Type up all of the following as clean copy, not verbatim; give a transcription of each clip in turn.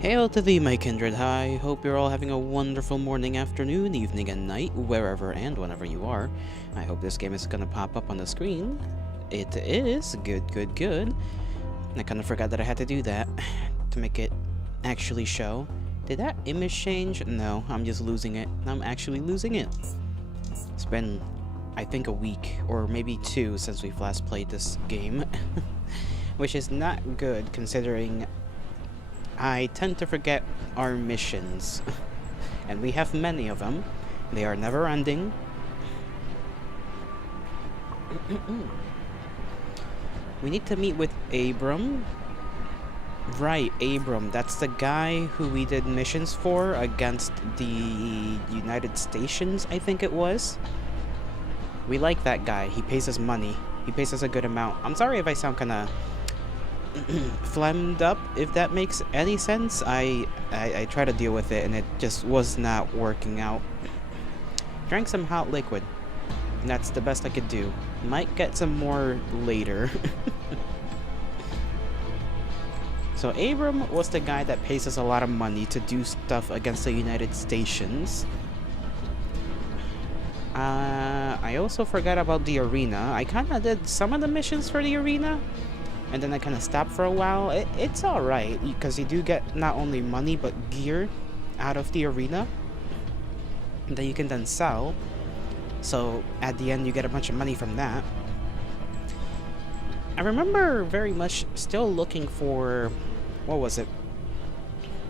Hail to thee, my kindred. I hope you're all having a wonderful morning, afternoon, evening, and night, wherever and whenever you are. I hope this game is gonna pop up on the screen. It is. Good, good, good. I kinda forgot that I had to do that to make it actually show. Did that image change? No, I'm just losing it. I'm actually losing it. It's been, I think, a week, or maybe two, since we've last played this game. Which is not good, considering I tend to forget our missions. And we have many of them. They are never ending. We need to meet with Abram. Right, Abram. That's the guy who we did missions for against the United Stations, I think it was. We like that guy. He pays us money. He pays us a good amount. I'm sorry if I sound kind of phlegmed up, if that makes any sense. I try to deal with it and it just was not working out. Drank some hot liquid, and that's the best I could do. Might get some more later. So Abram was the guy that pays us a lot of money to do stuff against the United Stations. I also forgot about the arena. I kind of did some of the missions for the arena, and then I kind of stopped for a while. It's alright, because you do get not only money, but gear out of the arena that you can then sell. So at the end, you get a bunch of money from that. I remember very much still looking for, what was it?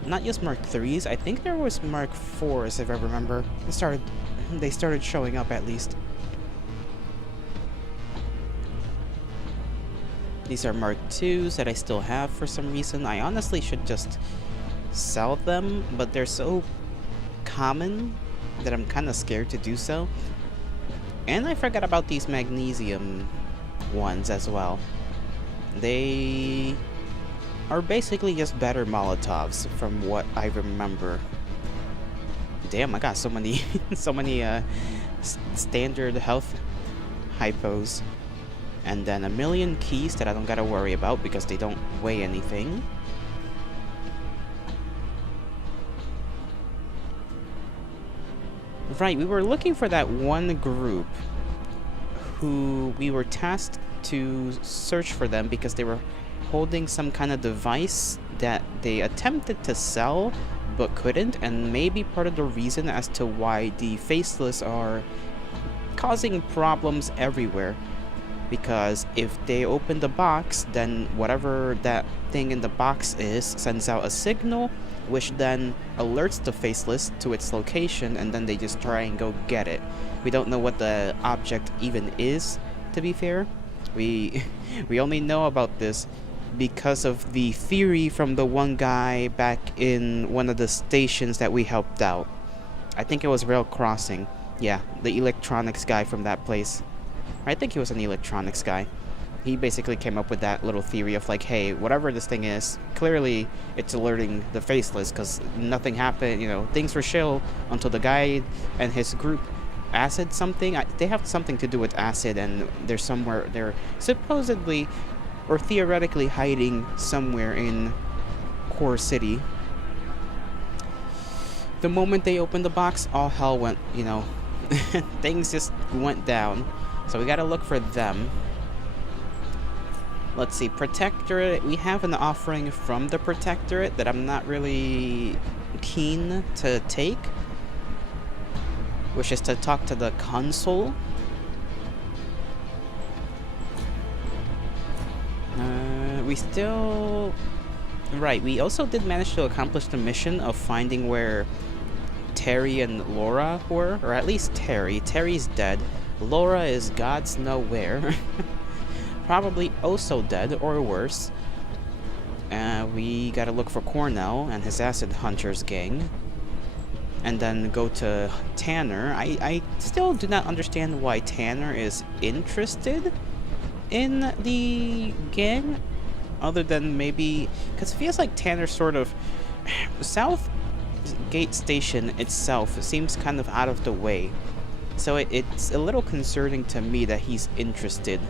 Not just Mark 3s, I think there was Mark 4s, if I remember. They started showing up, at least. These are Mark 2s that I still have for some reason. I honestly should just sell them, but they're so common that I'm kind of scared to do so. And I forgot about these magnesium ones as well. They are basically just better Molotovs from what I remember. Damn, I got so many standard health hypos. And then a million keys that I don't gotta worry about because they don't weigh anything. Right, we were looking for that one group who we were tasked to search for them because they were holding some kind of device that they attempted to sell but couldn't, and maybe part of the reason as to why the faceless are causing problems everywhere. Because if they open the box, then whatever that thing in the box is sends out a signal, which then alerts the faceless to its location, and then they just try and go get it. We don't know what the object even is, to be fair. We only know about this because of the theory from the one guy back in one of the stations that we helped out. I think it was Rail Crossing. Yeah, the electronics guy from that place. I think he was an electronics guy. He basically came up with that little theory of like, hey, whatever this thing is, clearly it's alerting the faceless because nothing happened, you know, things were chill until the guy and his group acid something. They have something to do with acid, and they're supposedly or theoretically hiding somewhere in Core City. The moment they opened the box, all hell went, you know, things just went down. So we gotta look for them. Let's see, Protectorate. We have an offering from the Protectorate that I'm not really keen to take, which is to talk to the Consul. We still... Right, we also did manage to accomplish the mission of finding where Terry and Laura were, or at least Terry. Terry's dead. Laura is God's nowhere. Probably also dead, or worse. We gotta look for Cornell and his Acid Hunters gang. And then go to Tanner. I still do not understand why Tanner is interested in the gang. Other than maybe... Because it feels like Tanner sort of... South Gate Station itself seems kind of out of the way. So it's a little concerning to me that he's interested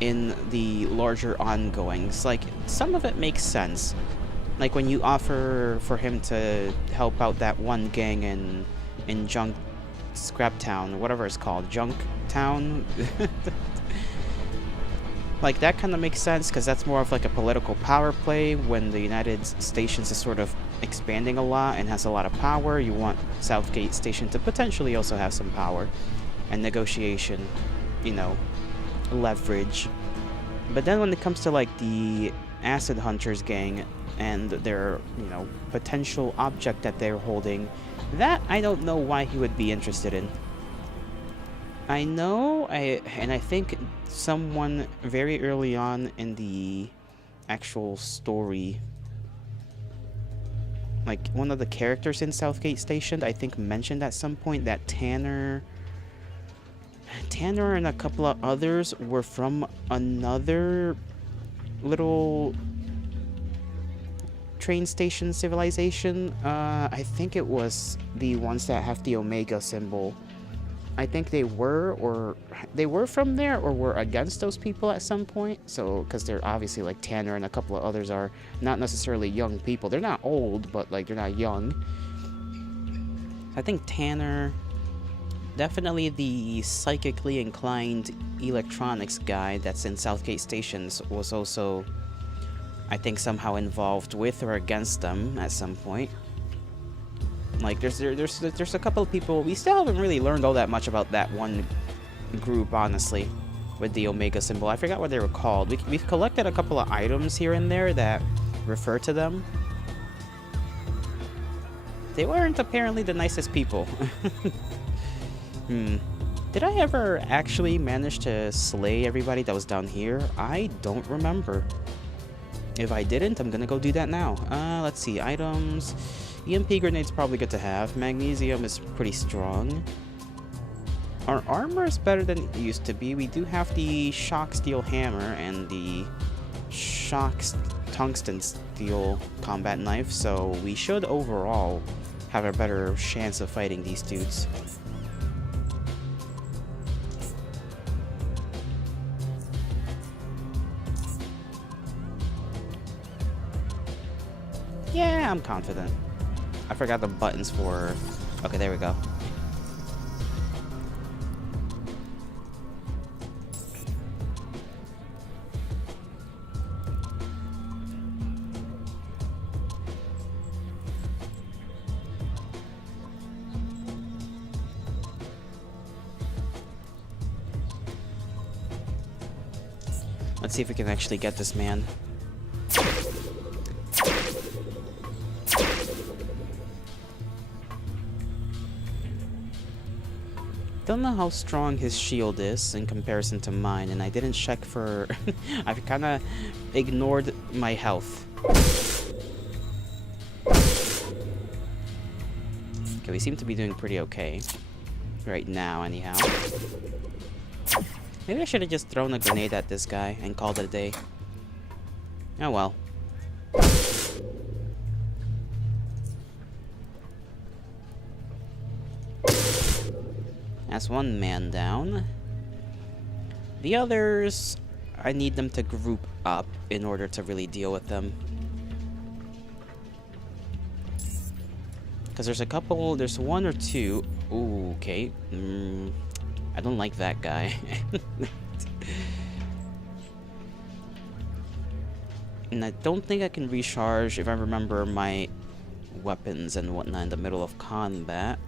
in the larger ongoings. Like, some of it makes sense. Like when you offer for him to help out that one gang in Junk Scrap Town, whatever it's called, Junk Town. Like that kind of makes sense because that's more of like a political power play. When the United Stations is sort of expanding a lot and has a lot of power, you want Southgate Station to potentially also have some power and negotiation, you know, leverage. But then when it comes to like the Acid Hunters gang and their, you know, potential object that they're holding, that I don't know why he would be interested in. I know, I think someone very early on in the actual story, like one of the characters in Southgate Station, I think mentioned at some point that Tanner and a couple of others were from another little train station civilization. I think it was the ones that have the Omega symbol. I think they were from there or were against those people at some point. So, because they're obviously like Tanner and a couple of others are not necessarily young people. They're not old, but like they're not young. I think Tanner, definitely the psychically inclined electronics guy that's in Southgate Stations, was also, I think, somehow involved with or against them at some point. Like, there's a couple of people. We still haven't really learned all that much about that one group, honestly, with the Omega symbol. I forgot what they were called. We've collected a couple of items here and there that refer to them. They weren't apparently the nicest people. Did I ever actually manage to slay everybody that was down here? I don't remember. If I didn't, I'm gonna go do that now. Let's see, items. EMP grenade's probably good to have. Magnesium is pretty strong. Our armor is better than it used to be. We do have the shock steel hammer and the shock tungsten steel combat knife, so we should overall have a better chance of fighting these dudes. Yeah, I'm confident. I forgot the buttons for... Okay, there we go. Let's see if we can actually get this man. Don't know how strong his shield is in comparison to mine, and I didn't check for... I've kind of ignored my health. Okay, we seem to be doing pretty okay. Right now, anyhow. Maybe I should have just thrown a grenade at this guy and called it a day. Oh well. That's one man down. The others, I need them to group up in order to really deal with them. Because there's a couple, there's one or two. Ooh, okay. I don't like that guy. And I don't think I can recharge, if I remember, my weapons and whatnot in the middle of combat.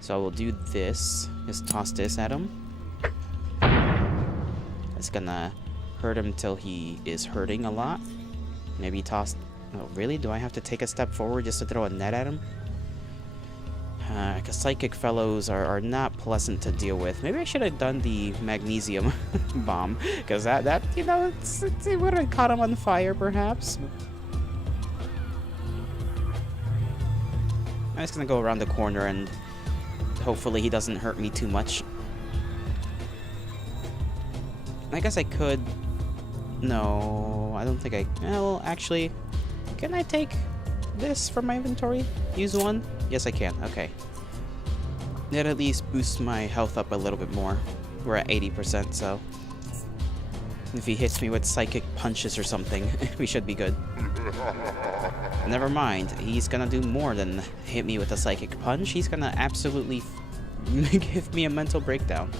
So I will do this. Just toss this at him. That's gonna hurt him till he is hurting a lot. Maybe toss... Oh, really? Do I have to take a step forward just to throw a net at him? Because psychic fellows are not pleasant to deal with. Maybe I should have done the magnesium bomb. Because that, you know, it would have caught him on fire, perhaps. I'm just gonna go around the corner and hopefully he doesn't hurt me too much. I guess I could... No, I don't think I... Well, actually, can I take this from my inventory? Use one? Yes, I can. Okay. That at least boosts my health up a little bit more. We're at 80%, so... If he hits me with psychic punches or something, we should be good. Never mind, he's gonna do more than hit me with a psychic punch. He's gonna absolutely give me a mental breakdown.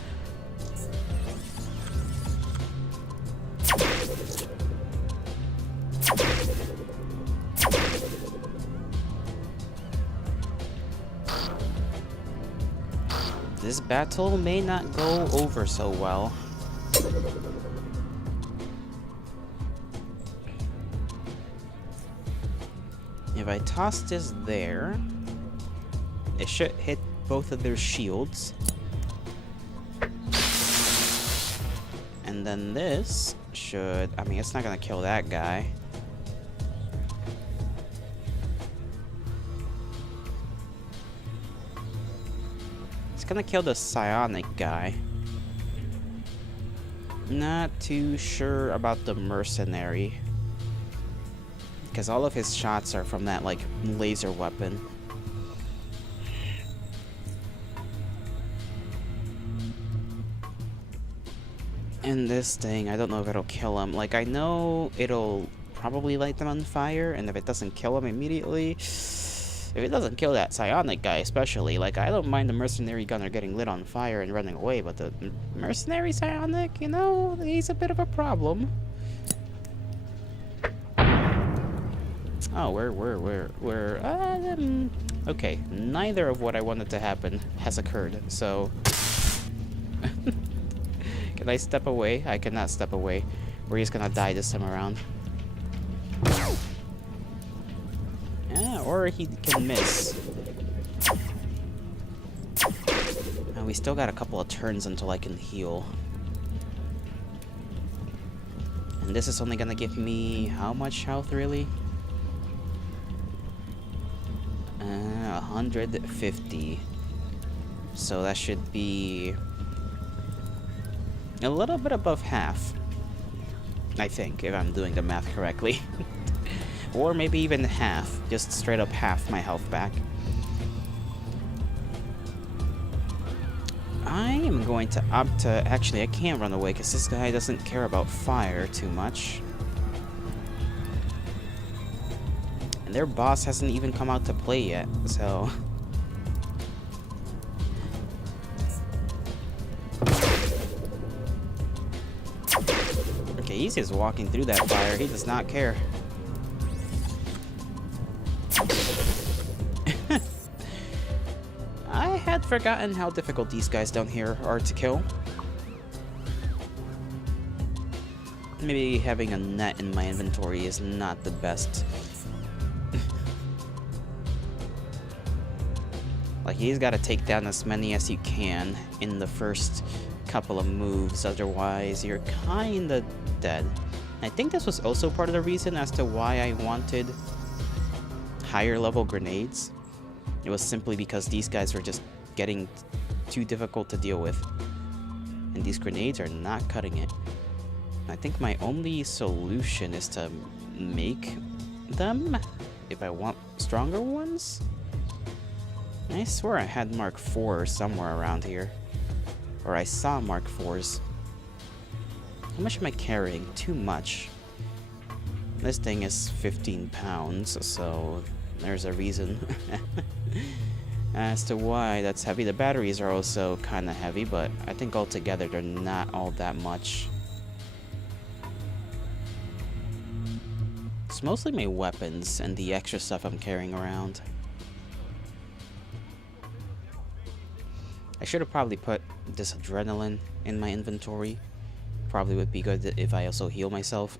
This battle may not go over so well. If I toss this there, it should hit both of their shields. And then this should... I mean, it's not gonna kill that guy. It's gonna kill the psionic guy. Not too sure about the mercenary, because all of his shots are from that, like, laser weapon. And this thing, I don't know if it'll kill him. Like, I know it'll probably light them on fire, and if it doesn't kill him immediately... If it doesn't kill that psionic guy especially, like, I don't mind the mercenary gunner getting lit on fire and running away, but the mercenary psionic, you know, he's a bit of a problem. Oh, okay, neither of what I wanted to happen has occurred, so... Can I step away? I cannot step away. We're just gonna die this time around. Yeah, or he can miss. And we still got a couple of turns until I can heal. And this is only gonna give me how much health, really? 150. So that should be a little bit above half, I think, if I'm doing the math correctly. Or maybe even half, just straight up half my health back. I am going to opt to... Actually, I can't run away because this guy doesn't care about fire too much. And their boss hasn't even come out to play yet, so... Okay, he's just walking through that fire. He does not care. I had forgotten how difficult these guys down here are to kill. Maybe having a net in my inventory is not the best. Like, he's got to take down as many as you can in the first couple of moves, otherwise you're kinda dead. I think this was also part of the reason as to why I wanted higher level grenades. It was simply because these guys were just getting too difficult to deal with. And these grenades are not cutting it. I think my only solution is to make them if I want stronger ones. I swear I had Mark IV somewhere around here. Or I saw Mark IVs. How much am I carrying? Too much. This thing is 15 pounds, so there's a reason as to why that's heavy. The batteries are also kind of heavy, but I think altogether they're not all that much. It's mostly my weapons and the extra stuff I'm carrying around. I should have probably put this adrenaline in my inventory. Probably would be good if I also heal myself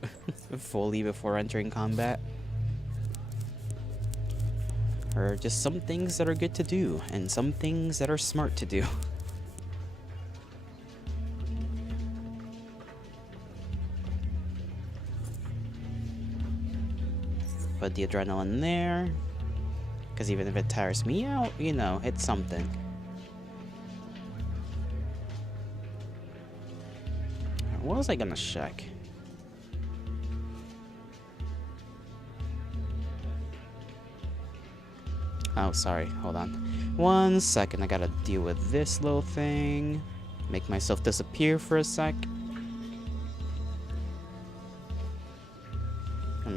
fully before entering combat. Or just some things that are good to do, and some things that are smart to do. Put the adrenaline there, because even if it tires me out, you know, it's something. What was I gonna check? Oh, sorry. Hold on. 1 second. I gotta deal with this little thing. Make myself disappear for a sec.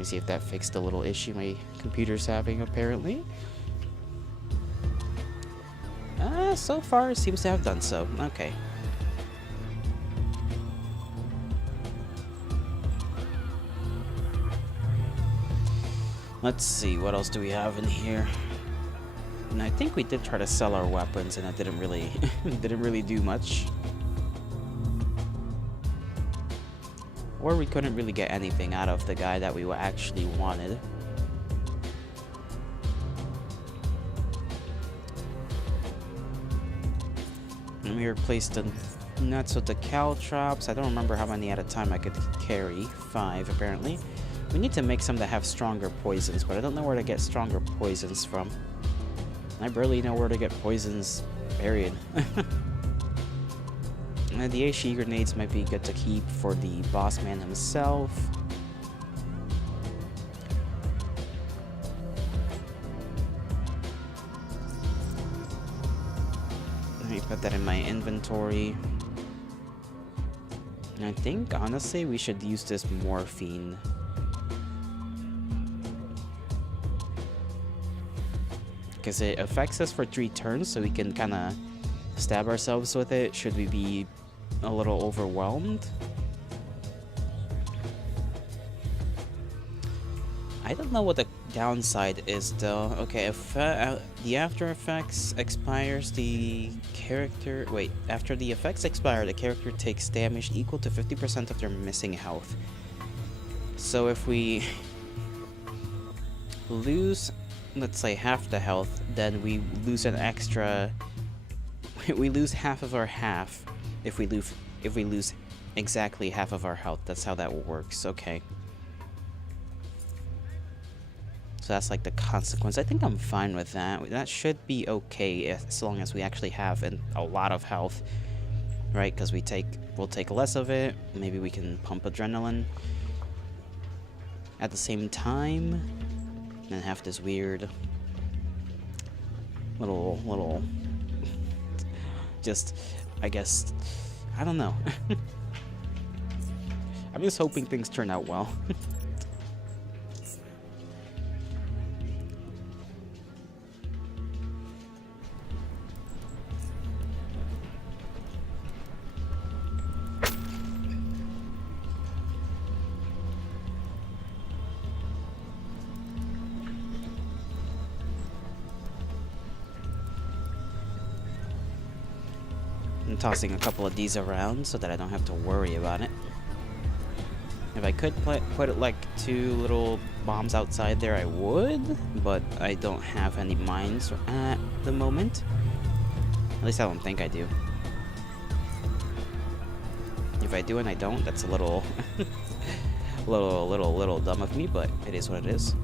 me see if that fixed a little issue my computer's having, apparently. So far, it seems to have done so. Okay. Let's see, what else do we have in here? And I think we did try to sell our weapons, and it didn't really, didn't really do much. Or we couldn't really get anything out of the guy that we actually wanted. And we replaced the nuts with the caltrops. I don't remember how many at a time I could carry. 5, apparently. We need to make some that have stronger poisons, but I don't know where to get stronger poisons from. I barely know where to get poisons, period. The HE grenades might be good to keep for the boss man himself. Let me put that in my inventory. And I think, honestly, we should use this morphine. Because it affects us for 3 turns, so we can kind of stab ourselves with it should we be a little overwhelmed. I don't know what the downside is though. Okay, if the after effects expires, the character... Wait, after the effects expire, the character takes damage equal to 50% of their missing health. So if we lose, let's say, half the health, then we lose an extra... we lose half of our half if we lose exactly half of our health. That's how that works. Okay. So that's like the consequence. I think I'm fine with that. That should be okay as long as we actually have a lot of health, right? Because we'll take less of it. Maybe we can pump adrenaline at the same time and have this weird little just, I guess, I don't know. I'm just hoping things turn out well. I'm tossing a couple of these around so that I don't have to worry about it. If I could put it like 2 little bombs outside there, I would, but I don't have any mines at the moment. At least I don't think I do. If I do and I don't, that's a little, little dumb of me, but it is what it is.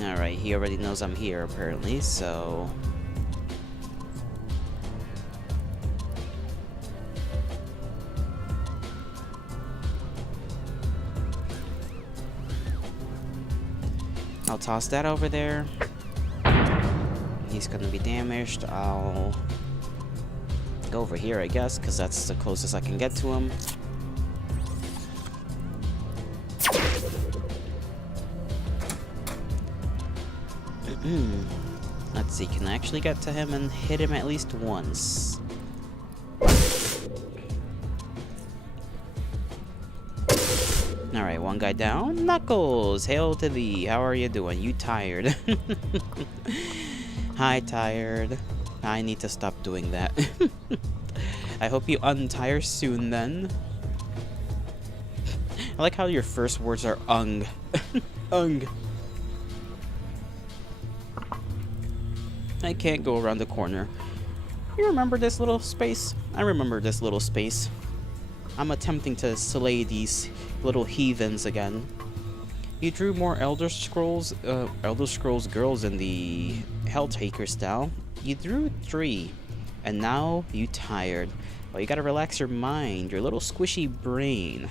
Alright, he already knows I'm here, apparently, so... I'll toss that over there. He's gonna be damaged. I'll go over here, I guess, because that's the closest I can get to him. Let's see, can I actually get to him and hit him at least once? Alright, one guy down. Knuckles, hail to thee. How are you doing? You tired? Hi, tired. I need to stop doing that. I hope you untire soon, then. I like how your first words are ung. Ung. I can't go around the corner. You remember this little space? I remember this little space. I'm attempting to slay these little heathens again. You drew more Elder Scrolls girls in the Helltaker style. You drew 3, and now you tired. Well, you gotta relax your mind, your little squishy brain.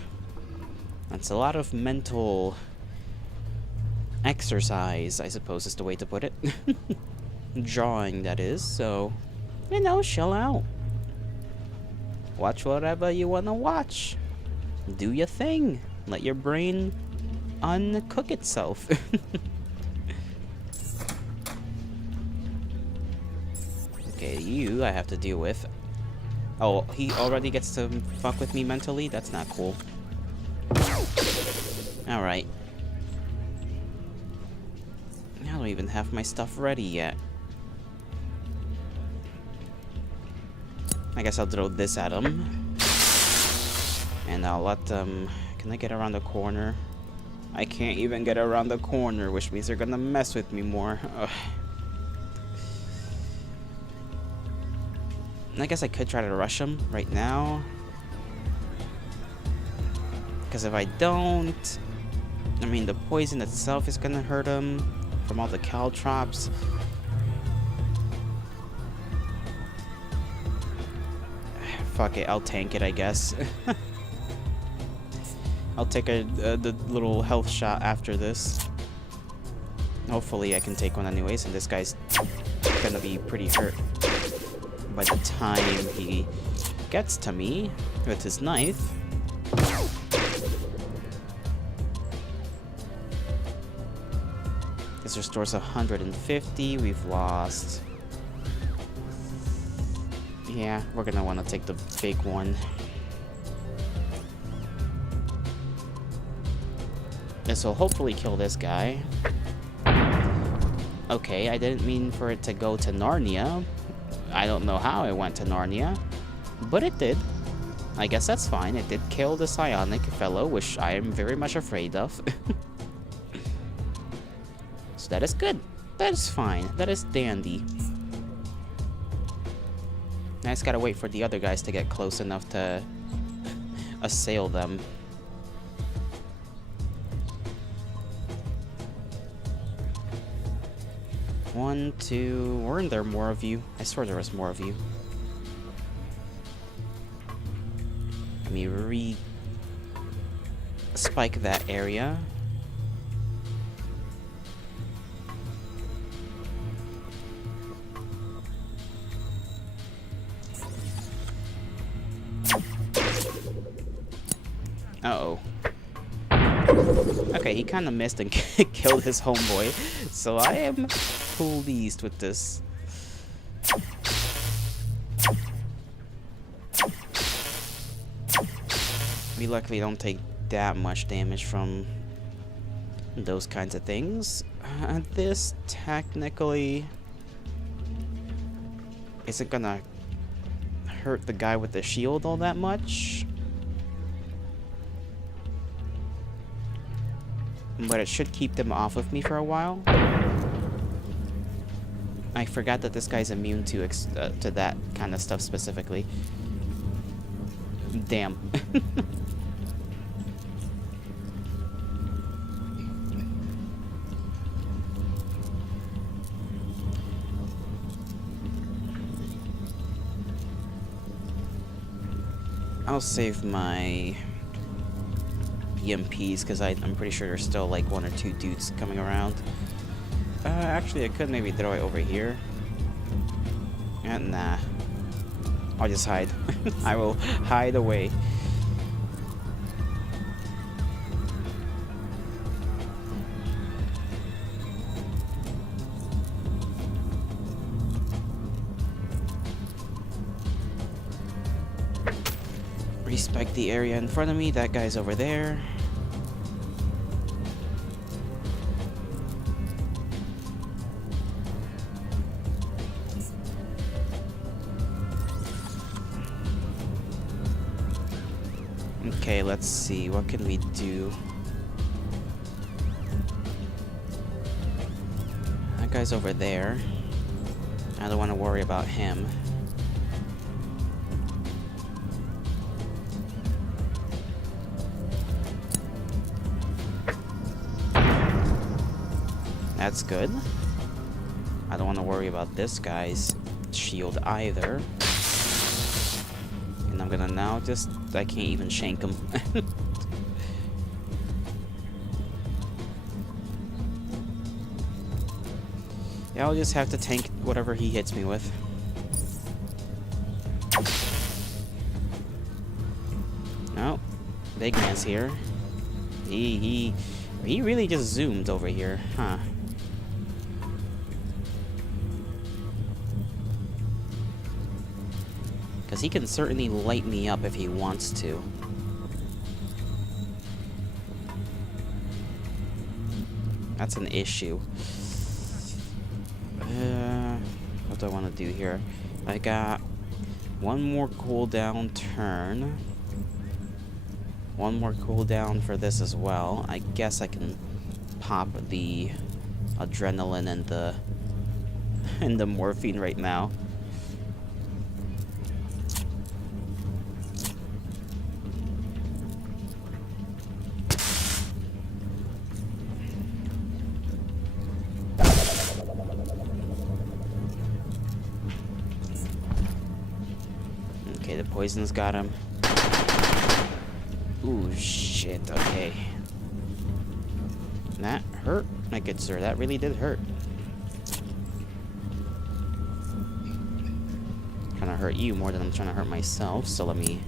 That's a lot of mental exercise, I suppose is the way to put it. Drawing, that is, so, you know, chill out. Watch whatever you wanna watch. Do your thing. Let your brain uncook itself. Okay, you I have to deal with. Oh, he already gets to fuck with me mentally? That's not cool. Alright. I don't even have my stuff ready yet. I guess I'll throw this at him. And I'll let them... Can I get around the corner? I can't even get around the corner, which means they're gonna mess with me more. Ugh. I guess I could try to rush him right now. Because if I don't... I mean, the poison itself is gonna hurt him from all the caltrops. Fuck it, I'll tank it, I guess. I'll take the little health shot after this. Hopefully I can take one anyways, and this guy's gonna be pretty hurt by the time he gets to me with his knife. This restores 150. We've lost. Yeah, we're gonna want to take the big one. This will hopefully kill this guy. Okay, I didn't mean for it to go to Narnia. I don't know how it went to Narnia, but it did. I guess that's fine. It did kill the psionic fellow, which I am very much afraid of. So that is good. That is fine. That is dandy. I just gotta wait for the other guys to get close enough to assail them. One, two... Weren't there more of you? I swear there was more of you. Let me re-spike that area. Uh-oh. Okay, he kind of missed and killed his homeboy, so I am pleased with this. We luckily don't take that much damage from those kinds of things. This technically isn't gonna hurt the guy with the shield all that much. But it should keep them off of me for a while. I forgot that this guy's immune to that kind of stuff specifically. Damn. I'll save my EMPs because I'm pretty sure there's still like one or two dudes coming around. Actually, I could maybe throw it over here. Nah. I'll just hide. I will hide away. Respect the area in front of me. That guy's over there. Okay, let's see. What can we do? That guy's over there. I don't want to worry about him. That's good. I don't want to worry about this guy's shield either. And I'm gonna now just... I can't even shank him. Yeah, I'll just have to tank whatever he hits me with. Big man's here. He really just zoomed over here, huh? Because he can certainly light me up if he wants to. That's an issue. What do I want to do here? I got one more cooldown turn. One more cooldown for this as well. I guess I can pop the adrenaline and the morphine right now. Okay, the poison's got him. Ooh, shit, okay. That hurt, my good sir. That really did hurt. Trying to hurt you more than I'm trying to hurt myself, so let me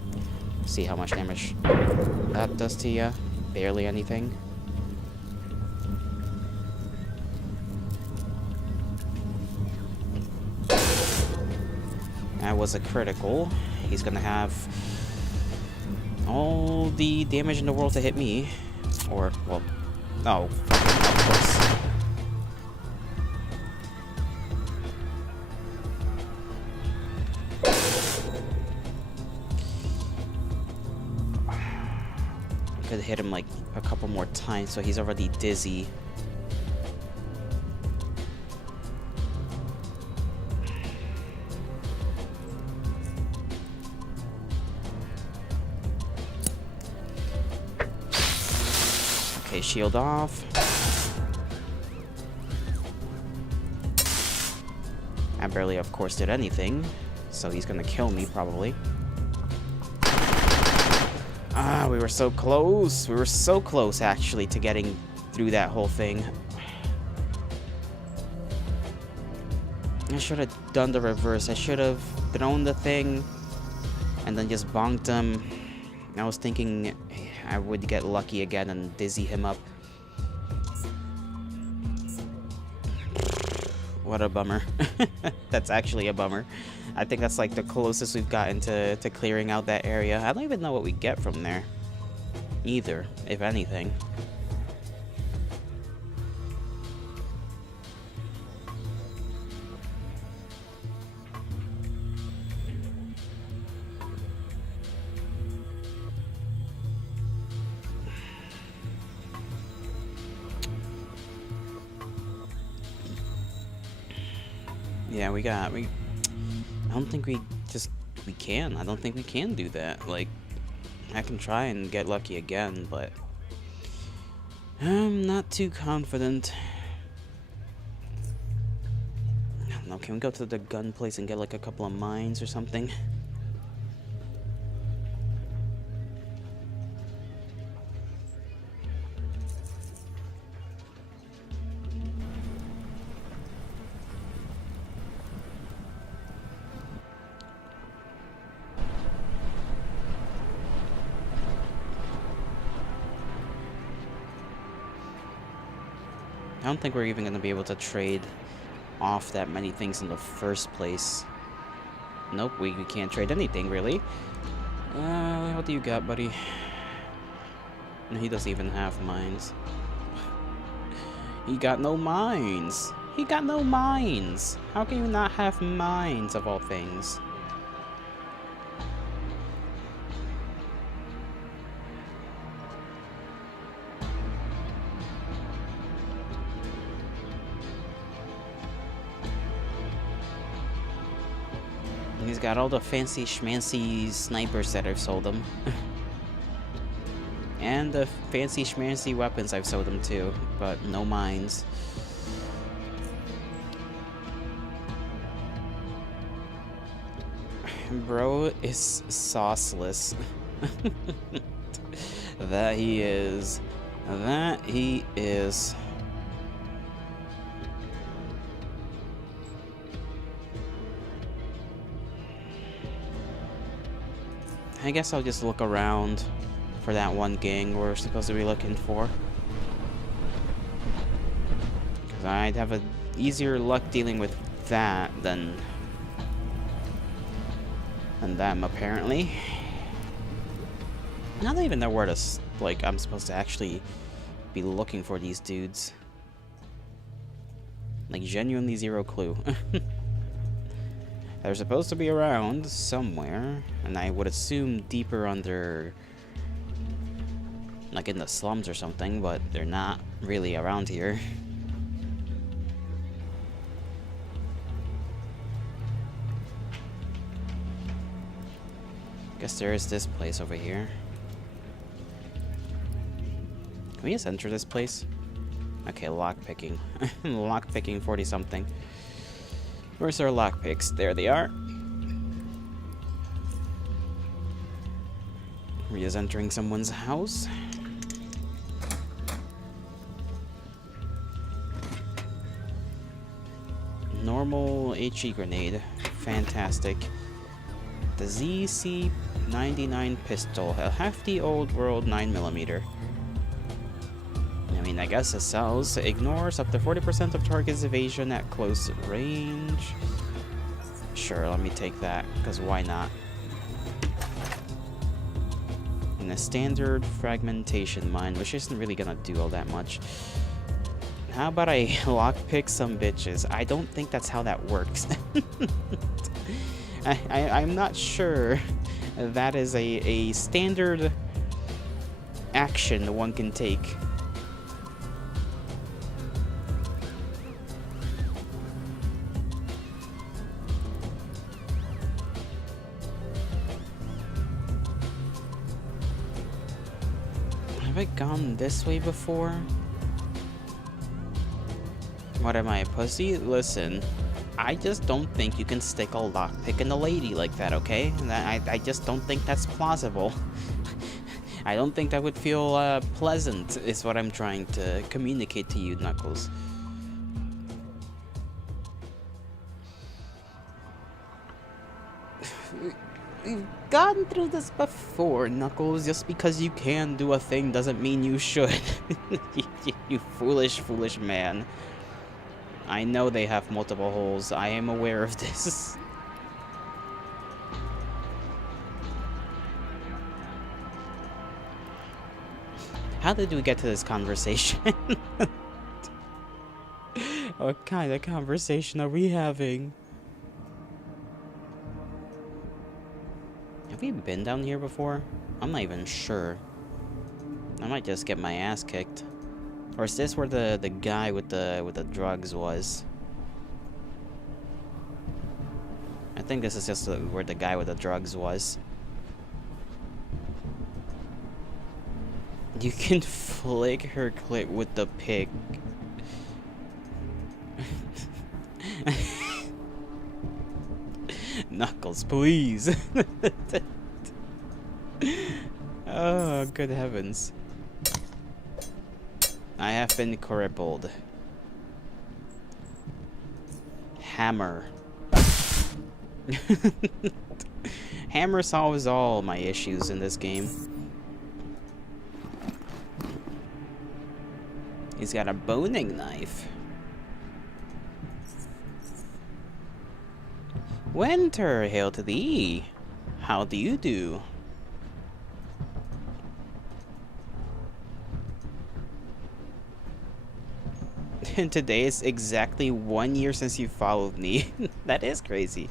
see how much damage that does to you. Barely anything. That was a critical. He's gonna have all the damage in the world to hit me. Or, well, oh, of course. I could hit him like a couple more times, so he's already dizzy. Okay, shield off. I barely, of course, did anything, so he's gonna kill me, probably. Ah, we were so close. We were so close, actually, to getting through that whole thing. I should have done the reverse. I should have thrown the thing and then just bonked him. I was thinking I would get lucky again and dizzy him up. What a bummer. That's actually a bummer. I think that's like the closest we've gotten to clearing out that area. I don't even know what we get from there either, if anything. Yeah, I don't think we can. I don't think we can do that. Like, I can try and get lucky again, but I'm not too confident. I don't know, can we go to the gun place and get like a couple of mines or something? I don't think we're even going to be able to trade off that many things in the first place. Nope, we can't trade anything, really. What do you got, buddy? No, he doesn't even have mines. He got no mines. He got no mines. How can you not have mines, of all things? He's got all the fancy schmancy snipers that I've sold him. And the fancy schmancy weapons I've sold him too, but no mines. Bro is sauceless. That he is. That he is. I guess I'll just look around for that one gang we're supposed to be looking for. Because I'd have a easier luck dealing with that than them, apparently. I don't even know where to, like, I'm supposed to actually be looking for these dudes. Like, genuinely zero clue. They're supposed to be around somewhere, and I would assume deeper under, like in the slums or something, but they're not really around here. Guess there is this place over here. Can we just enter this place? Okay, lockpicking. Lockpicking 40-something. Where's our lockpicks? There they are. We're just entering someone's house. Normal HE grenade. Fantastic. The ZC-99 pistol. A hefty old world 9mm. I mean, I guess it sells. Ignores up to 40% of target's evasion at close range. Sure, let me take that, because why not? And a standard fragmentation mine, which isn't really gonna do all that much. How about I lockpick some bitches? I don't think that's how that works. I'm not sure that is a standard action one can take. Have I gone this way before? What am I, a pussy? Listen, I just don't think you can stick a lockpick in a lady like that, okay? I just don't think that's plausible. I don't think that would feel pleasant, is what I'm trying to communicate to you, Knuckles. We've gone through this before, Knuckles. Just because you can do a thing doesn't mean you should. You foolish, foolish man. I know they have multiple holes. I am aware of this. How did we get to this conversation? What kind of conversation are we having? Have we been down here before? I'm not even sure. I might just get my ass kicked. Or is this where the guy with the drugs was? I think this is just where the guy with the drugs was. You can flick her clit with the pig. Knuckles, please. Oh, good heavens. I have been crippled. Hammer. Hammer solves all my issues in this game. He's got a boning knife. Winter, hail to thee. How do you do? And today is exactly 1 year since you followed me. That is crazy.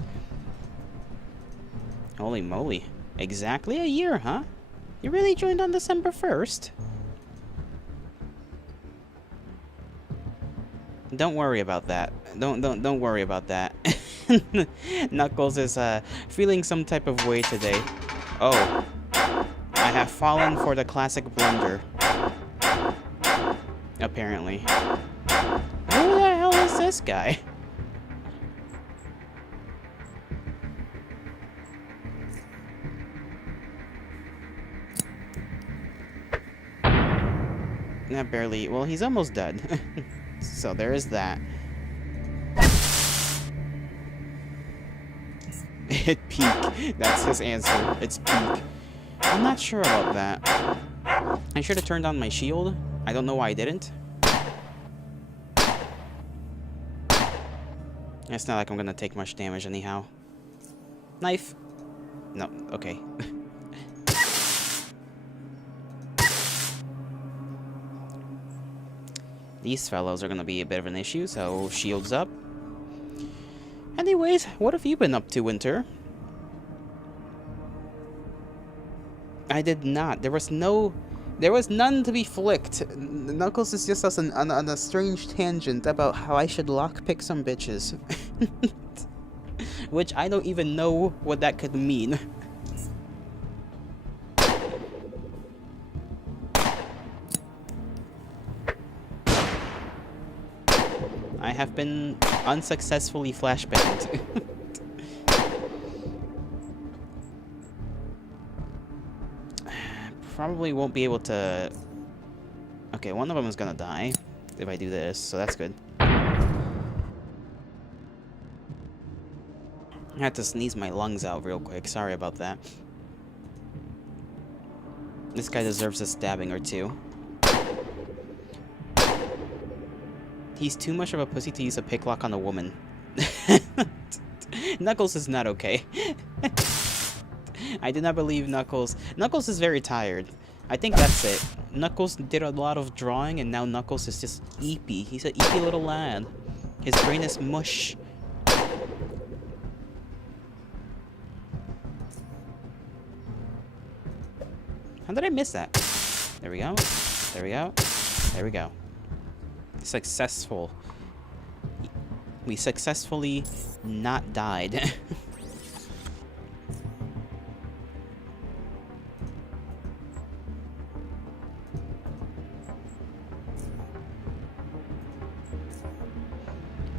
Holy moly. Exactly a year, huh? You really joined on December 1st? Don't worry about that. Don't worry about that. Knuckles is feeling some type of way today. Oh. I have fallen for the classic blunder. Apparently. Who the hell is this guy? Not barely. Well, he's almost dead. So there is that. Hit peak. That's his answer. It's peak. I'm not sure about that. I should have turned on my shield. I don't know why I didn't. It's not like I'm gonna take much damage anyhow. Knife. No, okay. These fellows are gonna be a bit of an issue, so shields up. Anyways, what have you been up to, Winter? I did not. There was none to be flicked. Knuckles is just on a strange tangent about how I should lockpick some bitches. Which I don't even know what that could mean. I have been unsuccessfully flashbanged. Probably won't be able to... Okay, one of them is gonna die if I do this, so that's good. I had to sneeze my lungs out real quick. Sorry about that. This guy deserves a stabbing or two. He's too much of a pussy to use a picklock on a woman. Knuckles is not okay. I did not believe Knuckles. Knuckles is very tired. I think that's it. Knuckles did a lot of drawing, and now Knuckles is just eepy. He's an eepy little lad. His brain is mush. How did I miss that? There we go. There we go. There we go. Successful. We successfully not died.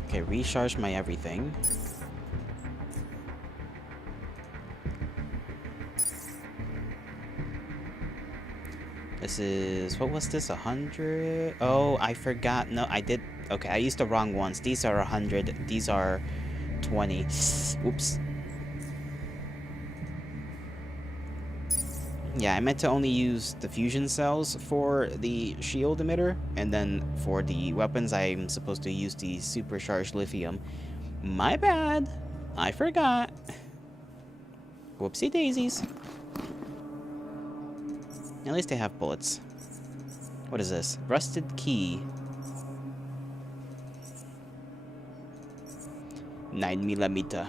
Okay, recharge my everything. This is... What was this? 100? Oh, I forgot. No, I did... Okay, I used the wrong ones. These are 100. These are 20. Oops. Yeah, I meant to only use the fusion cells for the shield emitter, and then for the weapons, I'm supposed to use the supercharged lithium. My bad. I forgot. Whoopsie daisies. At least they have bullets. What is this? Rusted key. 9mm.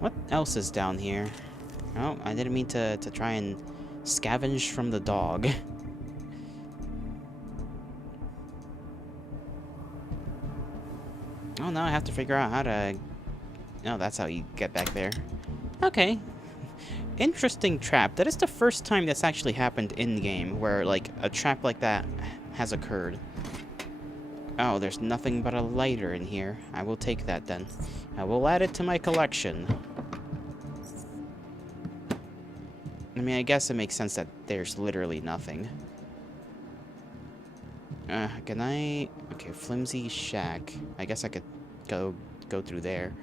What else is down here? Oh, I didn't mean to try and scavenge from the dog. Oh, now I have to figure out how to... Oh, that's how you get back there. Okay. Interesting trap. That is the first time that's actually happened in-game, where, like, a trap like that has occurred. Oh, there's nothing but a lighter in here. I will take that, then. I will add it to my collection. I mean, I guess it makes sense that there's literally nothing. Can I... Okay, flimsy shack. I guess I could go through there.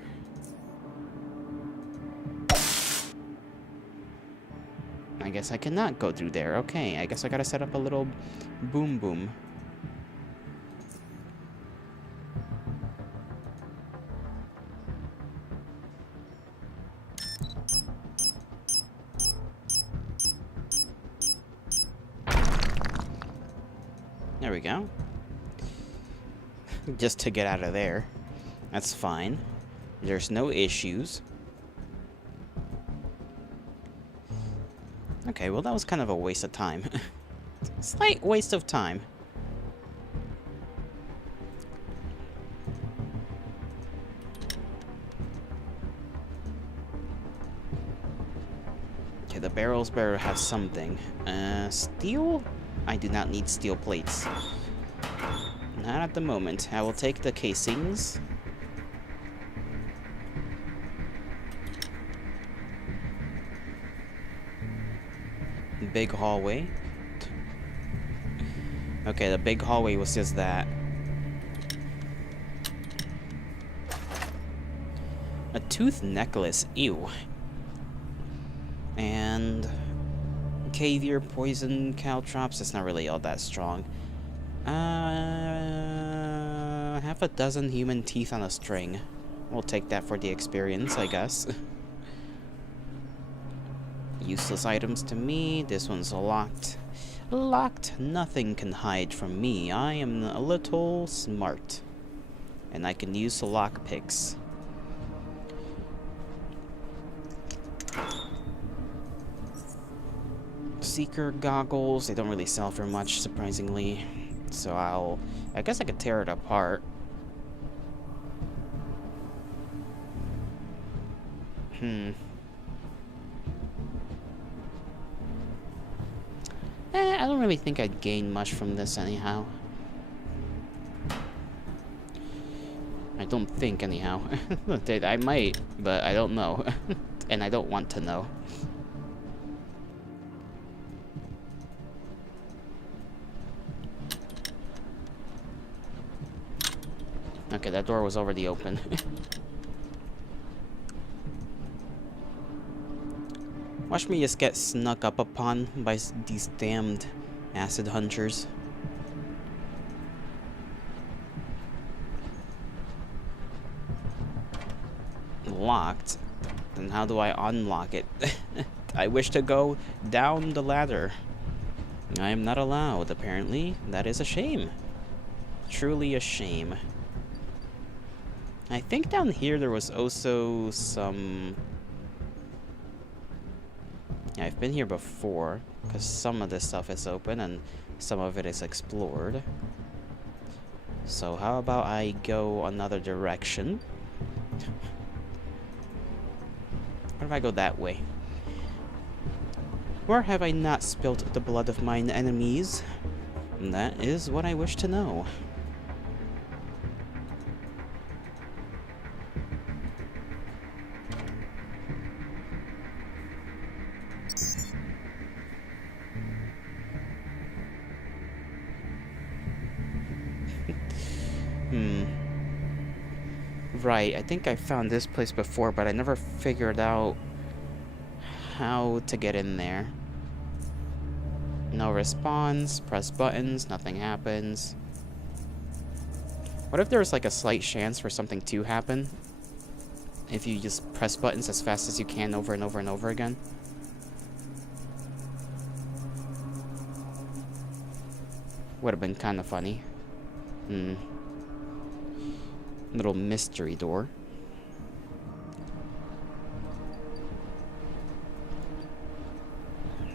I guess I cannot go through there. Okay, I guess I gotta set up a little boom boom. There we go. Just to get out of there. That's fine. There's no issues. Okay, well that was kind of a waste of time. Slight waste of time. Okay, the barrels better have something. Steel? I do not need steel plates. Not at the moment. I will take the casings. Big hallway. Okay, the big hallway was just that. tooth necklace. Ew. And caviar, poison, caltrops. It's not really all that strong. Half a dozen human teeth on a string. We'll take that for the experience, I guess. Useless items to me. This one's locked. Locked. Nothing can hide from me. I am a little smart. And I can use lockpicks. Seeker goggles. They don't really sell for much, surprisingly. So I guess I could tear it apart. I don't really think I'd gain much from this anyhow. I don't think anyhow. I might, but I don't know. And I don't want to know. Okay, that door was already open. Watch me just get snuck up upon by these damned acid hunters. Locked? Then how do I unlock it? I wish to go down the ladder. I am not allowed, apparently. That is a shame. Truly a shame. I think down here there was also some... Yeah, I've been here before, because some of this stuff is open and some of it is explored. So how about I go another direction? What if I go that way? Or have I not spilt the blood of mine enemies? That is what I wish to know. Right, I think I found this place before, but I never figured out how to get in there. No response, press buttons, nothing happens. What if there's like a slight chance for something to happen? If you just press buttons as fast as you can over and over and over again? Would have been kind of funny. Little mystery door.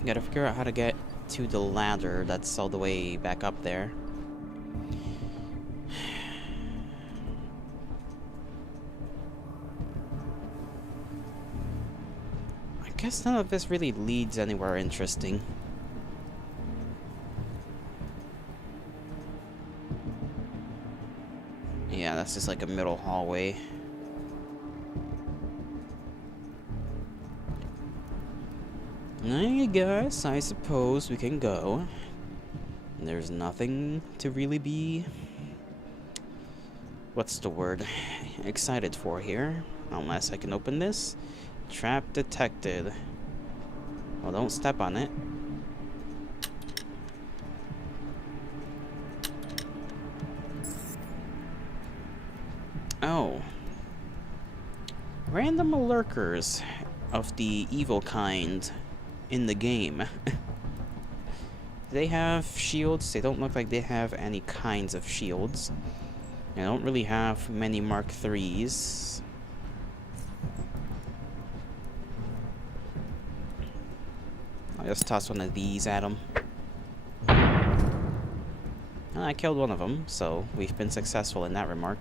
Gotta figure out how to get to the ladder that's all the way back up there. I guess none of this really leads anywhere interesting. Yeah, that's just like a middle hallway. I suppose we can go. There's nothing to really be... What's the word? Excited for here. Unless I can open this. Trap detected. Well, don't step on it. Oh. Random lurkers of the evil kind in the game. They have shields. They don't look like they have any kinds of shields. They don't really have many Mark IIIs. I'll just toss one of these at them. I killed one of them, so we've been successful in that remark.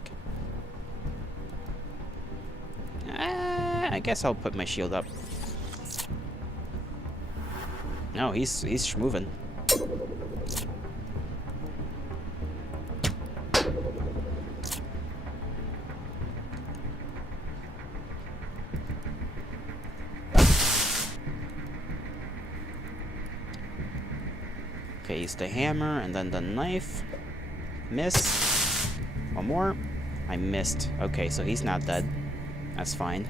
I guess I'll put my shield up. No, he's schmovin'. Okay, use the hammer and then the knife. Miss. One more. I missed. Okay, so he's not dead. That's fine.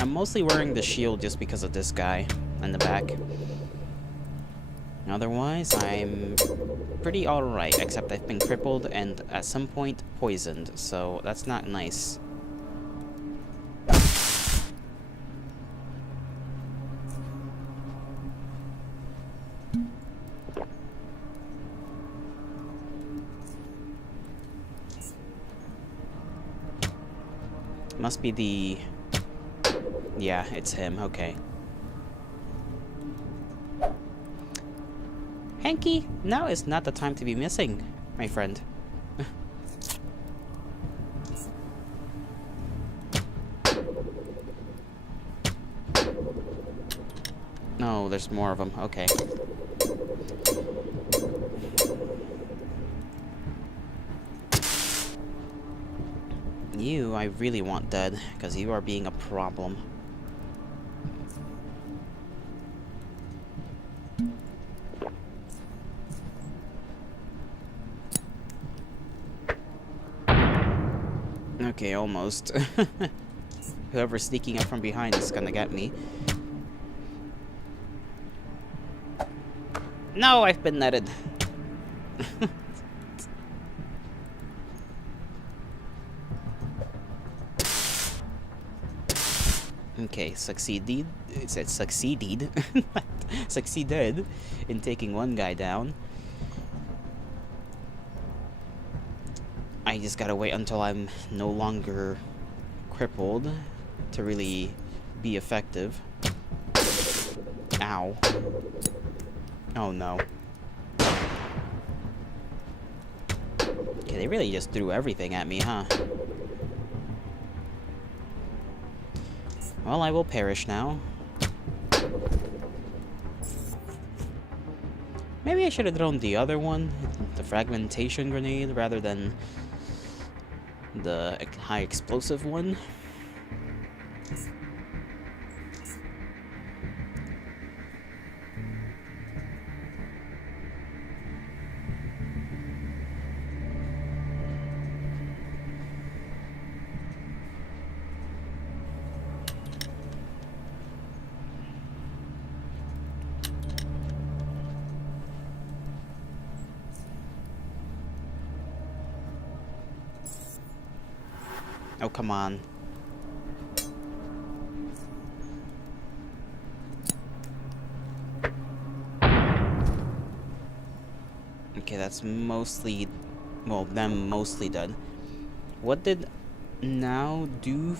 I'm mostly wearing the shield just because of this guy in the back. Otherwise, I'm pretty alright, except I've been crippled and at some point poisoned, so that's not nice. Must be the... Yeah, it's him, okay. Hanky, now is not the time to be missing, my friend. No, there's more of them, okay. You, I really want dead, because you are being a problem. Okay, almost. Whoever's sneaking up from behind is gonna get me. No, I've been netted. Okay, succeeded. It said succeeded. Succeeded in taking one guy down. I just gotta wait until I'm no longer crippled to really be effective. Ow. Oh no. Okay, they really just threw everything at me, huh? Well, I will perish now. Maybe I should have thrown the other one, the fragmentation grenade, rather than the high explosive one. Oh, come on. Okay, that's mostly... well, them mostly dead. What did now do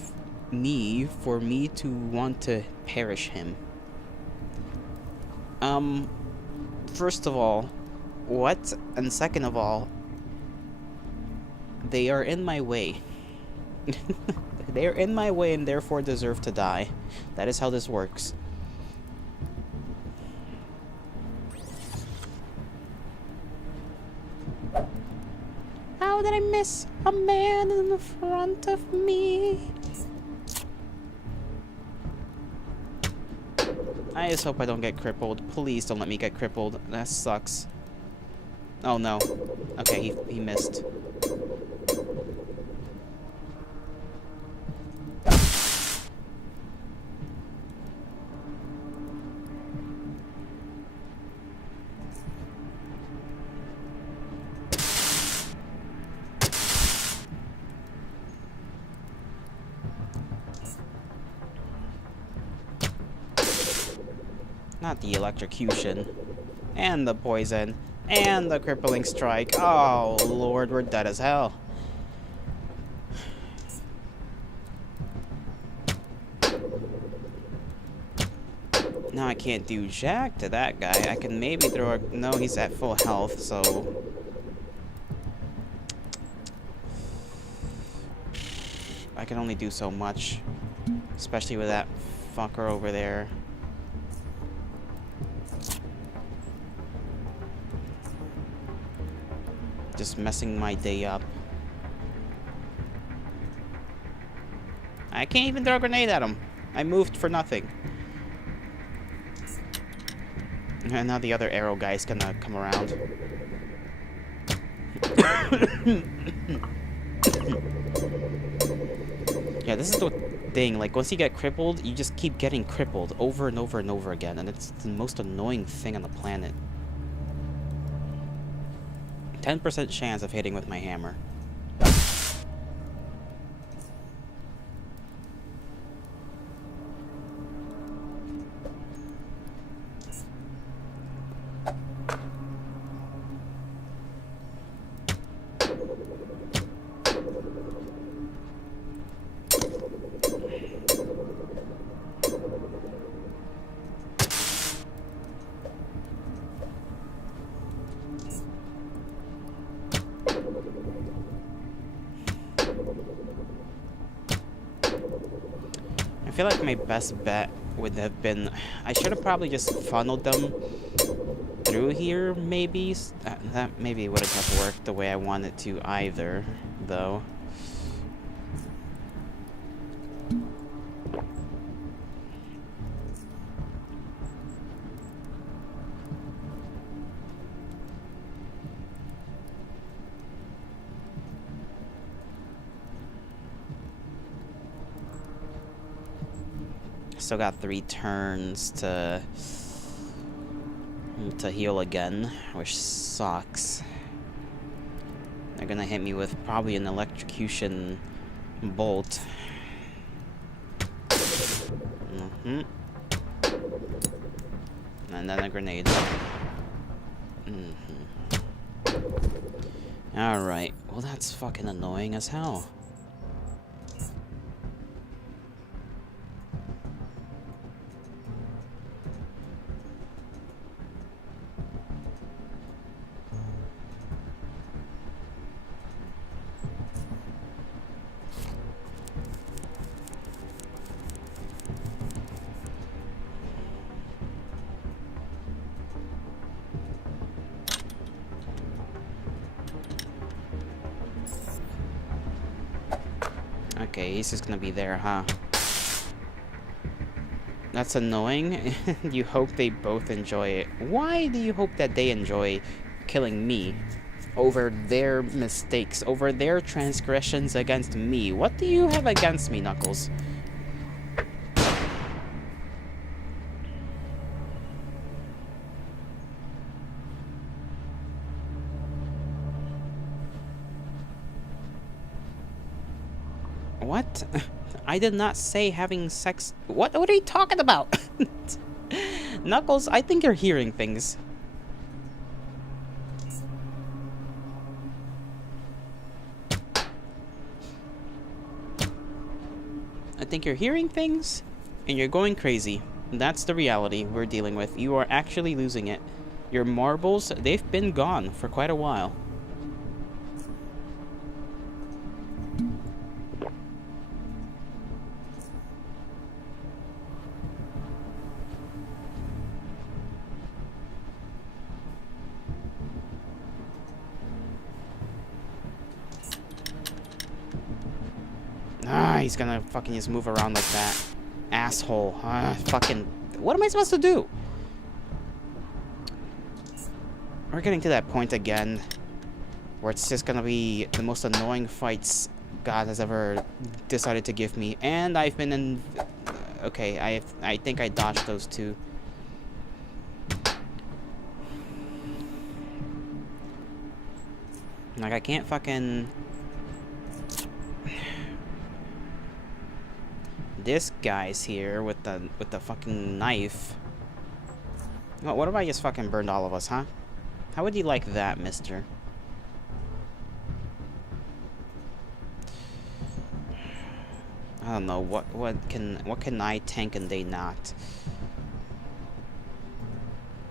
me for me to want to perish him? First of all, what? And second of all, they are in my way. They're in my way and therefore deserve to die. That is how this works. How did I miss a man in the front of me? I just hope I don't get crippled. Please don't let me get crippled. That sucks. Oh no. Okay, he missed. Not the electrocution. And the poison. And the crippling strike. Oh, Lord, we're dead as hell. Now I can't do jack to that guy. I can maybe throw a... no, he's at full health, so... I can only do so much. Especially with that fucker over there. Just messing my day up. I can't even throw a grenade at him. I moved for nothing. And now the other arrow guy's gonna come around. Yeah, this is the thing. Like, once you get crippled, you just keep getting crippled over and over and over again, and it's the most annoying thing on the planet. 10% chance of hitting with my hammer. I feel like my best bet would have been... I should have probably just funneled them through here, maybe? That maybe wouldn't have worked the way I wanted to either, though. Still got 3 turns to heal again, which sucks. They're gonna hit me with probably an electrocution bolt. And then a grenade. Alright, well that's fucking annoying as hell. Okay, he's just gonna be there, huh? That's annoying. You hope they both enjoy it. Why do you hope that they enjoy killing me over their mistakes, over their transgressions against me? What do you have against me, Knuckles? What? I did not say having sex. What are you talking about? Knuckles, I think you're hearing things. I think you're hearing things, and you're going crazy. That's the reality we're dealing with. You are actually losing it. Your marbles, they've been gone for quite a while. Ah, he's gonna fucking just move around like that. Asshole. Fucking... What am I supposed to do? We're getting to that point again, where it's just gonna be the most annoying fights God has ever decided to give me. And I've been in... Okay, I think I dodged those two. Like, I can't fucking... This guy's here with the fucking knife. What if I just fucking burned all of us, huh? How would you like that, mister? I don't know, what can I tank and they not?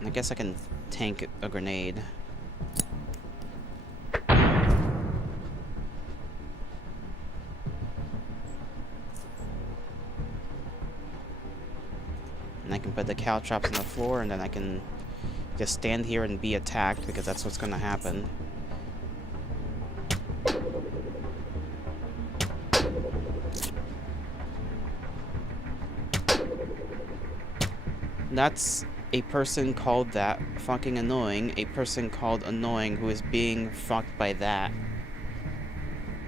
I guess I can tank a grenade. And I can put the caltrops on the floor, and then I can just stand here and be attacked, because that's what's gonna happen. That's a person called that fucking annoying, a person called annoying who is being fucked by that.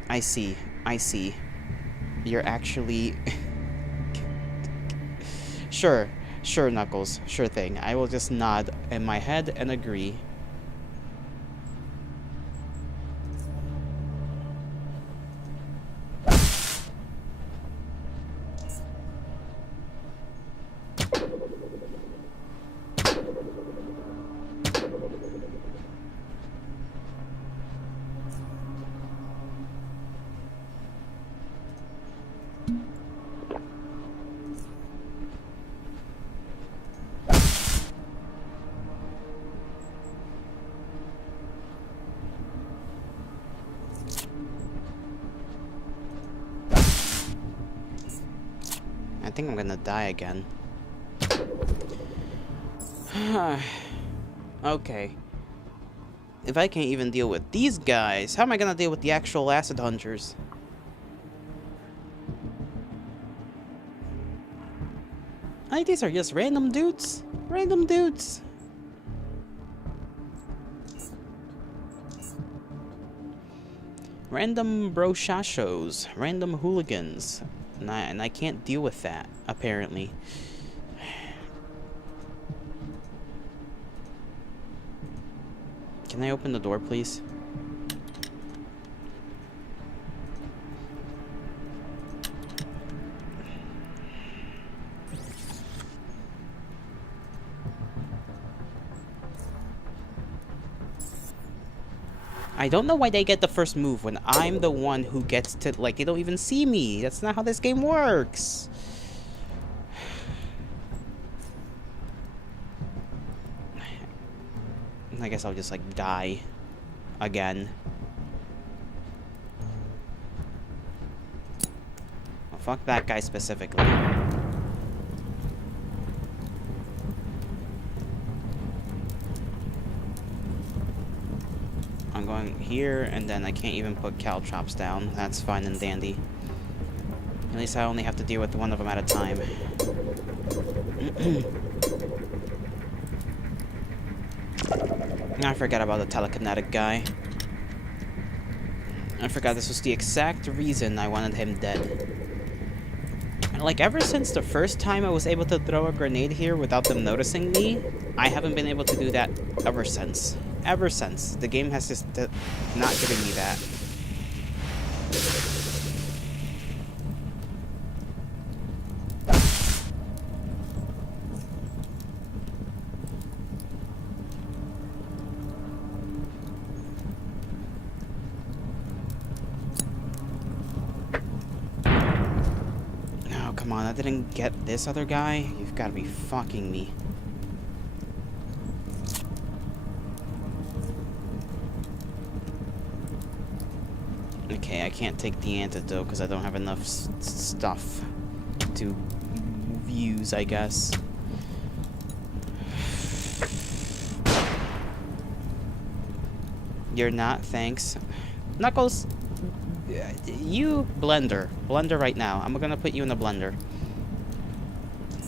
I see. I see. You're actually... Sure. Sure, Knuckles. Sure thing. I will just nod in my head and agree. I think I'm gonna die again. Okay. If I can't even deal with these guys, how am I gonna deal with the actual acid hunters? I think these are just random dudes. Random dudes. Random brochachos. Random hooligans. And I can't deal with that, apparently. Can I open the door, please? I don't know why they get the first move when I'm the one who gets to, like, they don't even see me. That's not how this game works. I guess I'll just, like, die again. Well, fuck that guy specifically. I'm going here, and then I can't even put caltrops down. That's fine and dandy. At least I only have to deal with one of them at a time. I forgot about the telekinetic guy. I forgot this was the exact reason I wanted him dead. And like, ever since the first time I was able to throw a grenade here without them noticing me, I haven't been able to do that ever since. Ever since. The game has just not given me that. Oh, come on. I didn't get this other guy? You've got to be fucking me. Okay, I can't take the antidote because I don't have enough stuff to use, I guess. You're not, thanks. Knuckles, you blender. Blender right now. I'm gonna put you in a blender.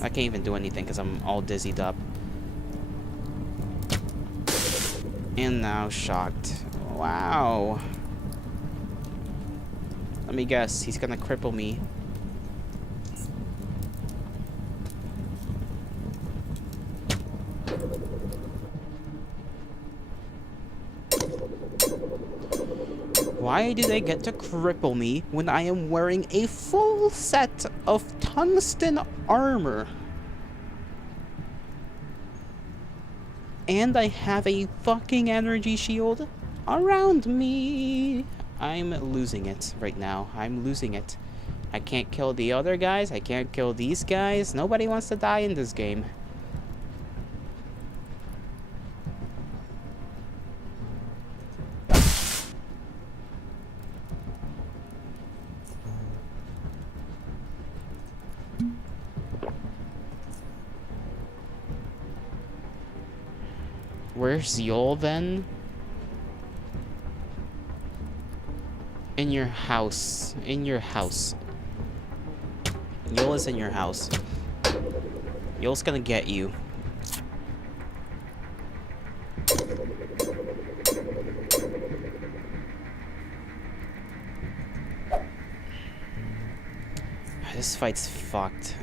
I can't even do anything because I'm all dizzied up. And now shocked. Wow. Let me guess, he's gonna cripple me. Why do they get to cripple me when I am wearing a full set of tungsten armor? And I have a fucking energy shield around me. I'm losing it right now. I'm losing it. I can't kill the other guys. I can't kill these guys. Nobody wants to die in this game. Where's Yol then? In your house. In your house. Yol is in your house. Yol's gonna get you. This fight's fucked.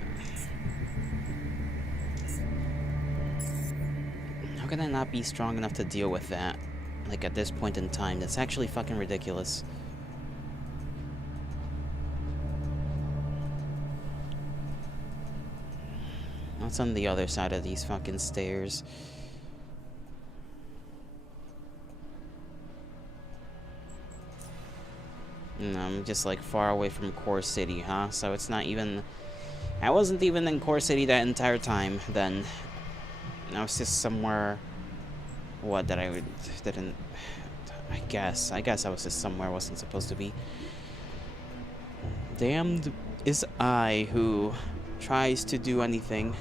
How can I not be strong enough to deal with that? Like, at this point in time, that's actually fucking ridiculous. What's on the other side of these fucking stairs? I'm just like far away from Core City, huh? So it's not even... I wasn't even in Core City that entire time then. I was just somewhere... What, that I didn't... I guess I was just somewhere I wasn't supposed to be. Damned is I who tries to do anything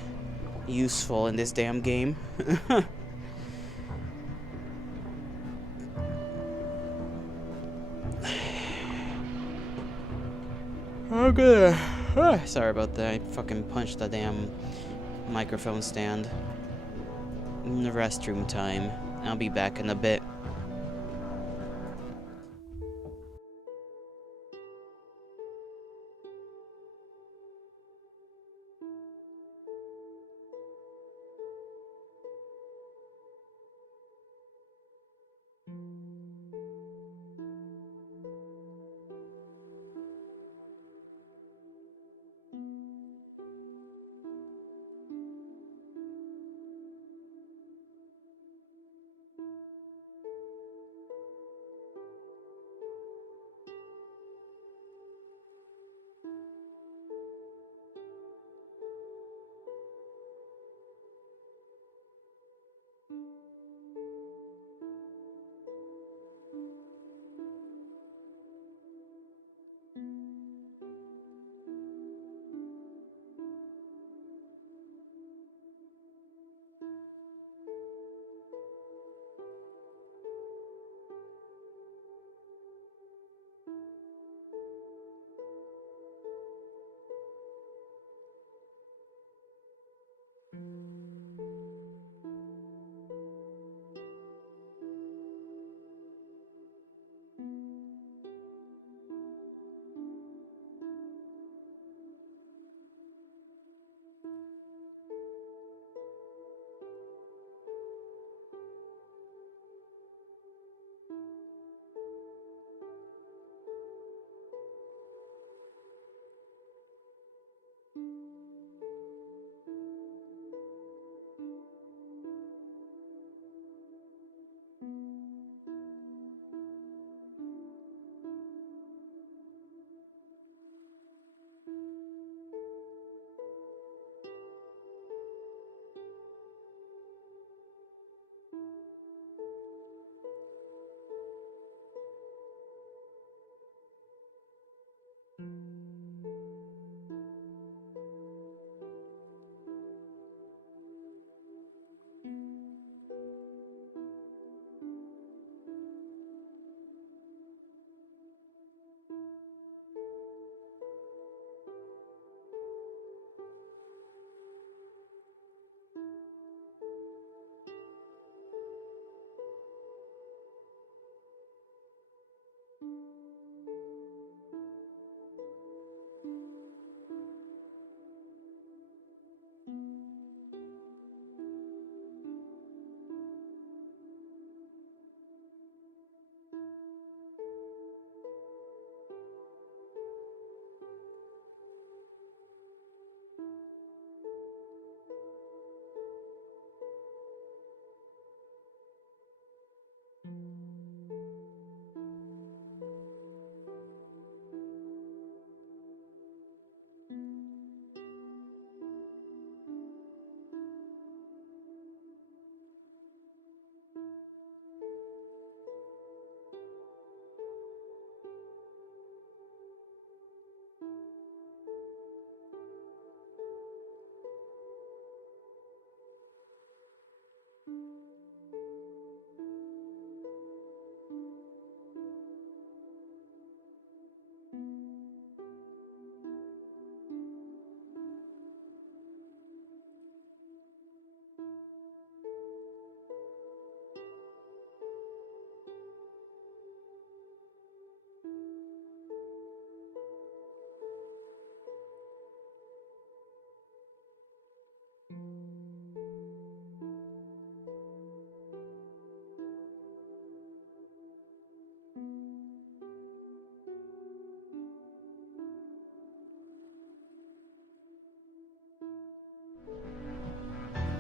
useful in this damn game. I'm gonna... sorry about that. I fucking punched the damn microphone stand. In the restroom time. I'll be back in a bit.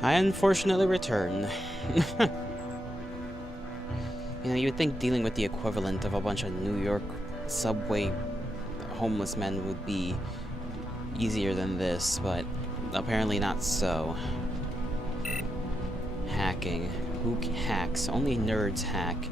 I unfortunately return. You know, you'd think dealing with the equivalent of a bunch of New York subway homeless men would be easier than this, but apparently not so. Hacking. Who hacks? Only nerds hack.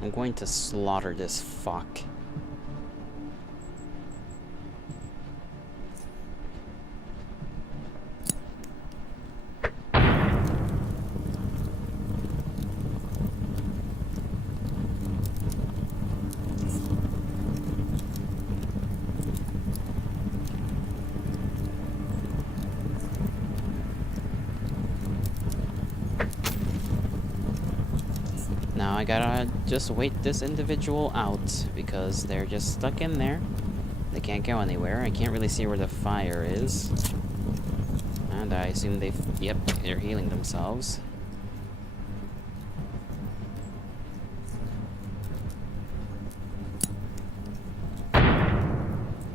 I'm going to slaughter this fuck. Now I gotta just wait this individual out because they're just stuck in there. They can't go anywhere. I can't really see where the fire is. And I assume yep, they're healing themselves.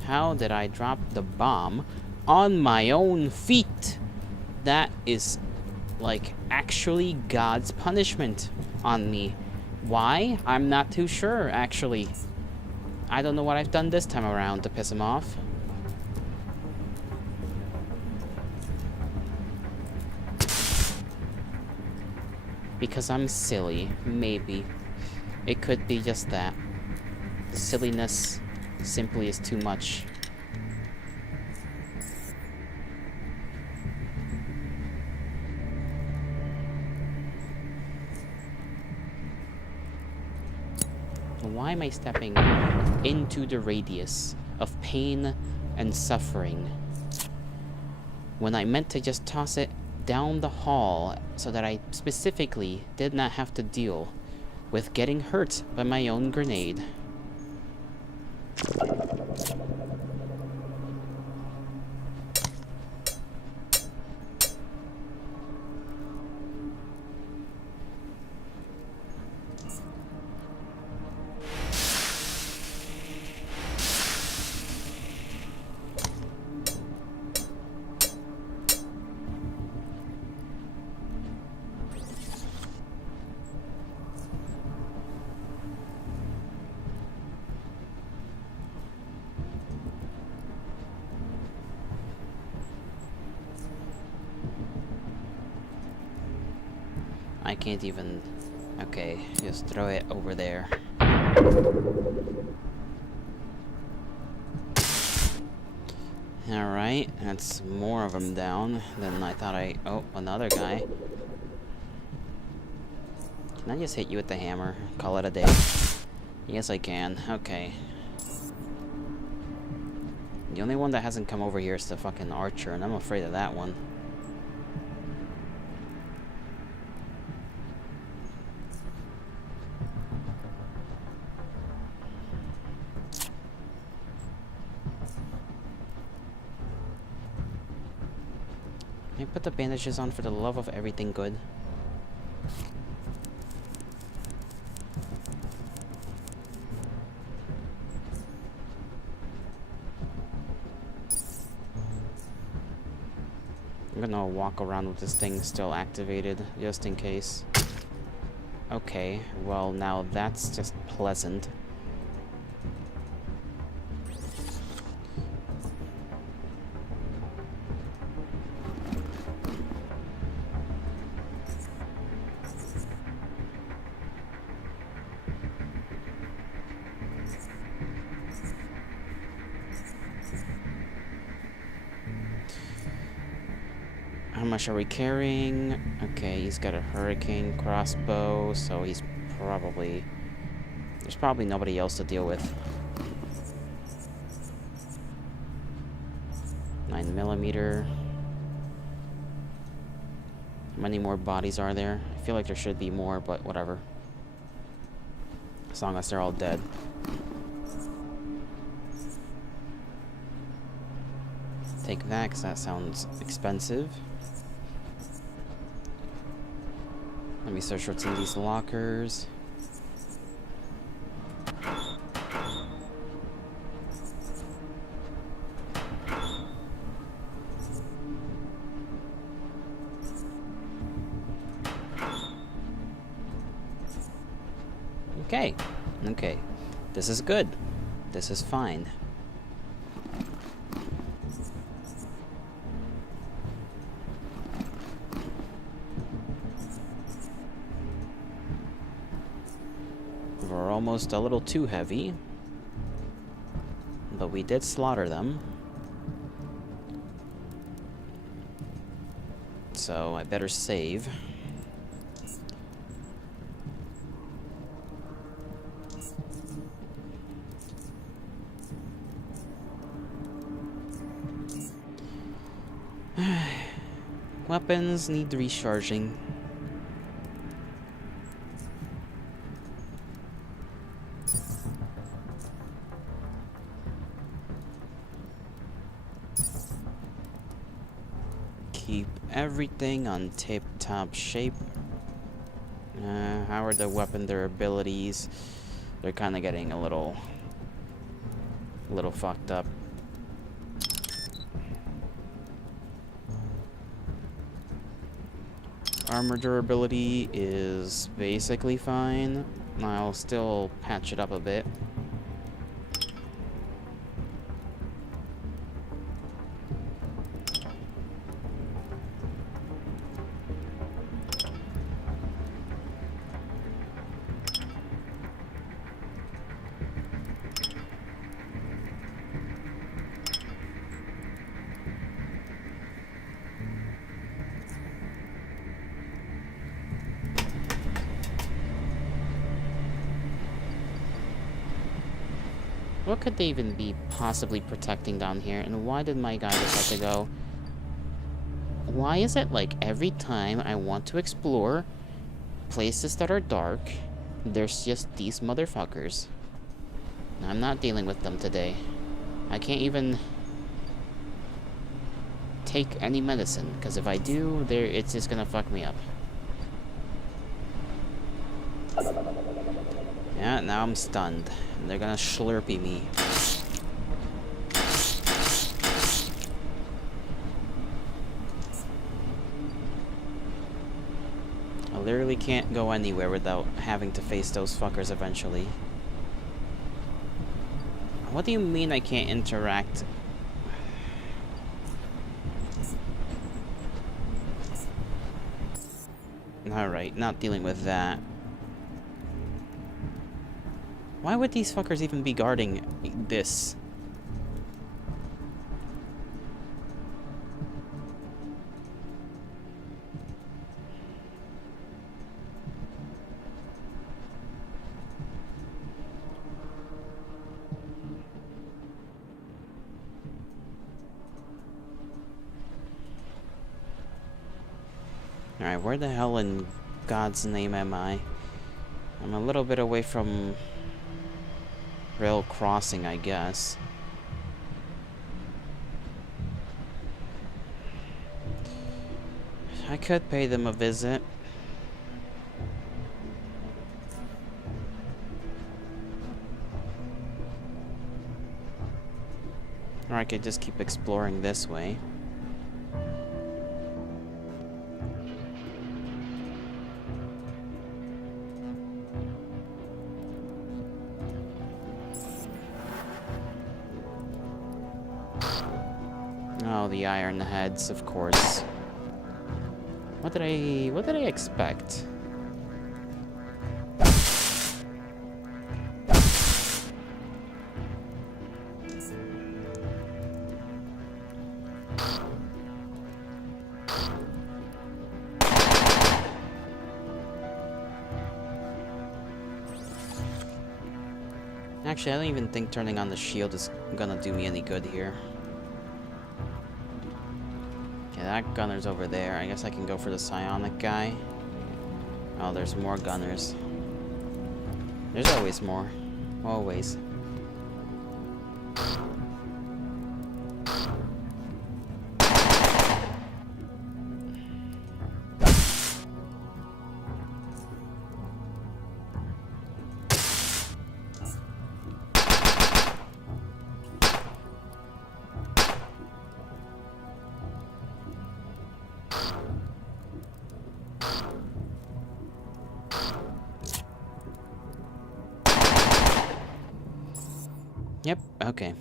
How did I drop the bomb on my own feet? That is, like, actually God's punishment on me. Why? I'm not too sure, actually. I don't know what I've done this time around to piss him off. Because I'm silly, maybe. It could be just that. Silliness simply is too much. Why am I stepping into the radius of pain and suffering when I meant to just toss it down the hall so that I specifically did not have to deal with getting hurt by my own grenade? I can't even... Okay, just throw it over there. Alright, that's more of them down than I thought Oh, another guy. Can I just hit you with the hammer? Call it a day. Yes, I can. Okay. The only one that hasn't come over here is the fucking archer, and I'm afraid of that one. Can I put the bandages on for the love of everything good? I'm gonna walk around with this thing still activated, just in case. Okay, well now that's just pleasant. How much are we carrying? Okay, he's got a hurricane crossbow, so he's probably... There's probably nobody else to deal with. 9mm. How many more bodies are there? I feel like there should be more, but whatever. As long as they're all dead. Take that, because that sounds expensive. Let me search what's in these lockers. Okay. Okay. This is good. This is fine. We're almost a little too heavy. But we did slaughter them. So I better save. Weapons need recharging. Keep everything on tip-top shape. How are the weapon durabilities? They're kind of getting a little fucked up. Armor durability is basically fine. I'll still patch it up a bit. What could they even be possibly protecting down here? And why did my guy just have to go? Why is it like every time I want to explore places that are dark, there's just these motherfuckers? I'm not dealing with them today. I can't even take any medicine, because if I do, it's just gonna fuck me up. Yeah, now I'm stunned. They're gonna slurpee me. I literally can't go anywhere without having to face those fuckers eventually. What do you mean I can't interact? Alright, not dealing with that. Why would these fuckers even be guarding this? Alright, where the hell in God's name am I? I'm a little bit away from rail crossing, I guess. I could pay them a visit. Or I could just keep exploring this way. Oh, the iron heads, of course. What did I expect? Actually, I don't even think turning on the shield is gonna do me any good here. Okay, that gunner's over there. I guess I can go for the psionic guy. Oh, there's more gunners. There's always more. Always. Yep, okay.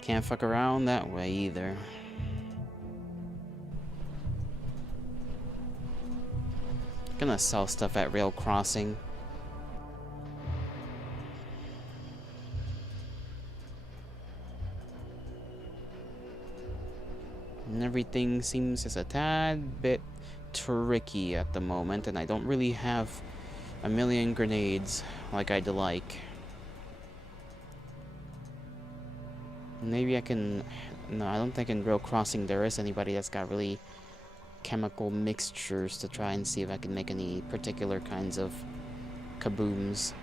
Can't fuck around that way either. Gonna sell stuff at rail crossing. And everything seems just a tad bit tricky at the moment, and I don't really have a million grenades like I'd like. Maybe I can... No, I don't think in rail crossing there is anybody that's got really chemical mixtures to try and see if I can make any particular kinds of kabooms.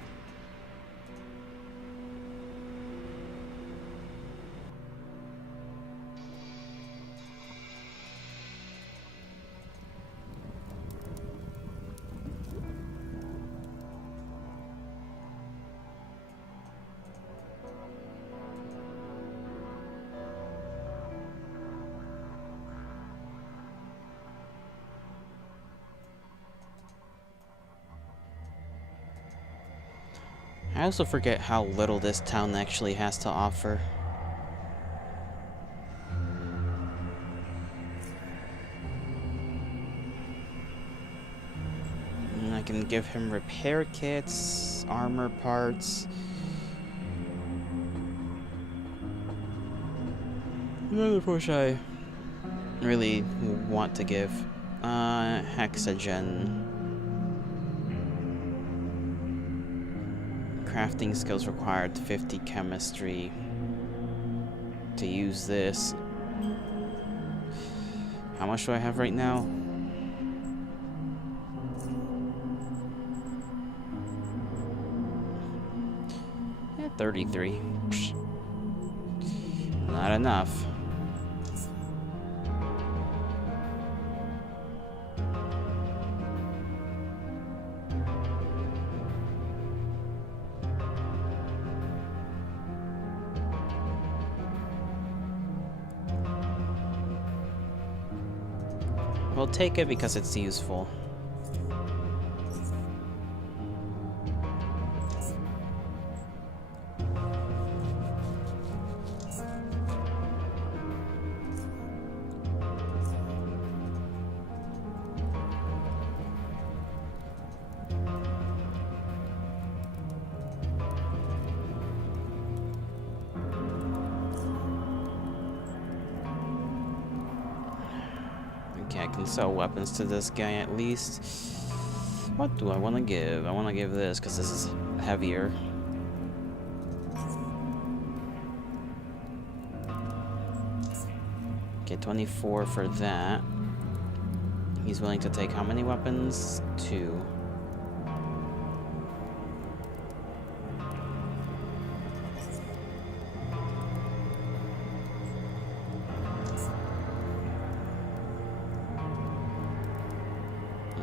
I also forget how little this town actually has to offer. And I can give him repair kits, armor parts. None of which I really want to give. Hexagen. Crafting skills required 50 chemistry to use this. How much do I have right now? Yeah, 33. Psh. Not enough. We'll take it because it's useful. Okay, I can sell weapons to this guy at least. What do I want to give? I want to give this because this is heavier. Okay, 24 for that. He's willing to take how many weapons? 2.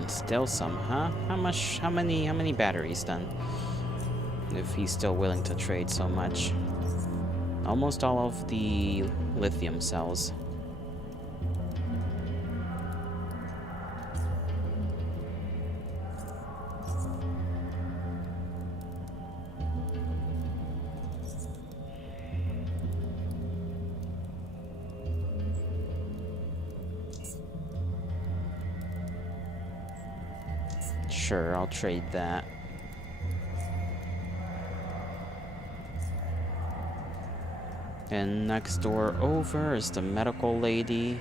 Still some, huh? How many batteries then? If he's still willing to trade so much. Almost all of the lithium cells. Sure, I'll trade that. And next door over is the medical lady.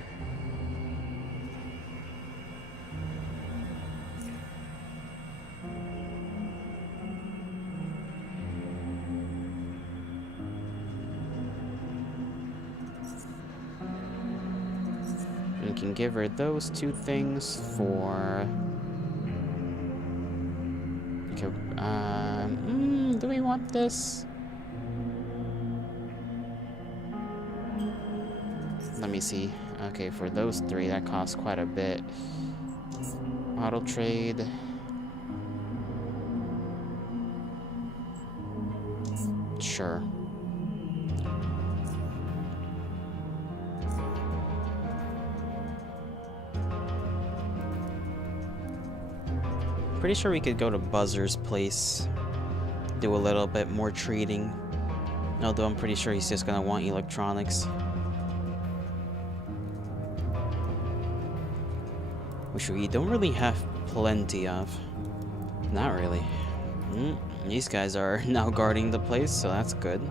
can give her those two things for... Okay, do we want this? Let me see. Okay, for those three, that costs quite a bit. Auto trade. Sure. Pretty sure we could go to Buzzer's place, do a little bit more trading. Although I'm pretty sure he's just gonna want electronics. Which we don't really have plenty of. Not really. These guys are now guarding the place, so that's good.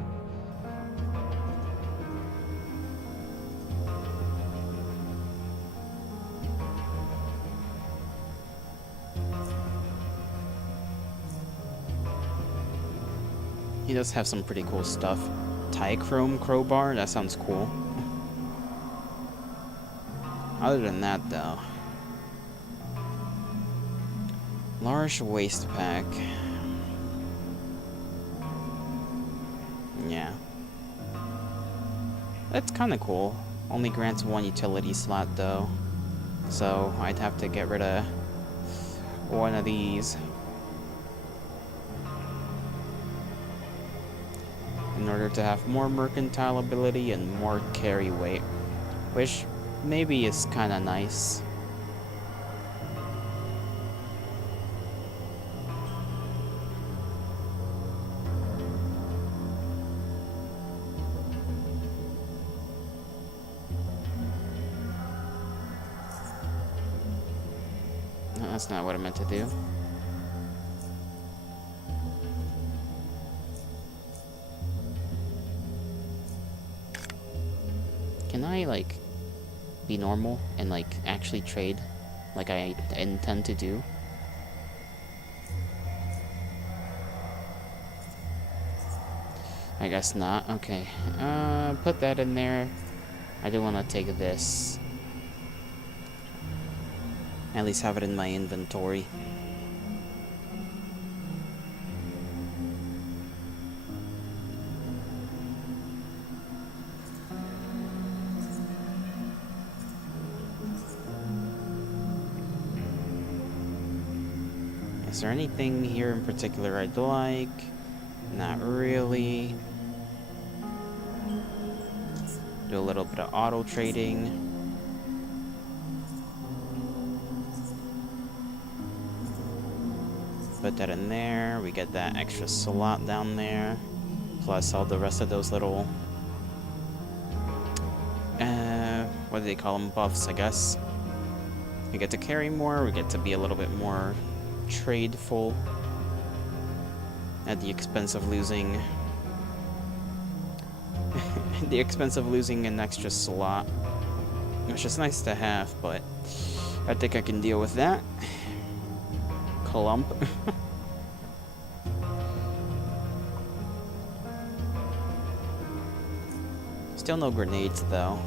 He does have some pretty cool stuff. Tichrome crowbar, that sounds cool. Other than that, though. Large waste pack. Yeah. That's kind of cool. Only grants one utility slot, though. So, I'd have to get rid of one of these in order to have more mercantile ability and more carry weight, which maybe is kind of nice. No, that's not what I meant to do. Can I, like, be normal and, like, actually trade like I intend to do? I guess not. Okay. Put that in there. I do want to take this. At least have it in my inventory. Is there anything here in particular I'd like? Not really. Do a little bit of auto trading. Put that in there. We get that extra slot down there. Plus all the rest of those little... what do they call them? Buffs, I guess. We get to carry more. We get to be a little bit more tradeful. At the expense of losing... the expense of losing an extra slot. Which is nice to have, but... I think I can deal with that. Clump. Still no grenades, though.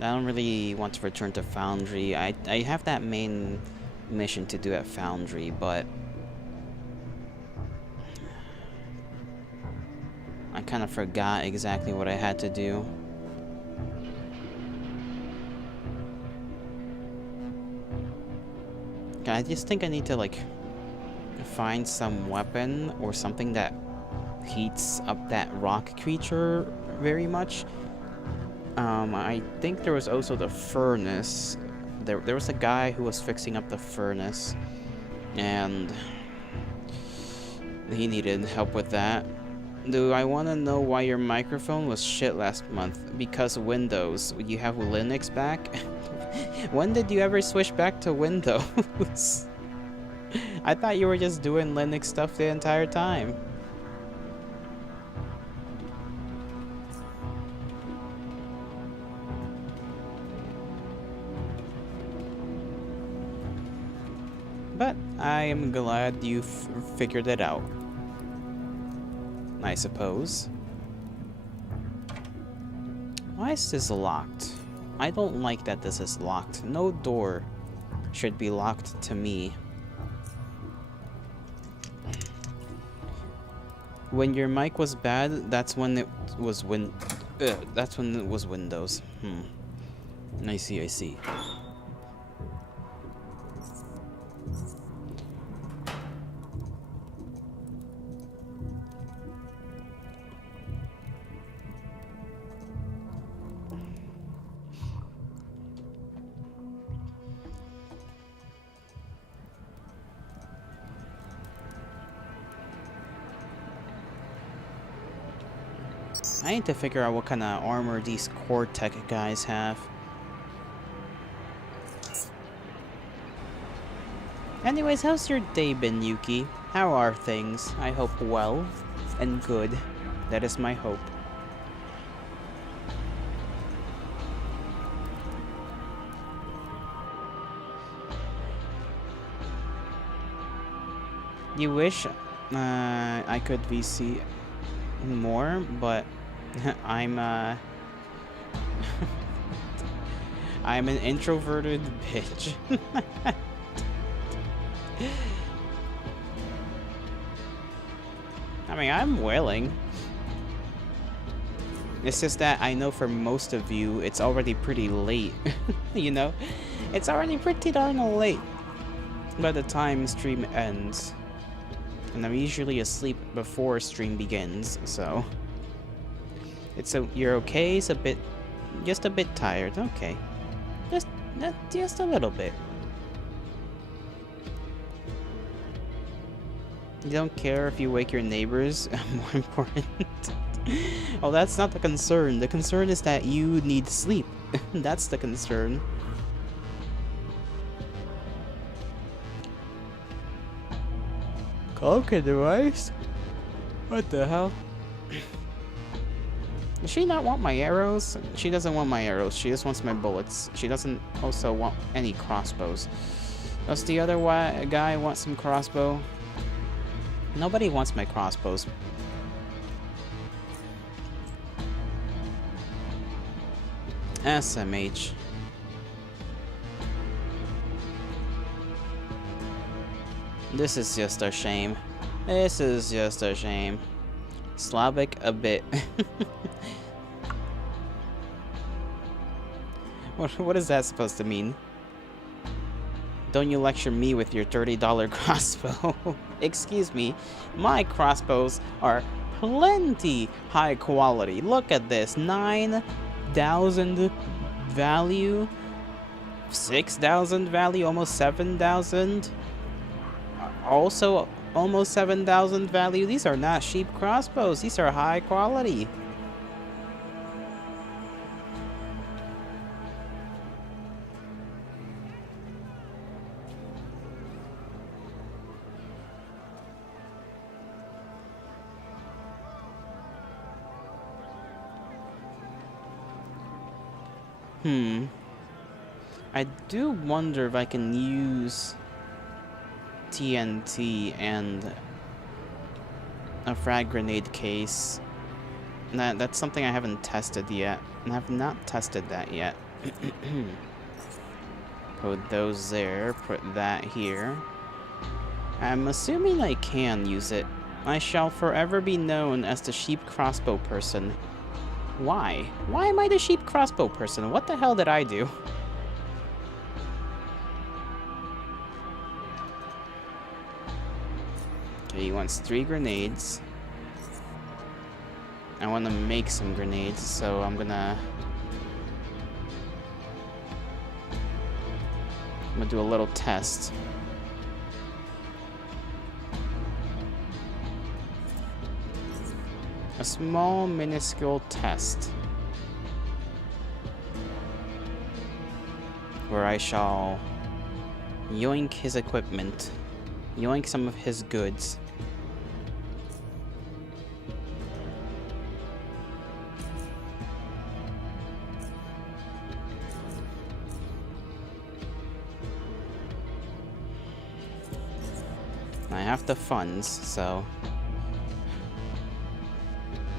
I don't really want to return to Foundry. I have that main mission to do at Foundry, but I kind of forgot exactly what I had to do. I just think I need to, like, find some weapon or something that heats up that rock creature very much. I think there was also the furnace there was a guy who was fixing up the furnace, and he needed help with that. Do I want to know why your microphone was shit last month? Because Windows. You have Linux back? When did you ever switch back to Windows? I thought you were just doing Linux stuff the entire time. But I am glad you figured it out, I suppose. Why is this locked? I don't like that this is locked. No door should be locked to me. When your mic was bad, that's when it was Windows. I see, I see. I need to figure out what kind of armor these core tech guys have. Anyways, how's your day been, Yuki? How are things? I hope well and good. That is my hope. You wish I could VC more, but I'm I'm an introverted bitch. I mean, I'm willing. It's just that I know for most of you, it's already pretty late. You know? It's already pretty darn late by the time stream ends. And I'm usually asleep before stream begins, so... You're okay? It's just a bit tired. Okay. Just a little bit. You don't care if you wake your neighbors? More important. Oh, that's not the concern. The concern is that you need sleep. That's the concern. Okay, device. What the hell? Does she not want my arrows? She doesn't want my arrows. She just wants my bullets. She doesn't also want any crossbows. Does the other guy want some crossbow? Nobody wants my crossbows. SMH. This is just a shame. This is just a shame. Slavic a bit. What is that supposed to mean? Don't you lecture me with your $30 crossbow. Excuse me, my crossbows are plenty high quality. Look at this, 9,000 value, 6,000 value, almost 7,000. Also almost 7,000 value. These are not cheap crossbows. These are high quality. I do wonder if I can use TNT and a frag grenade case. That's something I haven't tested yet. I have not tested that yet. Put those there, put that here. I'm assuming I can use it. I shall forever be known as the sheep crossbow person. Why? Why am I the sheep crossbow person? What the hell did I do? Okay, he wants 3 grenades. I want to make some grenades, so I'm gonna... I'm gonna do a little test. A small, minuscule test. Where I shall yoink his equipment. Yoink some of his goods. I have the funds, so...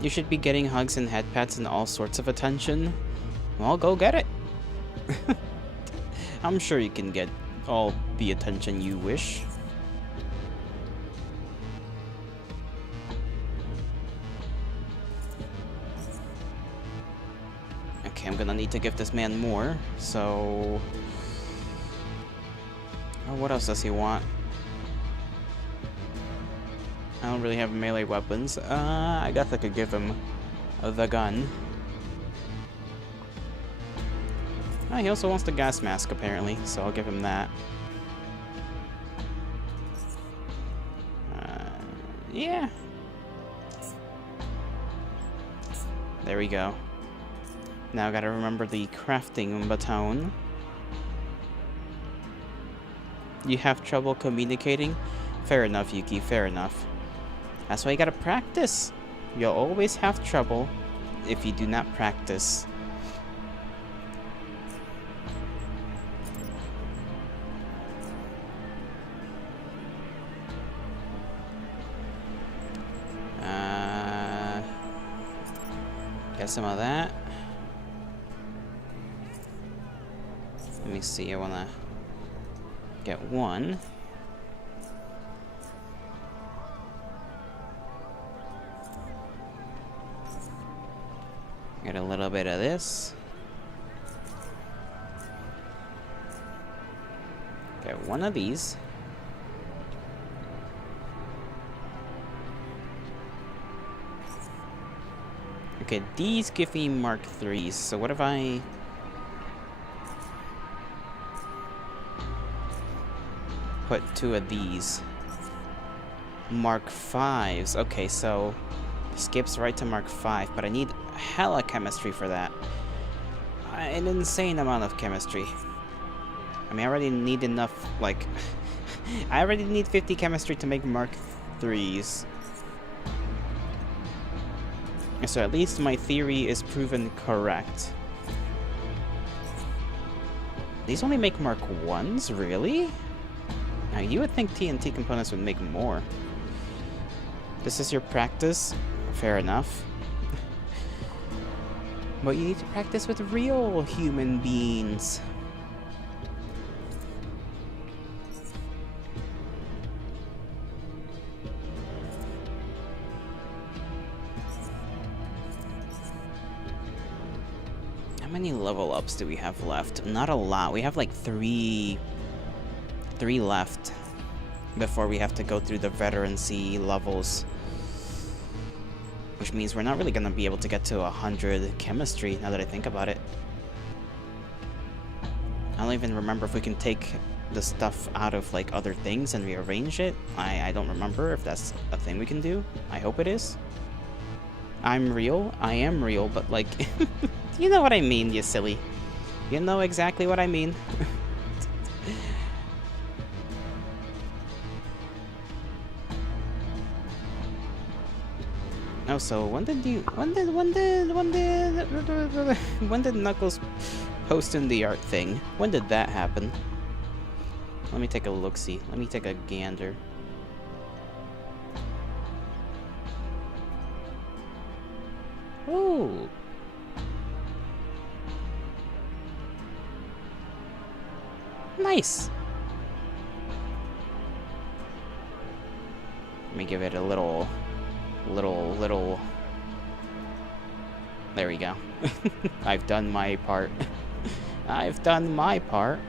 You should be getting hugs and head pats and all sorts of attention. Well, go get it. I'm sure you can get all the attention you wish. Okay, I'm gonna need to give this man more, so... Oh, what else does he want? I don't really have melee weapons. I guess I could give him the gun. He also wants the gas mask, apparently, so I'll give him that. Yeah. There we go. Now I gotta remember the crafting baton. You have trouble communicating? Fair enough, Yuki, fair enough. That's why you gotta practice. You'll always have trouble if you do not practice. Get some of that. Let me see, I wanna get one. Get a little bit of this. Get one of these. Okay, these give me Mark 3s, so what if I... put 2 of these? Mark 5s. Okay, so... skips right to Mark 5, but I need hella chemistry for that. An insane amount of chemistry. I mean, I already need enough, like... I already need 50 chemistry to make Mark 3s. So at least my theory is proven correct. These only make Mark 1s? Really? Now, you would think TNT components would make more. This is your practice? Fair enough. But you need to practice with real human beings. How many level ups do we have left? Not a lot. We have like three left before we have to go through the veterancy levels. Which means we're not really gonna be able to get to 100 chemistry, now that I think about it. I don't even remember if we can take the stuff out of, like, other things and rearrange it. I don't remember if that's a thing we can do. I hope it is. I'm real. I am real, but, like... you know what I mean, you silly. You know exactly what I mean. Oh, so when did Knuckles post in the art thing? When did that happen? Let me take a look-see. Let me take a gander. Ooh. Nice. Let me give it a little... There we go. I've done my part. I've done my part.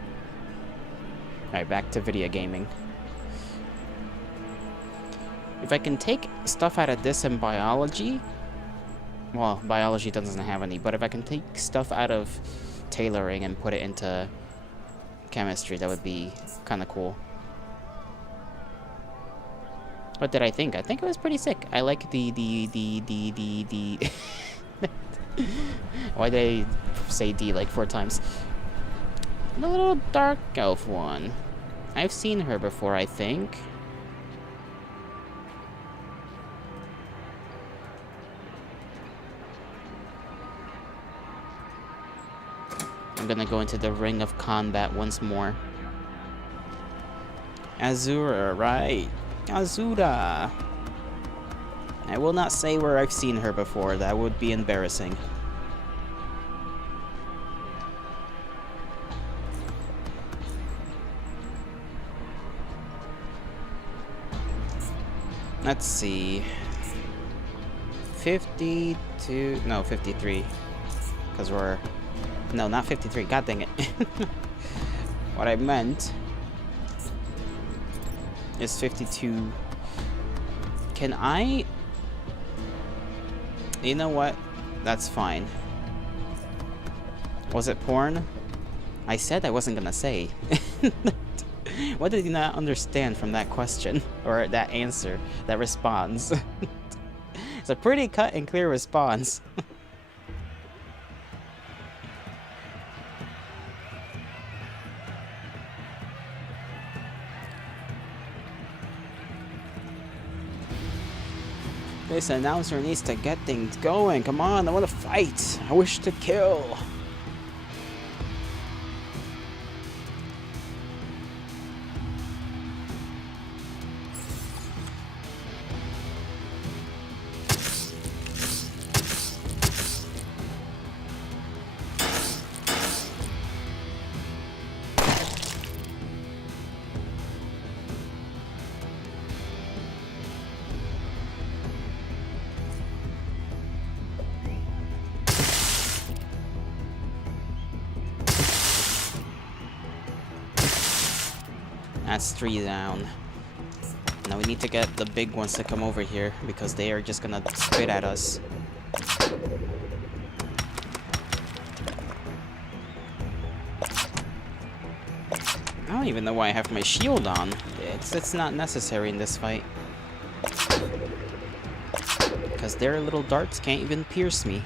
Alright, back to video gaming. If I can take stuff out of this in biology... Well, biology doesn't have any, but if I can take stuff out of tailoring and put it into chemistry. That would be kind of cool. What did I think? I think it was pretty sick. I like the why did I say D like 4 times? The little dark elf one. I've seen her before, I think. I'm gonna go into the ring of combat once more. Azura, right? Azura. I will not say where I've seen her before. That would be embarrassing. Let's see. 52... No, 53. Because we're... No, not 53. God dang it. What I meant is 52. Can I... You know what? That's fine. Was it porn? I said I wasn't gonna say. What did you not understand from that question? Or that answer? That response? It's a pretty cut and clear response. This announcer needs to get things going. Come on, I want to fight. I wish to kill. That's 3 down. Now we need to get the big ones to come over here because they are just gonna spit at us. I don't even know why I have my shield on. It's not necessary in this fight. Because their little darts can't even pierce me.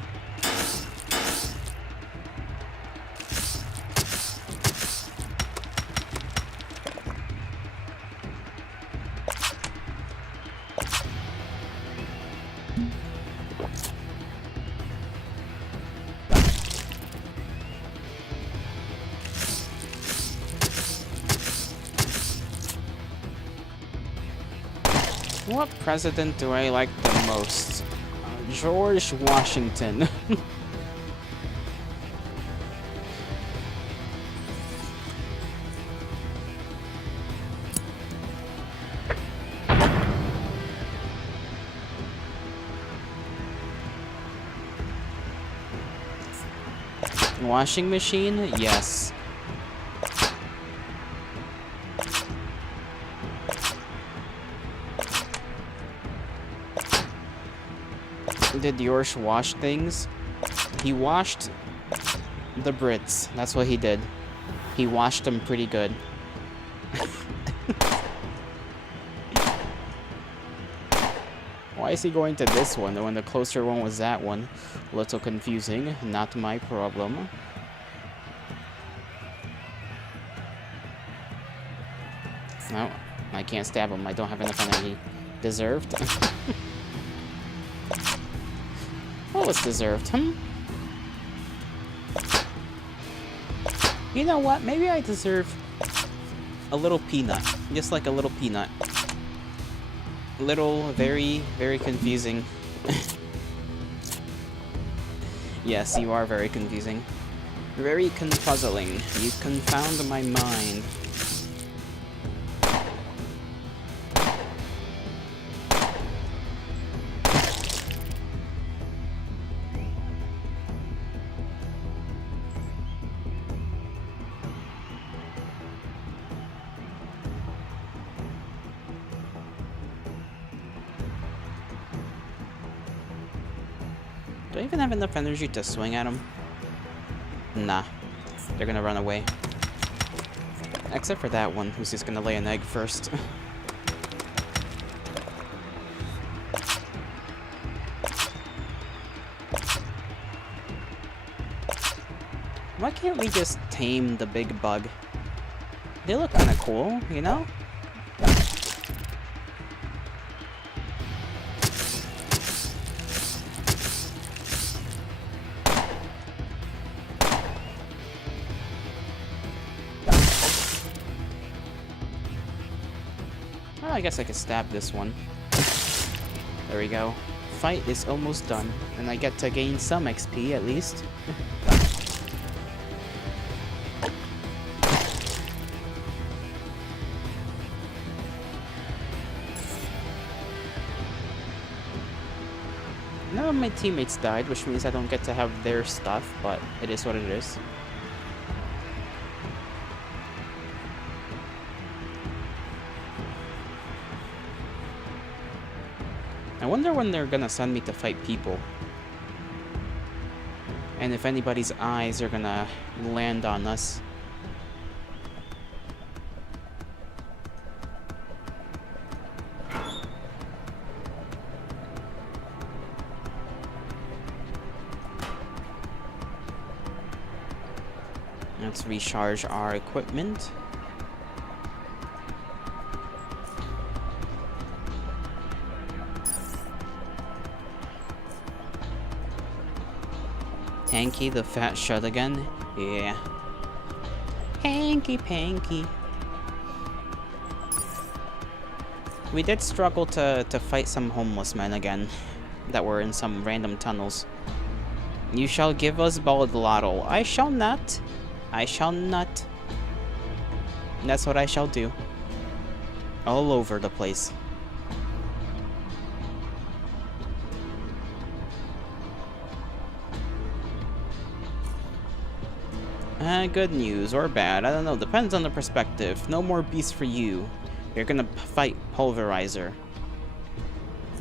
What president do I like the most? George Washington. Washing machine? Yes. Did yours wash things? He washed the Brits. That's what he did. He washed them pretty good. Why is he going to this one when the closer one was that one? A little confusing. Not my problem. No, I can't stab him. I don't have enough energy. Deserved. What was deserved, You know what? Maybe I deserve a little peanut. Just like a little peanut. Little, very, very confusing. Yes, you are very confusing. Very confuzzling. You confound my mind. Do I even have enough energy to swing at them? Nah. They're gonna run away. Except for that one, who's just gonna lay an egg first. Why can't we just tame the big bug? They look kinda cool, you know? Oh, I guess I could stab this one. There we go. Fight is almost done, and I get to gain some XP at least. None of my teammates died, which means I don't get to have their stuff, but it is what it is. I wonder when they're gonna send me to fight people. And if anybody's eyes are gonna land on us. Let's recharge our equipment. Hanky the fat shut again? Yeah. Hanky panky. We did struggle to fight some homeless men again that were in some random tunnels. You shall give us baldlattle. I shall not. I shall not. That's what I shall do. All over the place. Good news or bad, I don't know, depends on the perspective. No more beasts for you. You're gonna fight Pulverizer.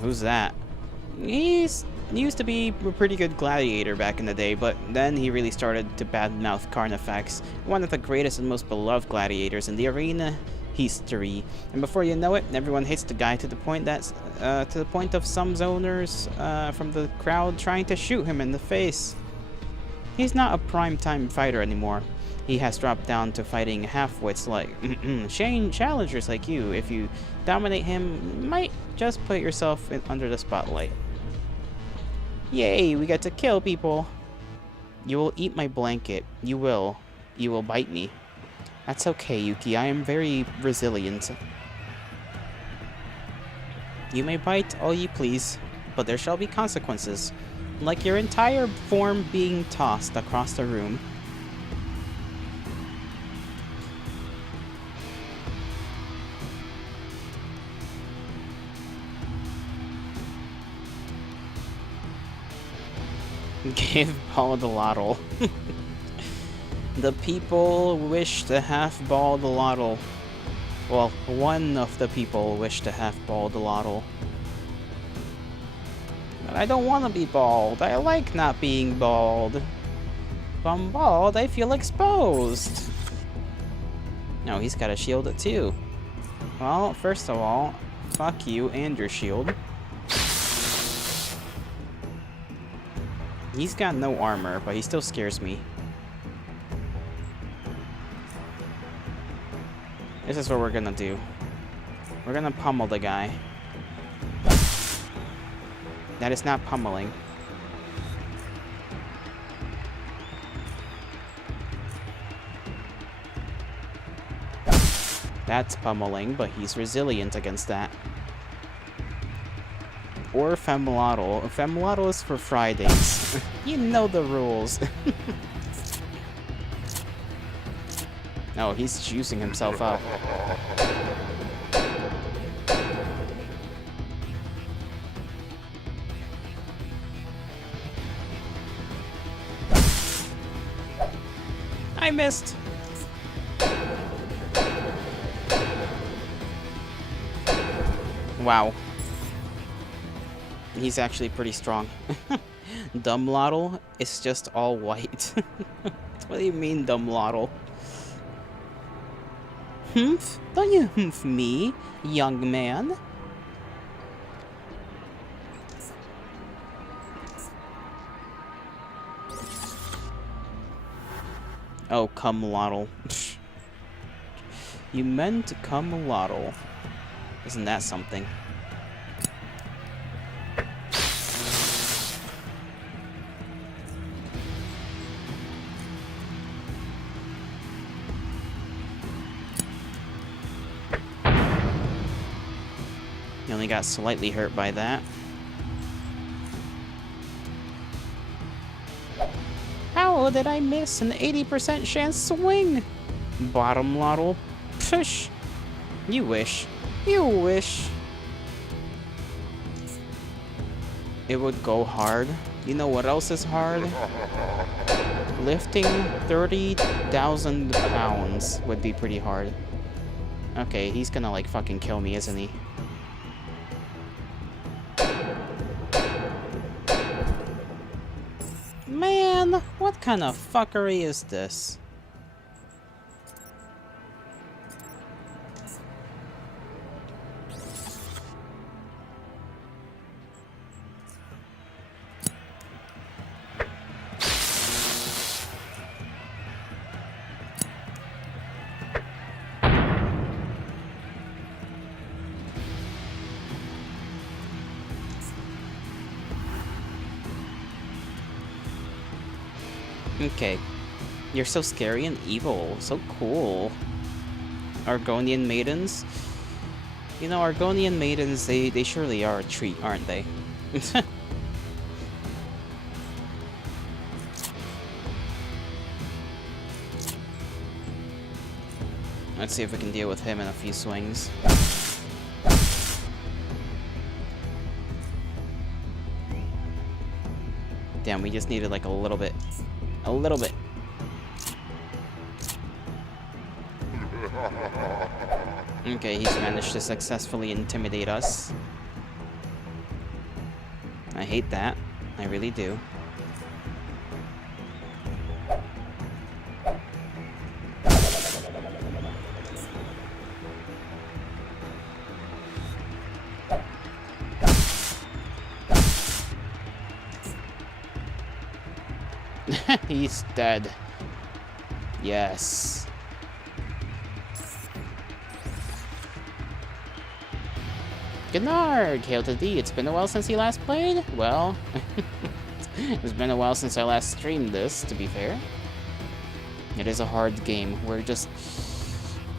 Who's that? He used to be a pretty good gladiator back in the day, but then he really started to badmouth Carnifex, one of the greatest and most beloved gladiators in the arena history. And before you know it, everyone hates the guy to the point of some zoners from the crowd trying to shoot him in the face. He's not a prime-time fighter anymore. He has dropped down to fighting half-wits like Shane challengers like you. If you dominate him, you might just put yourself under the spotlight. Yay, we get to kill people. You will eat my blanket. You will. You will bite me. That's okay, Yuki. I am very resilient. You may bite all you please, but there shall be consequences. Like your entire form being tossed across the room. Give Baldlattle. The people wish to have Baldlattle. Well, one of the people wish to have Baldlattle. But I don't want to be bald. I like not being bald. If I'm bald, I feel exposed. No, he's got a shield too. Well, first of all, fuck you and your shield. He's got no armor, but he still scares me. This is what we're gonna do. We're gonna pummel the guy. That is not pummeling. That's pummeling, but he's resilient against that. Or Femlotl. Femlotl is for Fridays. You know the rules. No, he's juicing himself up. I missed. Wow. He's actually pretty strong. Dumblotl is just all white. What do you mean, Dumblotl? Humph? Don't you humph me, young man. Oh, cum-lottle. You meant cum-lottle. Isn't that something? You only got slightly hurt by that. How did I miss an 80% chance swing? Bottom lottle. Psh. You wish. You wish. It would go hard. You know what else is hard? Lifting 30,000 pounds would be pretty hard. Okay, he's gonna like fucking kill me, isn't he? Man, what kind of fuckery is this? Okay. You're so scary and evil. So cool. Argonian maidens? You know, Argonian maidens, they surely are a treat, aren't they? Let's see if we can deal with him in a few swings. Damn, we just needed like a little bit. A little bit. Okay, he's managed to successfully intimidate us. I hate that. I really do. He's dead. Yes. Gnarg! Hail to thee. It's been a while since you last played? Well, it's been a while since I last streamed this, to be fair. It is a hard game. We're just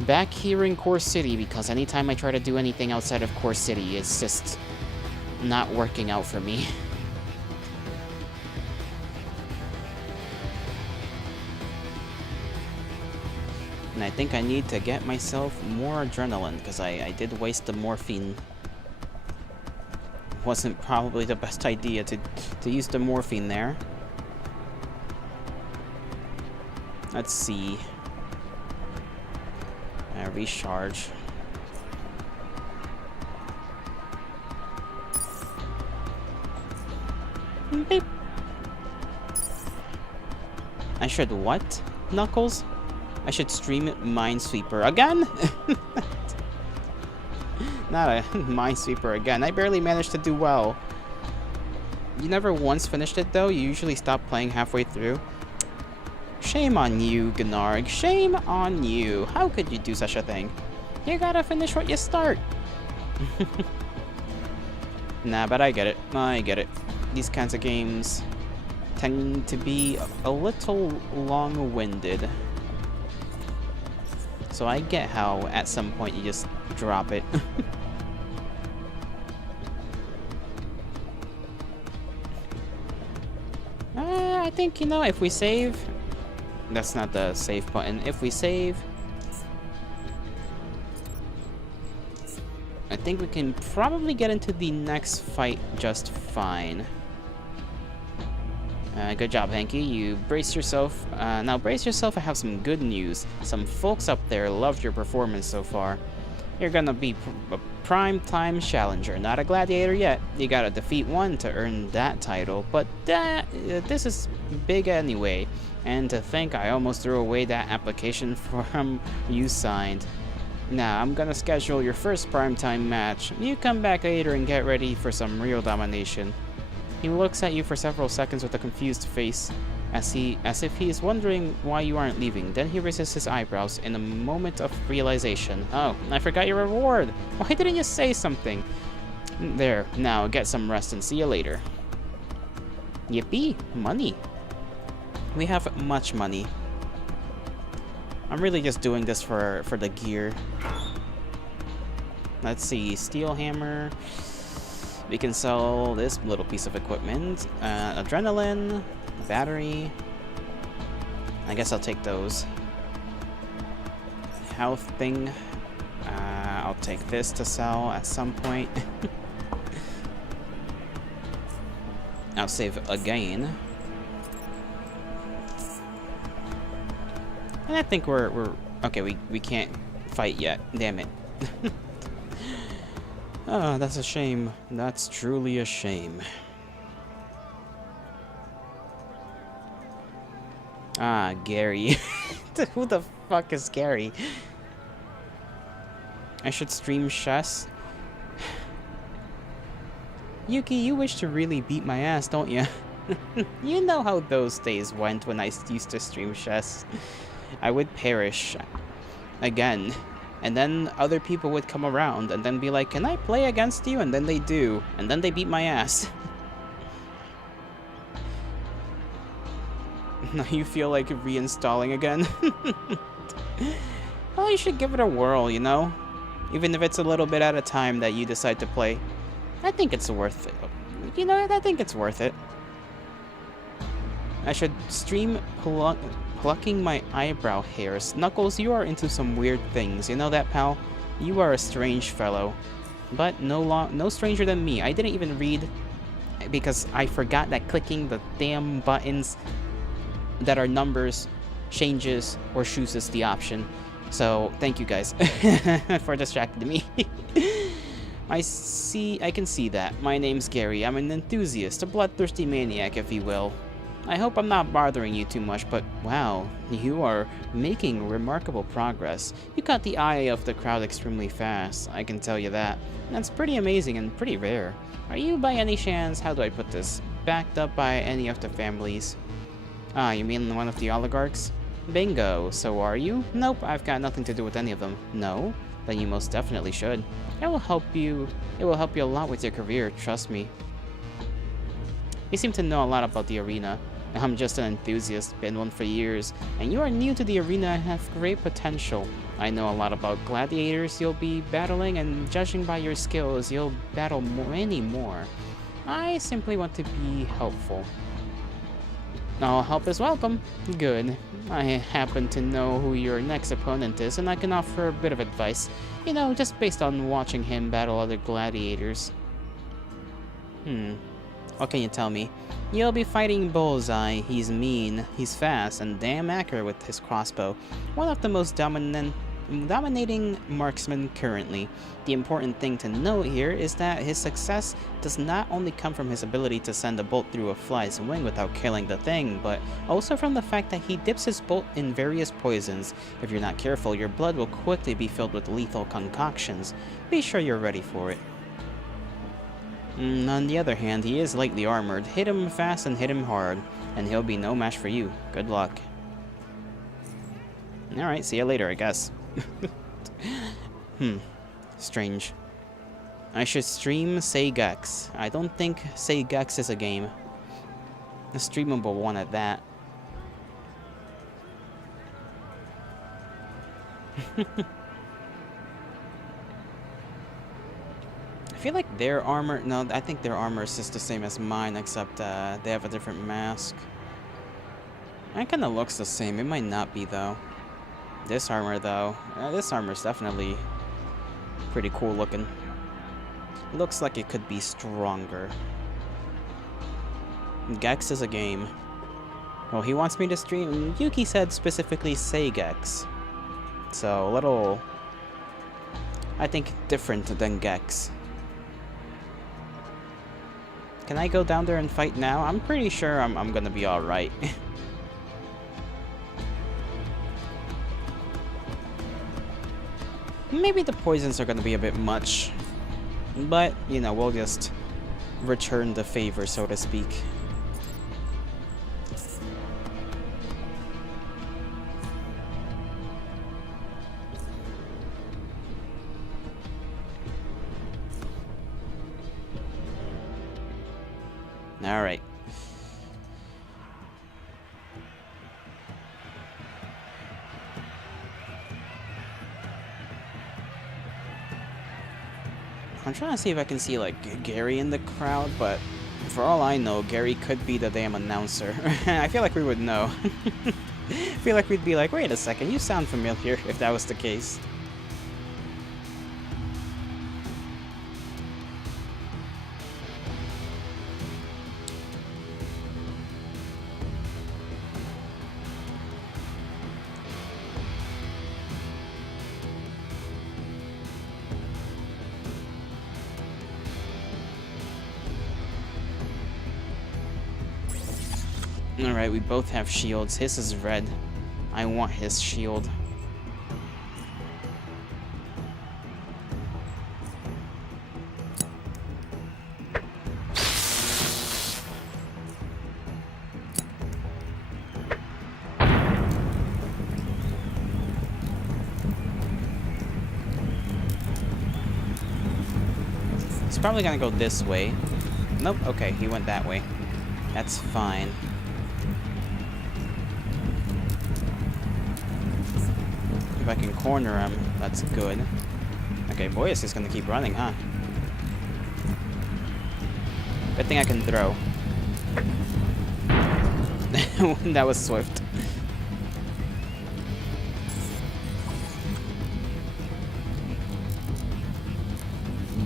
back here in Core City because anytime I try to do anything outside of Core City, it's just not working out for me. And I think I need to get myself more adrenaline, because I did waste the morphine. Wasn't probably the best idea to use the morphine there. Let's see. Recharge. Beep. I should what, Knuckles? I should stream Minesweeper again? Not a Minesweeper again. I barely managed to do well. You never once finished it though? You usually stop playing halfway through? Shame on you, Gnarg. Shame on you. How could you do such a thing? You gotta finish what you start. Nah, but I get it. I get it. These kinds of games tend to be a little long-winded. So I get how at some point you just drop it. I think, you know, if we save... That's not the save button. If we save... I think we can probably get into the next fight just fine. Good job, Hanky. You brace yourself. Now brace yourself, I have some good news. Some folks up there loved your performance so far. You're gonna be a prime-time challenger, not a gladiator yet. You gotta defeat one to earn that title, but this is big anyway. And to think I almost threw away that application form you signed. Now, I'm gonna schedule your first primetime match. You come back later and get ready for some real domination. He looks at you for several seconds with a confused face, as if he is wondering why you aren't leaving. Then he raises his eyebrows in a moment of realization. Oh, I forgot your reward. Why didn't you say something? There, now get some rest and see you later. Yippee, money. We have much money. I'm really just doing this for the gear. Let's see, steel hammer. We can sell this little piece of equipment. Adrenaline, battery. I guess I'll take those. Health thing. I'll take this to sell at some point. I'll save again. And I think we're okay, we can't fight yet. Damn it. Oh, that's a shame. That's truly a shame. Ah, Gary. Who the fuck is Gary? I should stream chess. Yuki, you wish to really beat my ass, don't you? You know how those days went when I used to stream chess. I would perish. Again. And then other people would come around and then be like, can I play against you? And then they do. And then they beat my ass. Now you feel like reinstalling again? Well, you should give it a whirl, you know? Even if it's a little bit at a time that you decide to play. I think it's worth it. You know, I think it's worth it. I should stream plucking my eyebrow hairs. Knuckles, you are into some weird things. You know that, pal? You are a strange fellow. But no stranger than me. I didn't even read because I forgot that clicking the damn buttons that are numbers, changes, or chooses the option. So, thank you guys for distracting me. I can see that. My name's Gary. I'm an enthusiast, a bloodthirsty maniac, if you will. I hope I'm not bothering you too much, but wow, you are making remarkable progress. You caught the eye of the crowd extremely fast, I can tell you that. That's pretty amazing and pretty rare. Are you by any chance, how do I put this, backed up by any of the families? Ah, you mean one of the oligarchs? Bingo, so are you? Nope, I've got nothing to do with any of them. No? Then you most definitely should. It will help you a lot with your career, trust me. You seem to know a lot about the arena. I'm just an enthusiast, been one for years, and you are new to the arena and have great potential. I know a lot about gladiators you'll be battling, and judging by your skills, you'll battle many more. I simply want to be helpful. All help is welcome. Good. I happen to know who your next opponent is, and I can offer a bit of advice. You know, just based on watching him battle other gladiators. What can you tell me? You'll be fighting Bullseye. He's mean, he's fast, and damn accurate with his crossbow. One of the most dominating marksmen currently. The important thing to note here is that his success does not only come from his ability to send a bolt through a fly's wing without killing the thing, but also from the fact that he dips his bolt in various poisons. If you're not careful, your blood will quickly be filled with lethal concoctions. Be sure you're ready for it. On the other hand, he is lightly armored. Hit him fast and hit him hard, and he'll be no match for you. Good luck. Alright, see you later, I guess. Strange. I should stream Seigex. I don't think Seigex is a game. A streamable one at that. I feel like their armor... No, I think their armor is just the same as mine, except they have a different mask. It kind of looks the same. It might not be, though. This armor, though. This armor is definitely pretty cool looking. Looks like it could be stronger. Gex is a game. Well, he wants me to stream... Yuki said specifically Seigex. So, a little... I think different than Gex. Can I go down there and fight now? I'm pretty sure I'm gonna be alright. Maybe the poisons are gonna be a bit much. But, you know, we'll just return the favor, so to speak. Alright. I'm trying to see if I can see, like, Gary in the crowd, but for all I know, Gary could be the damn announcer. I feel like we would know. I feel like we'd be like, wait a second, you sound familiar, if that was the case. Alright, we both have shields. His is red. I want his shield. He's probably gonna go this way. Nope, okay, he went that way. That's fine. If I can corner him, that's good. Okay, Boyus is gonna keep running, huh? Good thing I can throw. That was swift.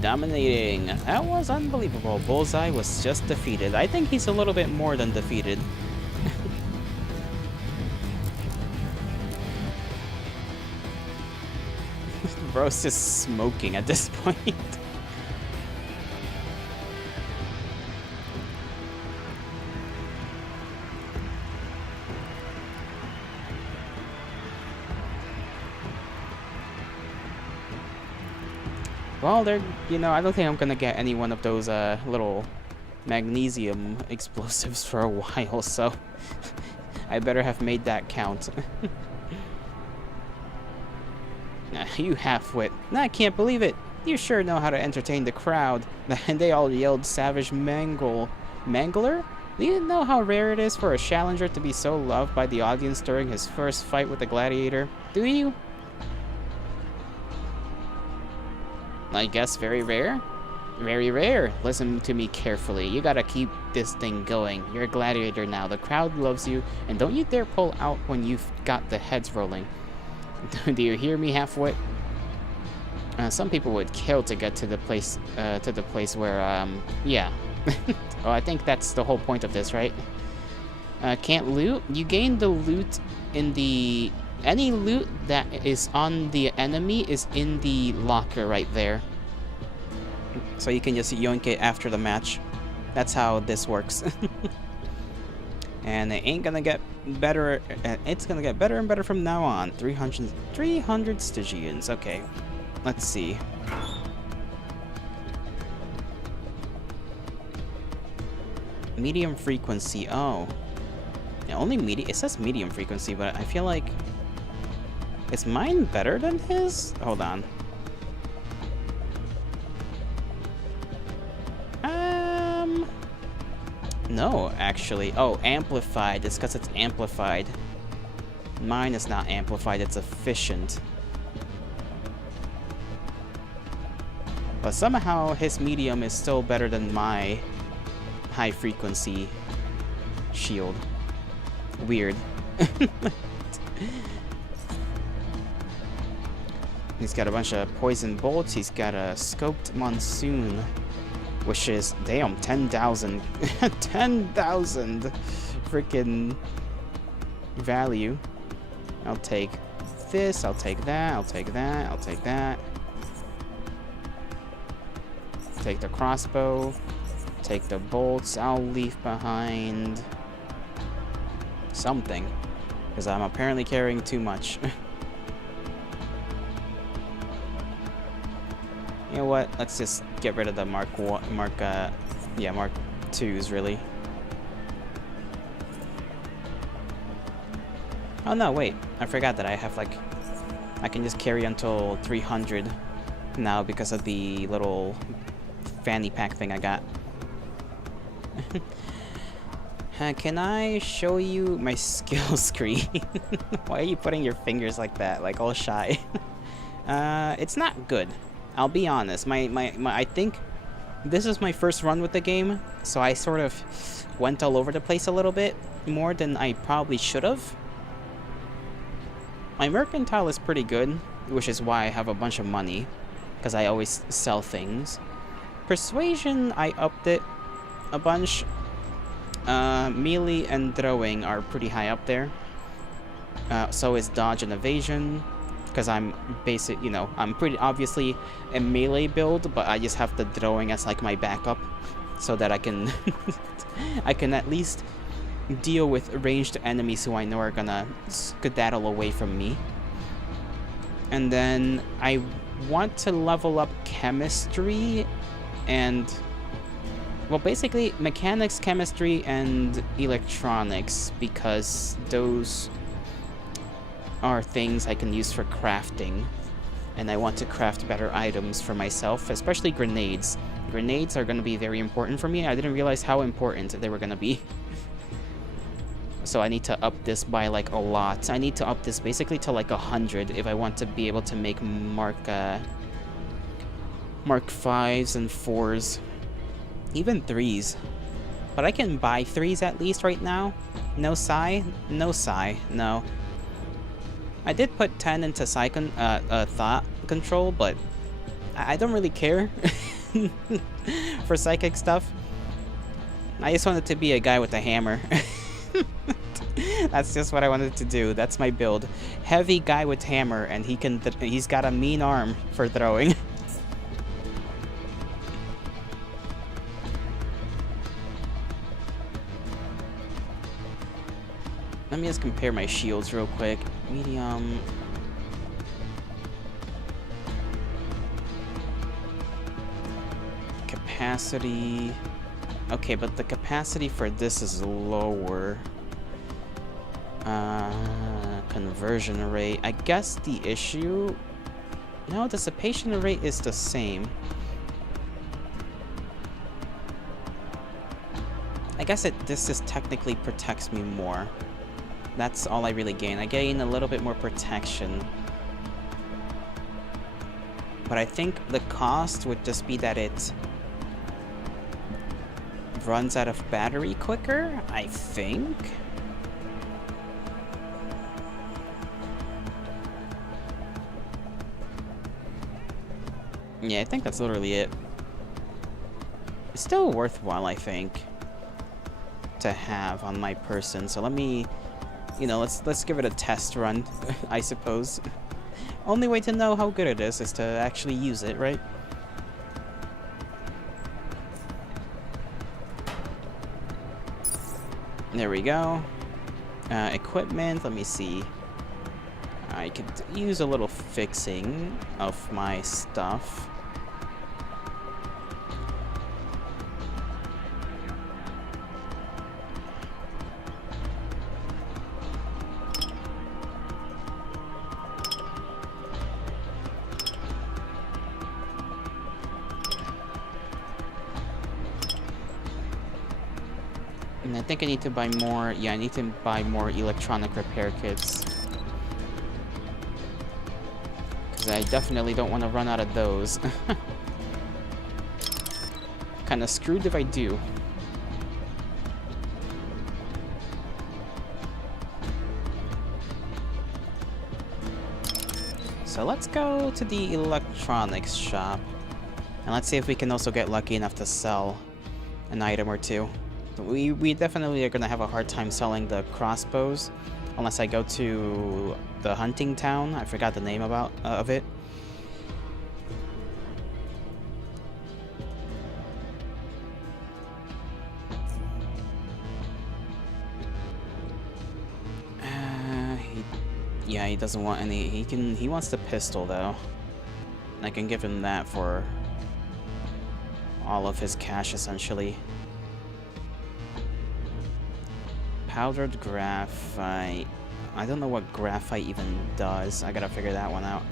Dominating. That was unbelievable. Bullseye was just defeated. I think he's a little bit more than defeated. Bro's just smoking at this point. Well, they're, you know, I don't think I'm gonna get any one of those little magnesium explosives for a while, so I better have made that count. You half-wit. I can't believe it. You sure know how to entertain the crowd. And they all yelled savage mangler? Do you know how rare it is for a challenger to be so loved by the audience during his first fight with the gladiator? Do you? I guess very rare? Very rare. Listen to me carefully. You gotta keep this thing going. You're a gladiator now. The crowd loves you, and don't you dare pull out when you've got the heads rolling. Do you hear me, half-wit? Some people would kill to get to the place where, yeah. Oh, I think that's the whole point of this, right? Can't loot? You gain the loot in the... Any loot that is on the enemy is in the locker right there. So you can just yoink it after the match. That's how this works. And it ain't gonna get better. It's gonna get better and better from now on. 300 Stygians. Okay, let's see. Medium frequency. Oh, yeah, only medium. It says medium frequency, but I feel like is mine better than his? Hold on. No, actually. Oh, amplified. It's because it's amplified. Mine is not amplified, it's efficient. But somehow his medium is still better than my high frequency shield. Weird. He's got a bunch of poison bolts. He's got a scoped monsoon. Which is, damn, 10,000. 10,000 freaking value. I'll take this, I'll take that, I'll take that, I'll take that. Take the crossbow. Take the bolts. I'll leave behind something. Because I'm apparently carrying too much. know what? Let's just get rid of the Mark 2s, really. Oh no, wait. I forgot that I have, like... I can just carry until 300 now because of the little fanny pack thing I got. Can I show you my skill screen? Why are you putting your fingers like that, like all shy? It's not good. I'll be honest. I think this is my first run with the game, so I sort of went all over the place a little bit more than I probably should have. My mercantile is pretty good, which is why I have a bunch of money, because I always sell things. Persuasion, I upped it a bunch. Melee and throwing are pretty high up there. So is dodge and evasion, because I'm I'm pretty obviously a melee build, but I just have the throwing as like my backup, so that I can I can at least deal with ranged enemies who I know are gonna skedaddle away from me. And then I want to level up chemistry and, well, basically mechanics, chemistry, and electronics, because those are things I can use for crafting, and I want to craft better items for myself, especially grenades. Grenades are going to be very important for me. I didn't realize how important they were going to be. So I need to up this by like a lot. I need to up this basically to like 100 if I want to be able to make Mark 5s and 4s. Even 3s. But I can buy 3s at least right now. No psi? No psi. No. I did put 10 into thought control, but I don't really care for psychic stuff. I just wanted to be a guy with a hammer. That's just what I wanted to do. That's my build. Heavy guy with hammer, and he's got a mean arm for throwing. Let me just compare my shields real quick. Medium. Capacity. Okay, but the capacity for this is lower. Conversion rate. I guess the issue... No, dissipation rate is the same. I guess this just technically protects me more. That's all I really gain. I gain a little bit more protection. But I think the cost would just be that it runs out of battery quicker, I think. Yeah, I think that's literally it. It's still worthwhile, I think, to have on my person. So let me, let's give it a test run, I suppose. Only way to know how good it is to actually use it, right? There we go. Equipment, let me see. I could use a little fixing of my stuff. And I think I need to buy more, I need to buy more electronic repair kits. Because I definitely don't want to run out of those. Kinda screwed if I do. So let's go to the electronics shop. And let's see if we can also get lucky enough to sell an item or two. We definitely are going to have a hard time selling the crossbows unless I go to the hunting town. I forgot the name of it. He doesn't want any. He wants the pistol though. I can give him that for all of his cash, essentially. Powdered graphite. I don't know what graphite even does. I gotta figure that one out.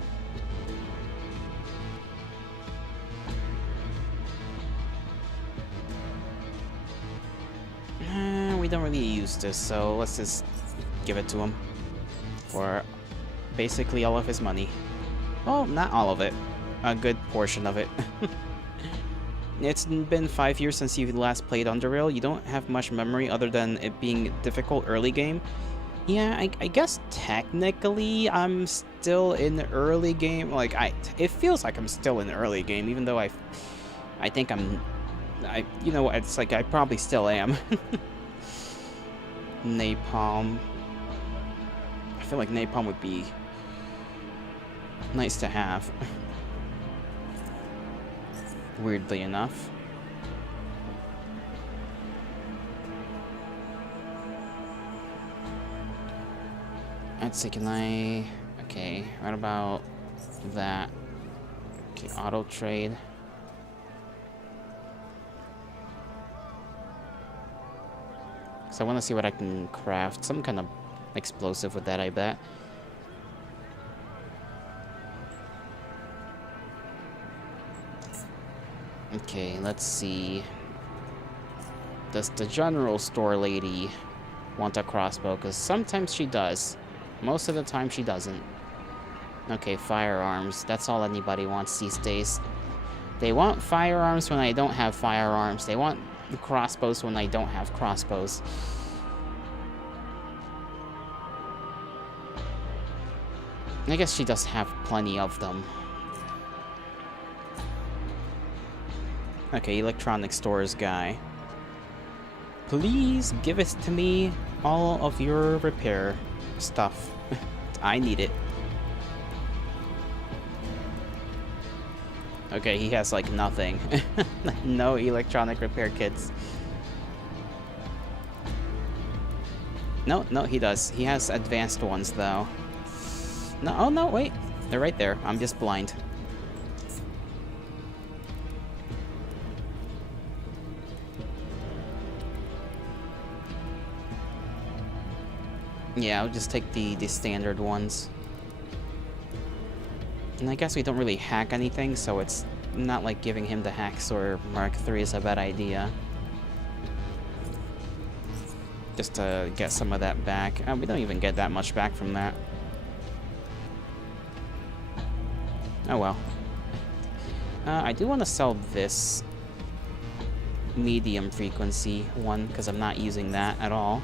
We don't really use this, so let's just give it to him for basically all of his money. Well, not all of it. A good portion of it. It's been 5 years since you last played UnderRail. You don't have much memory other than it being difficult early game. Yeah, I guess technically I'm still in the early game. Like, it feels like I'm still in the early game, even though I think you know, it's like I probably still am. Napalm. I feel like napalm would be nice to have. Weirdly enough. Let's see, can I... Okay, what about that? Okay, auto trade. So I want to see what I can craft. Some kind of explosive with that, I bet. Okay, let's see. Does the general store lady want a crossbow? Because sometimes she does. Most of the time she doesn't. Okay, firearms. That's all anybody wants these days. They want firearms when I don't have firearms. They want the crossbows when I don't have crossbows. I guess she does have plenty of them. Okay, electronic stores guy. Please give it to me, all of your repair stuff. I need it. Okay, he has like nothing. No electronic repair kits. No, he does. He has advanced ones though. No, oh no, wait. They're right there. I'm just blind. Yeah, I'll just take the standard ones. And I guess we don't really hack anything, so it's not like giving him the Hacksaw Mark III is a bad idea. Just to get some of that back. We don't even get that much back from that. Oh well. I do want to sell this medium frequency one, because I'm not using that at all.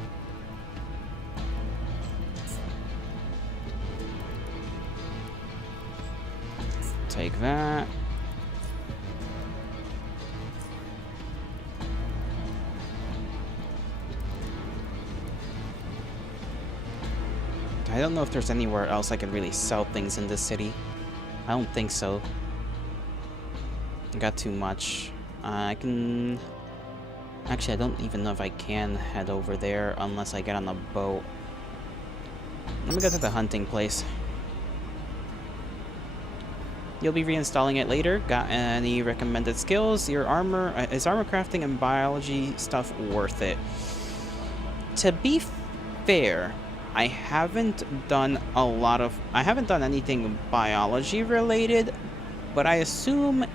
Take that. I don't know if there's anywhere else I can really sell things in this city. I don't think so. I got too much. I can... Actually, I don't even know if I can head over there unless I get on a boat. Let me go to the hunting place. You'll be reinstalling it later. Got any recommended skills? Your armor... is armor crafting and biology stuff worth it? To be fair, I haven't done a lot of... I haven't done anything biology related, but I assume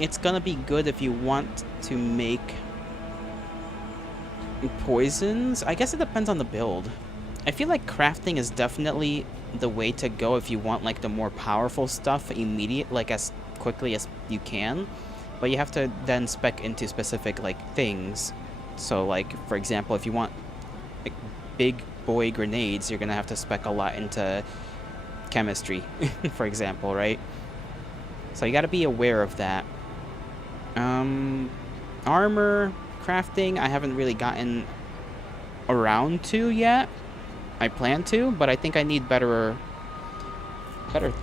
it's gonna be good if you want to make poisons. I guess it depends on the build. I feel like crafting is definitely the way to go if you want like the more powerful stuff immediate, like as quickly as you can, but you have to then spec into specific like things. So like, for example, if you want like big boy grenades, you're gonna have to spec a lot into chemistry, for example, right? So you gotta be aware of that. Armor crafting, I haven't really gotten around to yet. I plan to, but I think I need better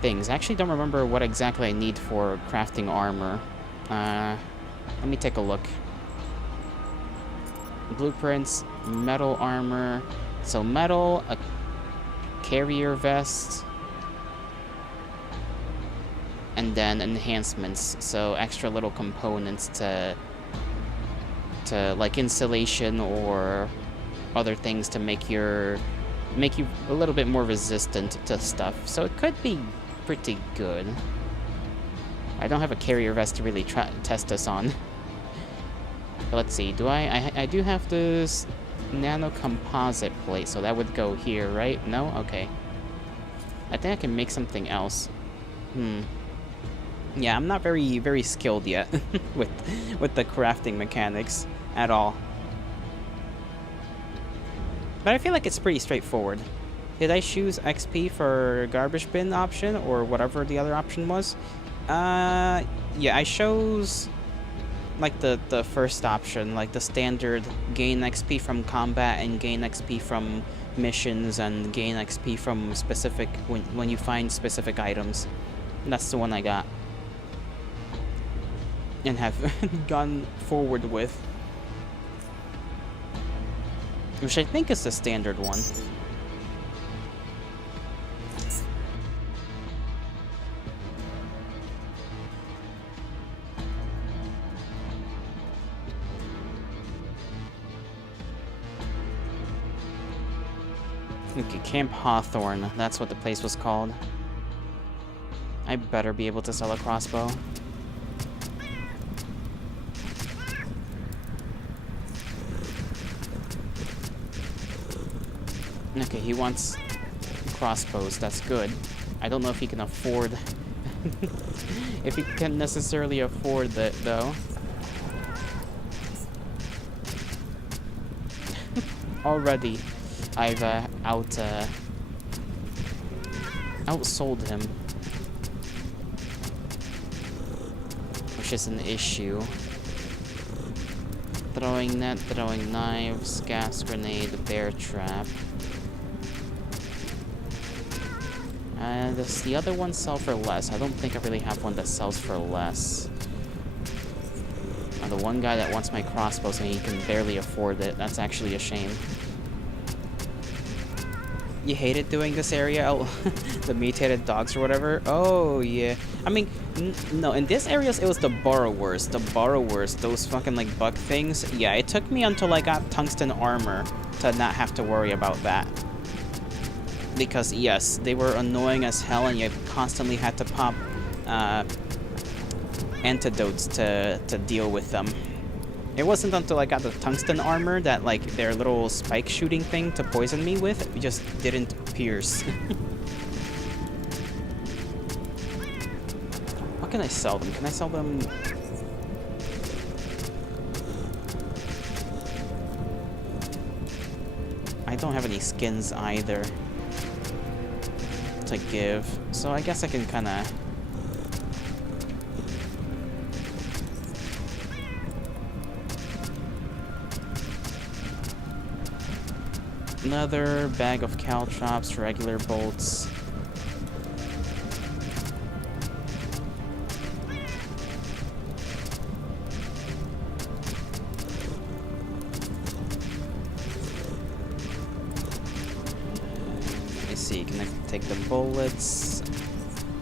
things. I actually don't remember what exactly I need for crafting armor. Let me take a look. Blueprints, metal armor. So metal, a carrier vest. and then enhancements, so extra little components to like insulation or other things to make you a little bit more resistant to stuff. So it could be pretty good. I don't have a carrier vest to really test this on. But let's see, do I do have this nano composite plate, so that would go here, right? No? Okay. I think I can make something else. Yeah, I'm not very skilled yet with the crafting mechanics at all. But I feel like it's pretty straightforward. Did I choose XP for garbage bin option or whatever the other option was? Yeah, I chose like the first option, like the standard gain XP from combat and gain XP from missions and gain XP from specific when you find specific items. And that's the one I got and have gone forward with, which I think is the standard one. Okay, Camp Hawthorne, that's what the place was called. I better be able to sell a crossbow. Okay, he wants crossbows, that's good. I don't know if he can afford... if he can necessarily afford that, though. Already, I've outsold him. Which is an issue. Throwing net, throwing knives, gas grenade, bear trap. Does the other one sell for less? I don't think I really have one that sells for less. The one guy that wants my crossbow saying he can barely afford it. That's actually a shame. You hated doing this area? Oh, the mutated dogs or whatever? Oh, yeah. I mean, no, in this area, it was the borrowers. The borrowers, those fucking, like, bug things. Yeah, it took me until I got tungsten armor to not have to worry about that. Because, yes, they were annoying as hell, and you constantly had to pop antidotes to deal with them. It wasn't until I got the tungsten armor that, like, their little spike shooting thing to poison me with just didn't pierce. What can I sell them? Can I sell them... I don't have any skins either to give, so I guess I can kind of... Another bag of caltrops, regular bolts. Let me see, can I take the bullets?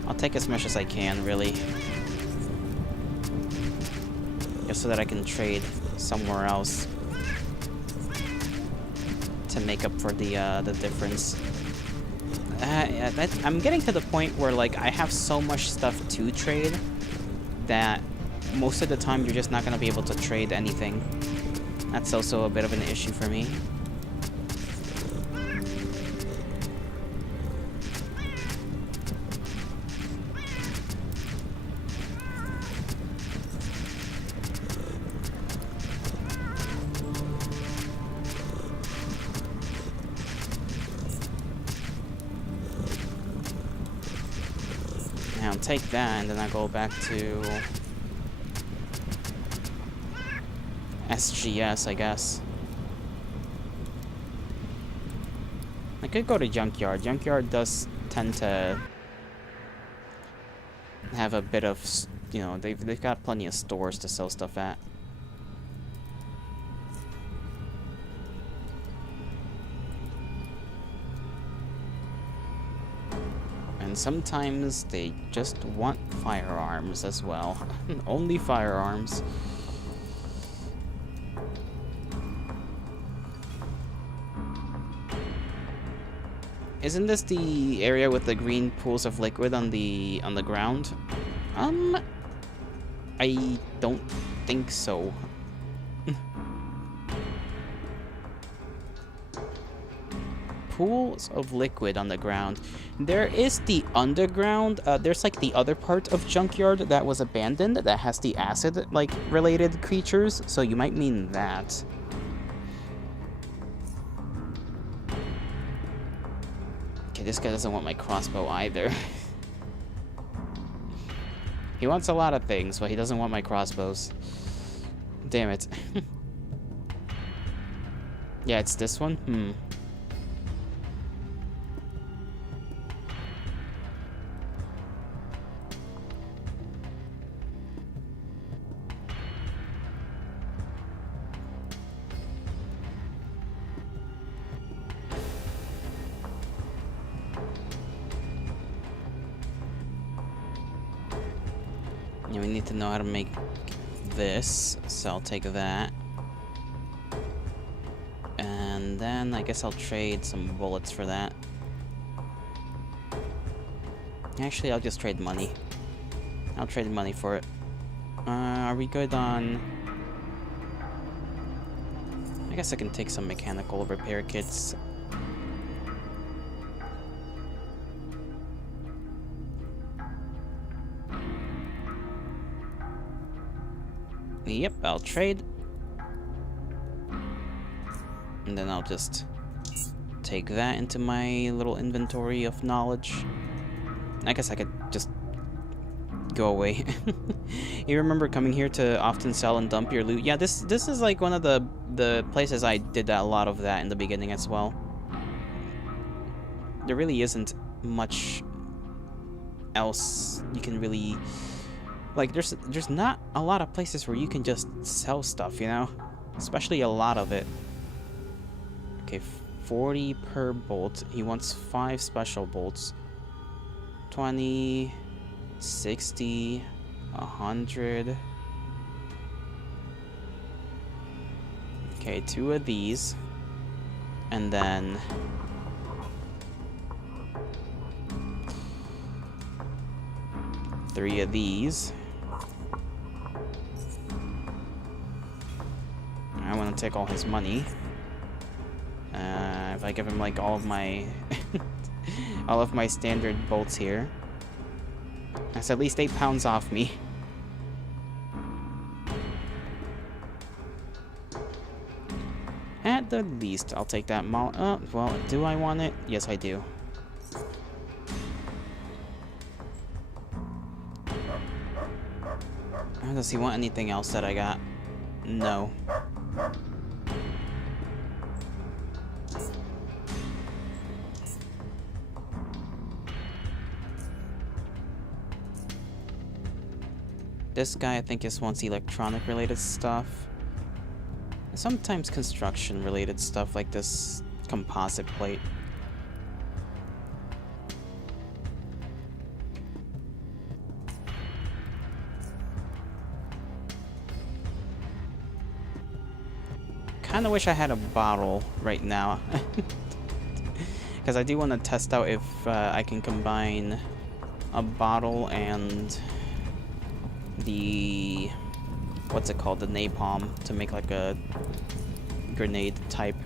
I'll take as much as I can, really. Just so that I can trade somewhere else to make up for the difference. Yeah, I'm getting to the point where, like, I have so much stuff to trade that most of the time you're just not going to be able to trade anything. That's also a bit of an issue for me. I'll take that, and then I'll go back to SGS, I guess. I could go to Junkyard. Junkyard does tend to have a bit of, you know, they've got plenty of stores to sell stuff at. And And sometimes they just want firearms as well. Only firearms. Isn't this the area with the green pools of liquid on the ground? I don't think so. Pools of liquid on the ground. There is the underground. There's like the other part of Junkyard that was abandoned that has the acid like related creatures. So you might mean that. Okay, this guy doesn't want my crossbow either. He wants a lot of things, but he doesn't want my crossbows. Damn it. Yeah, it's this one? Yeah, we need to know how to make this, so I'll take that. And then I guess I'll trade some bullets for that. Actually, I'll just trade money. I'll trade money for it. Are we good on... I guess I can take some mechanical repair kits. Yep, I'll trade. And then I'll just take that into my little inventory of knowledge. I guess I could just go away. You remember coming here to often sell and dump your loot? Yeah, this is like one of the places I did a lot of that in the beginning as well. There really isn't much else you can really... Like, there's not a lot of places where you can just sell stuff, you know? Especially a lot of it. Okay, 40 per bolt. He wants 5 special bolts. 20, 60, 100. Okay, 2 of these. And then... three of these. I want to take all his money. If I give him like all of my all of my standard bolts here, that's at least 8 pounds off me. At the least, I'll take that well, do I want it? Yes, I do. Does he want anything else that I got? No. This guy, I think, just wants electronic related stuff. Sometimes construction related stuff like this composite plate. Kinda wish I had a bottle right now. Because I do want to test out if I can combine a bottle and the... what's it called? The napalm to make like a grenade type.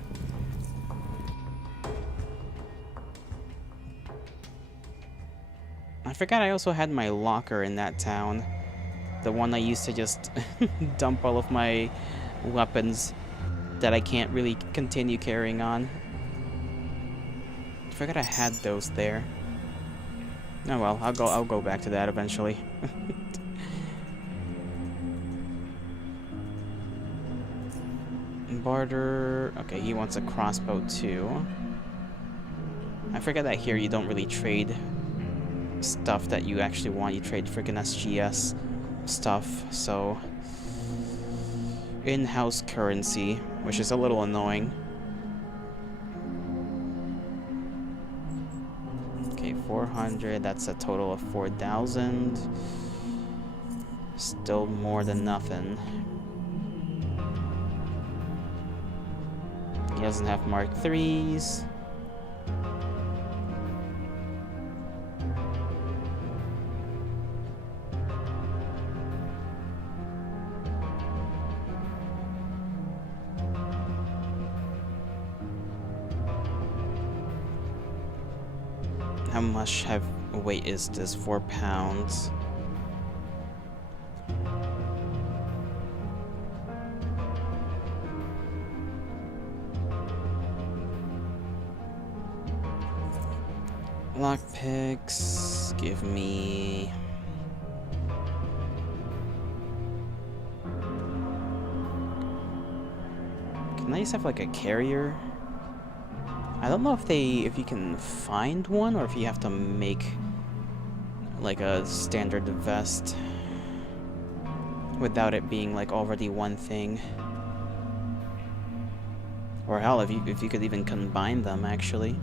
I forgot I also had my locker in that town. The one I used to just dump all of my weapons that I can't really continue carrying on. I forgot I had those there. Oh well, I'll go back to that eventually. Barter. Okay, he wants a crossbow too. I forget that here you don't really trade stuff that you actually want. You trade freaking SGS stuff, so in-house currency, which is a little annoying. Okay, 400. 400, that's a total of 4,000. Still more than nothing. He doesn't have Mark 3s. How much weight is this? 4 pounds. Lockpicks, give me... Can I just have like a carrier? I don't know if you can find one or if you have to make like a standard vest without it being like already one thing. Or hell, if you could even combine them actually.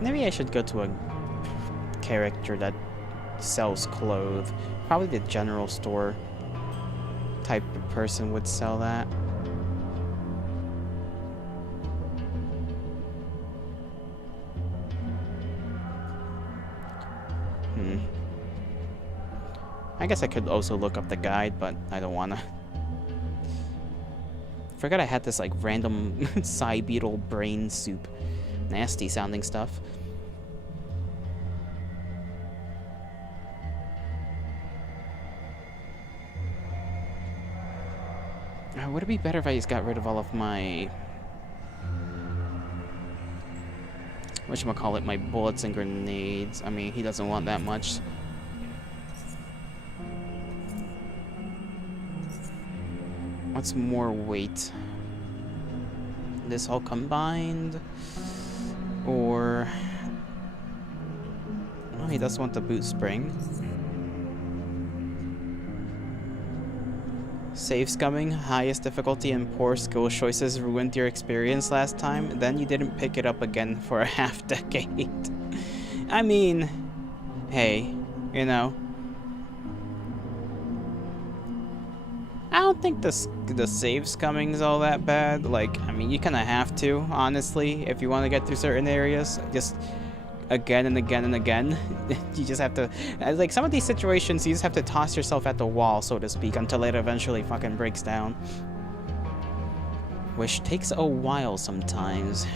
Maybe I should go to a character that sells clothes. Probably the general store type of person would sell that. I guess I could also look up the guide, but I don't wanna. Forgot I had this like random Psy Beetle brain soup. Nasty sounding stuff. Would it be better if I just got rid of all of my... whatchamacallit, my bullets and grenades? I mean, he doesn't want that much. What's more weight? This all combined? Or... oh, he does want the boot spring. Save scumming, highest difficulty and poor skill choices ruined your experience last time, then you didn't pick it up again for a half decade. I mean, hey, you know. I don't think the save scumming's all that bad. Like, I mean, you kind of have to, honestly, if you want to get through certain areas. Just again and again and again. You just have to, like, some of these situations, you just have to toss yourself at the wall, so to speak, until it eventually fucking breaks down. Which takes a while sometimes.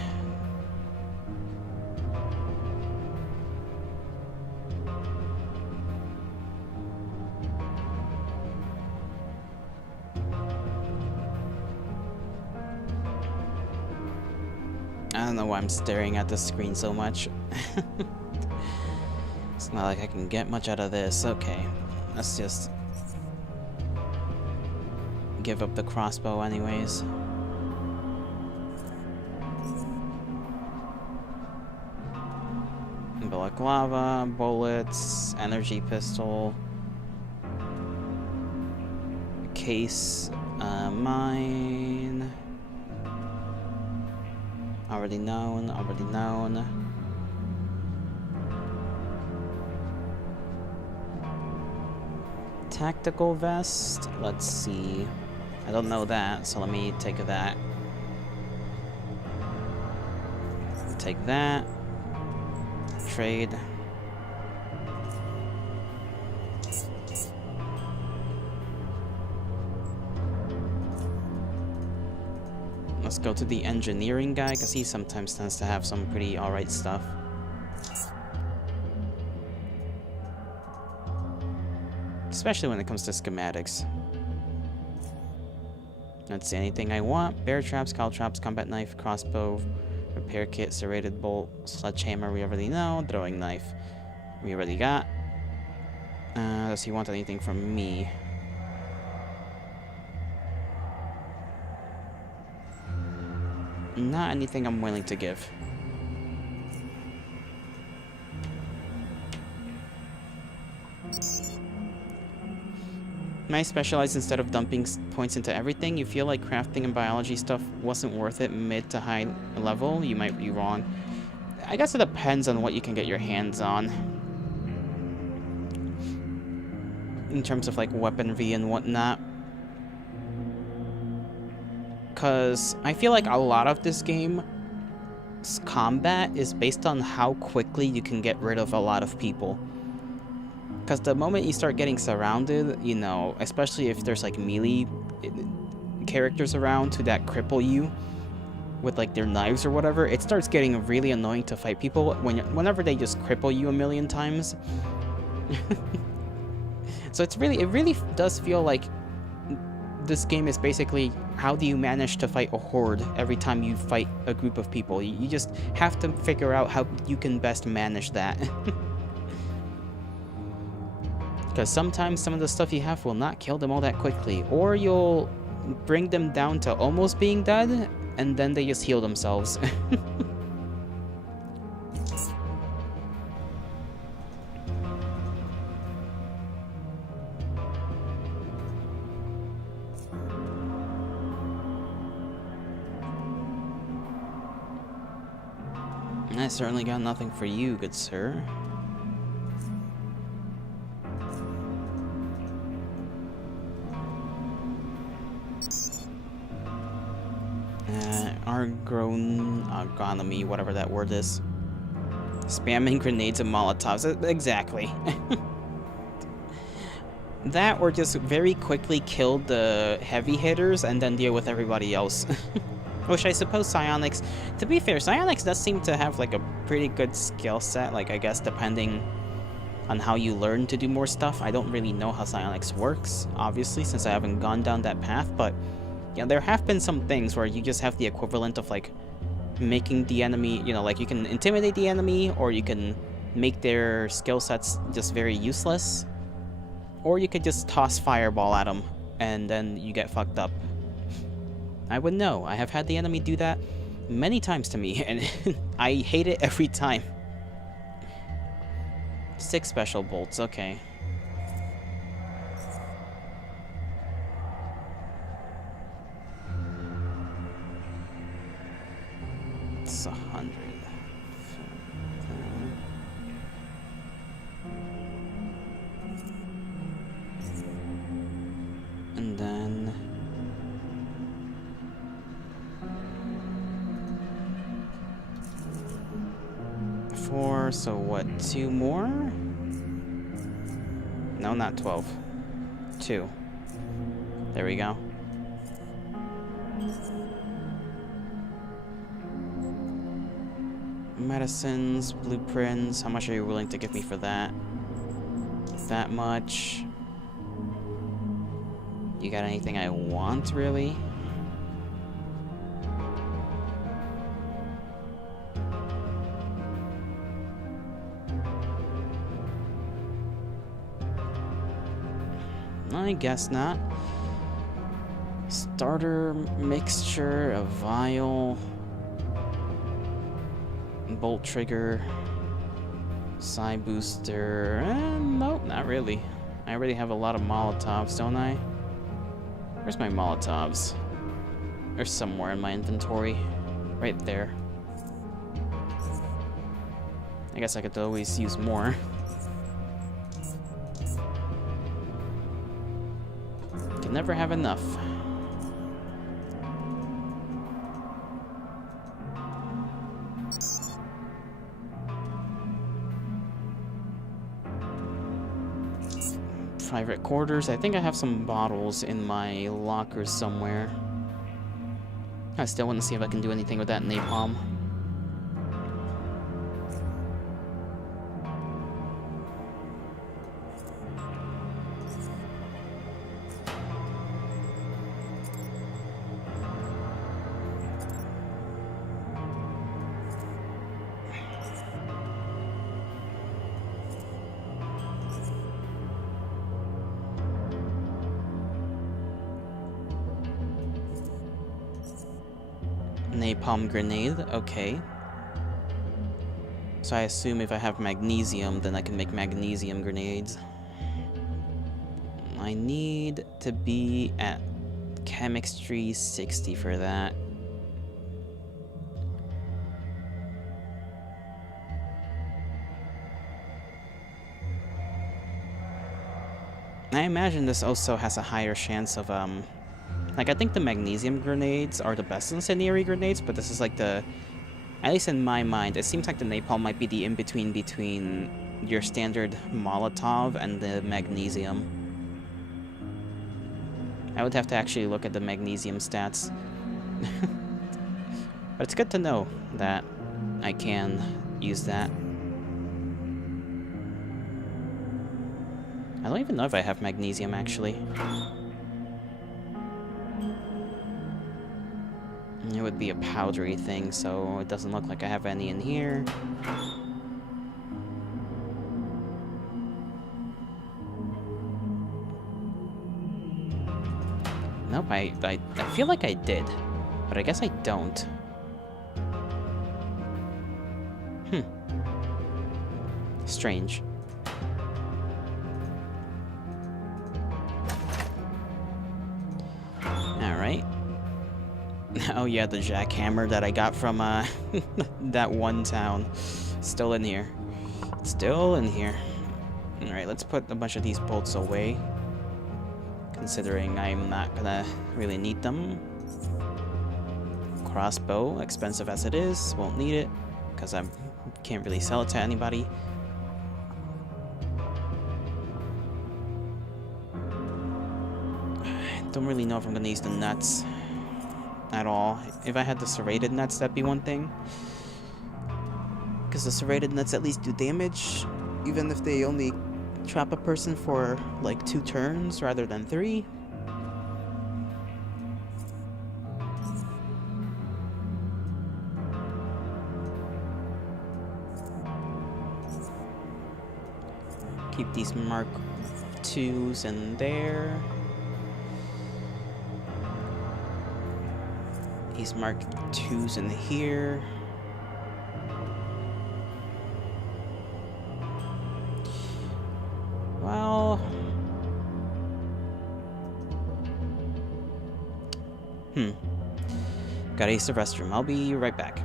I don't know why I'm staring at the screen so much. It's not like I can get much out of this. Okay, let's just give up the crossbow anyways. Balaclava, bullets, energy pistol, case, mine. Already known, already known. Tactical vest, let's see. I don't know that, so let me take that. Take that. Trade. Let's go to the engineering guy, because he sometimes tends to have some pretty alright stuff. Especially when it comes to schematics. Let's see, anything I want. Bear traps, cow traps, combat knife, crossbow, repair kit, serrated bolt, sledgehammer, we already know. Throwing knife, we already got. Does he want anything from me? Not anything I'm willing to give. I specialize instead of dumping points into everything. You feel like crafting and biology stuff wasn't worth it mid to high level? You might be wrong. I guess it depends on what you can get your hands on. In terms of like weaponry and whatnot. Because I feel like a lot of this game's combat is based on how quickly you can get rid of a lot of people. Because the moment you start getting surrounded, you know, especially if there's like melee characters around that cripple you with like their knives or whatever, it starts getting really annoying to fight people whenever they just cripple you a million times. So it really does feel like this game is basically how do you manage to fight a horde every time you fight a group of people. You just have to figure out how you can best manage that. Because sometimes some of the stuff you have will not kill them all that quickly, or you'll bring them down to almost being dead, and then they just heal themselves. I certainly got nothing for you, good sir. Agronomy, whatever that word is. Spamming grenades and molotovs. Exactly. That or just very quickly kill the heavy hitters and then deal with everybody else. Which I suppose Psionics, to be fair, Psionics does seem to have like a pretty good skill set, like I guess depending on how you learn to do more stuff. I don't really know how Psionics works, obviously, since I haven't gone down that path, but yeah, there have been some things where you just have the equivalent of like making the enemy, you know, like you can intimidate the enemy, or you can make their skill sets just very useless, or you could just toss fireball at them and then you get fucked up. I would know. I have had the enemy do that many times to me, and I hate it every time. 6 special bolts, okay. It's 100. And then 4, so what, 2 more? No, not 12. 2. There we go. Medicines, blueprints, how much are you willing to give me for that? That much. You got anything I want, really? I guess not. Starter mixture, a vial, bolt trigger, psi booster. Nope, not really. I already have a lot of molotovs, don't I? Where's my molotovs? They're somewhere in my inventory. Right there. I guess I could always use more. Can never have enough. Private quarters. I think I have some bottles in my locker somewhere. I still want to see if I can do anything with that napalm. Napalm grenade, okay. So I assume if I have magnesium, then I can make magnesium grenades. I need to be at chemistry 60 for that. I imagine this also has a higher chance of, like, I think the magnesium grenades are the best incendiary grenades, but this is like the, at least in my mind, it seems like the napalm might be the in-between between your standard Molotov and the magnesium. I would have to actually look at the magnesium stats. But it's good to know that I can use that. I don't even know if I have magnesium, actually. It would be a powdery thing, so it doesn't look like I have any in here. Nope, I feel like I did, but I guess I don't. Hmm. Strange. Alright. Oh yeah, the jackhammer that I got from, that one town. Still in here. Still in here. Alright, let's put a bunch of these bolts away, considering I'm not gonna really need them. Crossbow, expensive as it is, won't need it, because I can't really sell it to anybody. I don't really know if I'm gonna use the nuts at all. If I had the serrated nuts, that'd be one thing. Because the serrated nuts at least do damage, even if they only trap a person for like 2 turns rather than 3. Keep these Mark 2s in there. These Mark 2s in here. Well... Gotta use the restroom. I'll be right back.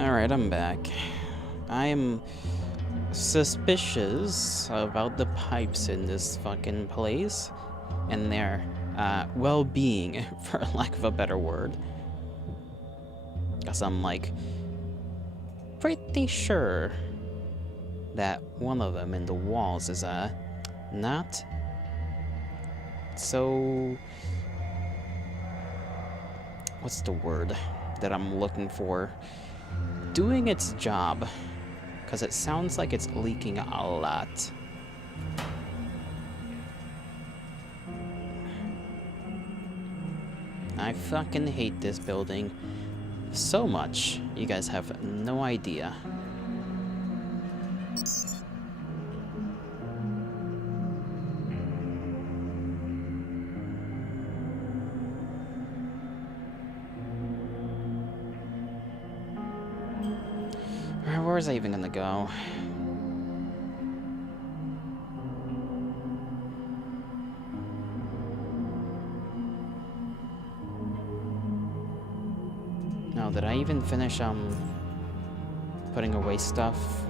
Alright, I'm back. I'm suspicious about the pipes in this fucking place and their well-being, for lack of a better word. Because I'm like pretty sure that one of them in the walls is not so, what's the word that I'm looking for, doing its job, because it sounds like it's leaking a lot. I fucking hate this building so much, you guys have no idea. Where is I even gonna go? No, did I even finish putting away stuff?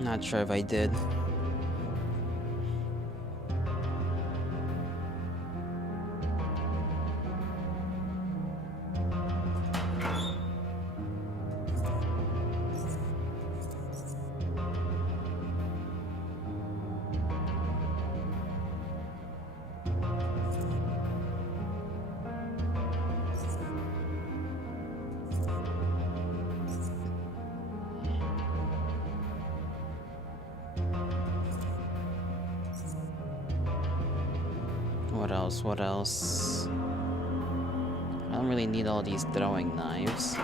Not sure if I did. What else? What else? I don't really need all these throwing knives.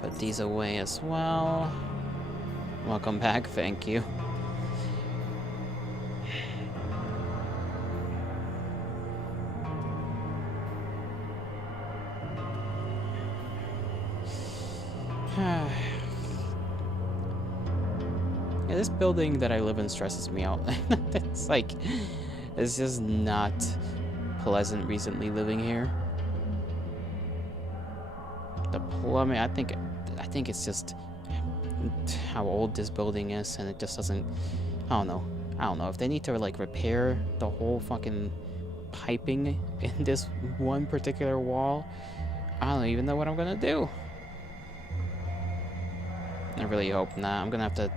Put these away as well. Welcome back, thank you. Yeah, this building that I live in stresses me out. It's like, it's just not pleasant recently living here. The plumbing, I think it's just how old this building is, and it just doesn't, I don't know if they need to like repair the whole fucking piping in this one particular wall. I don't even know what I'm gonna do. I really hope not. I'm gonna have to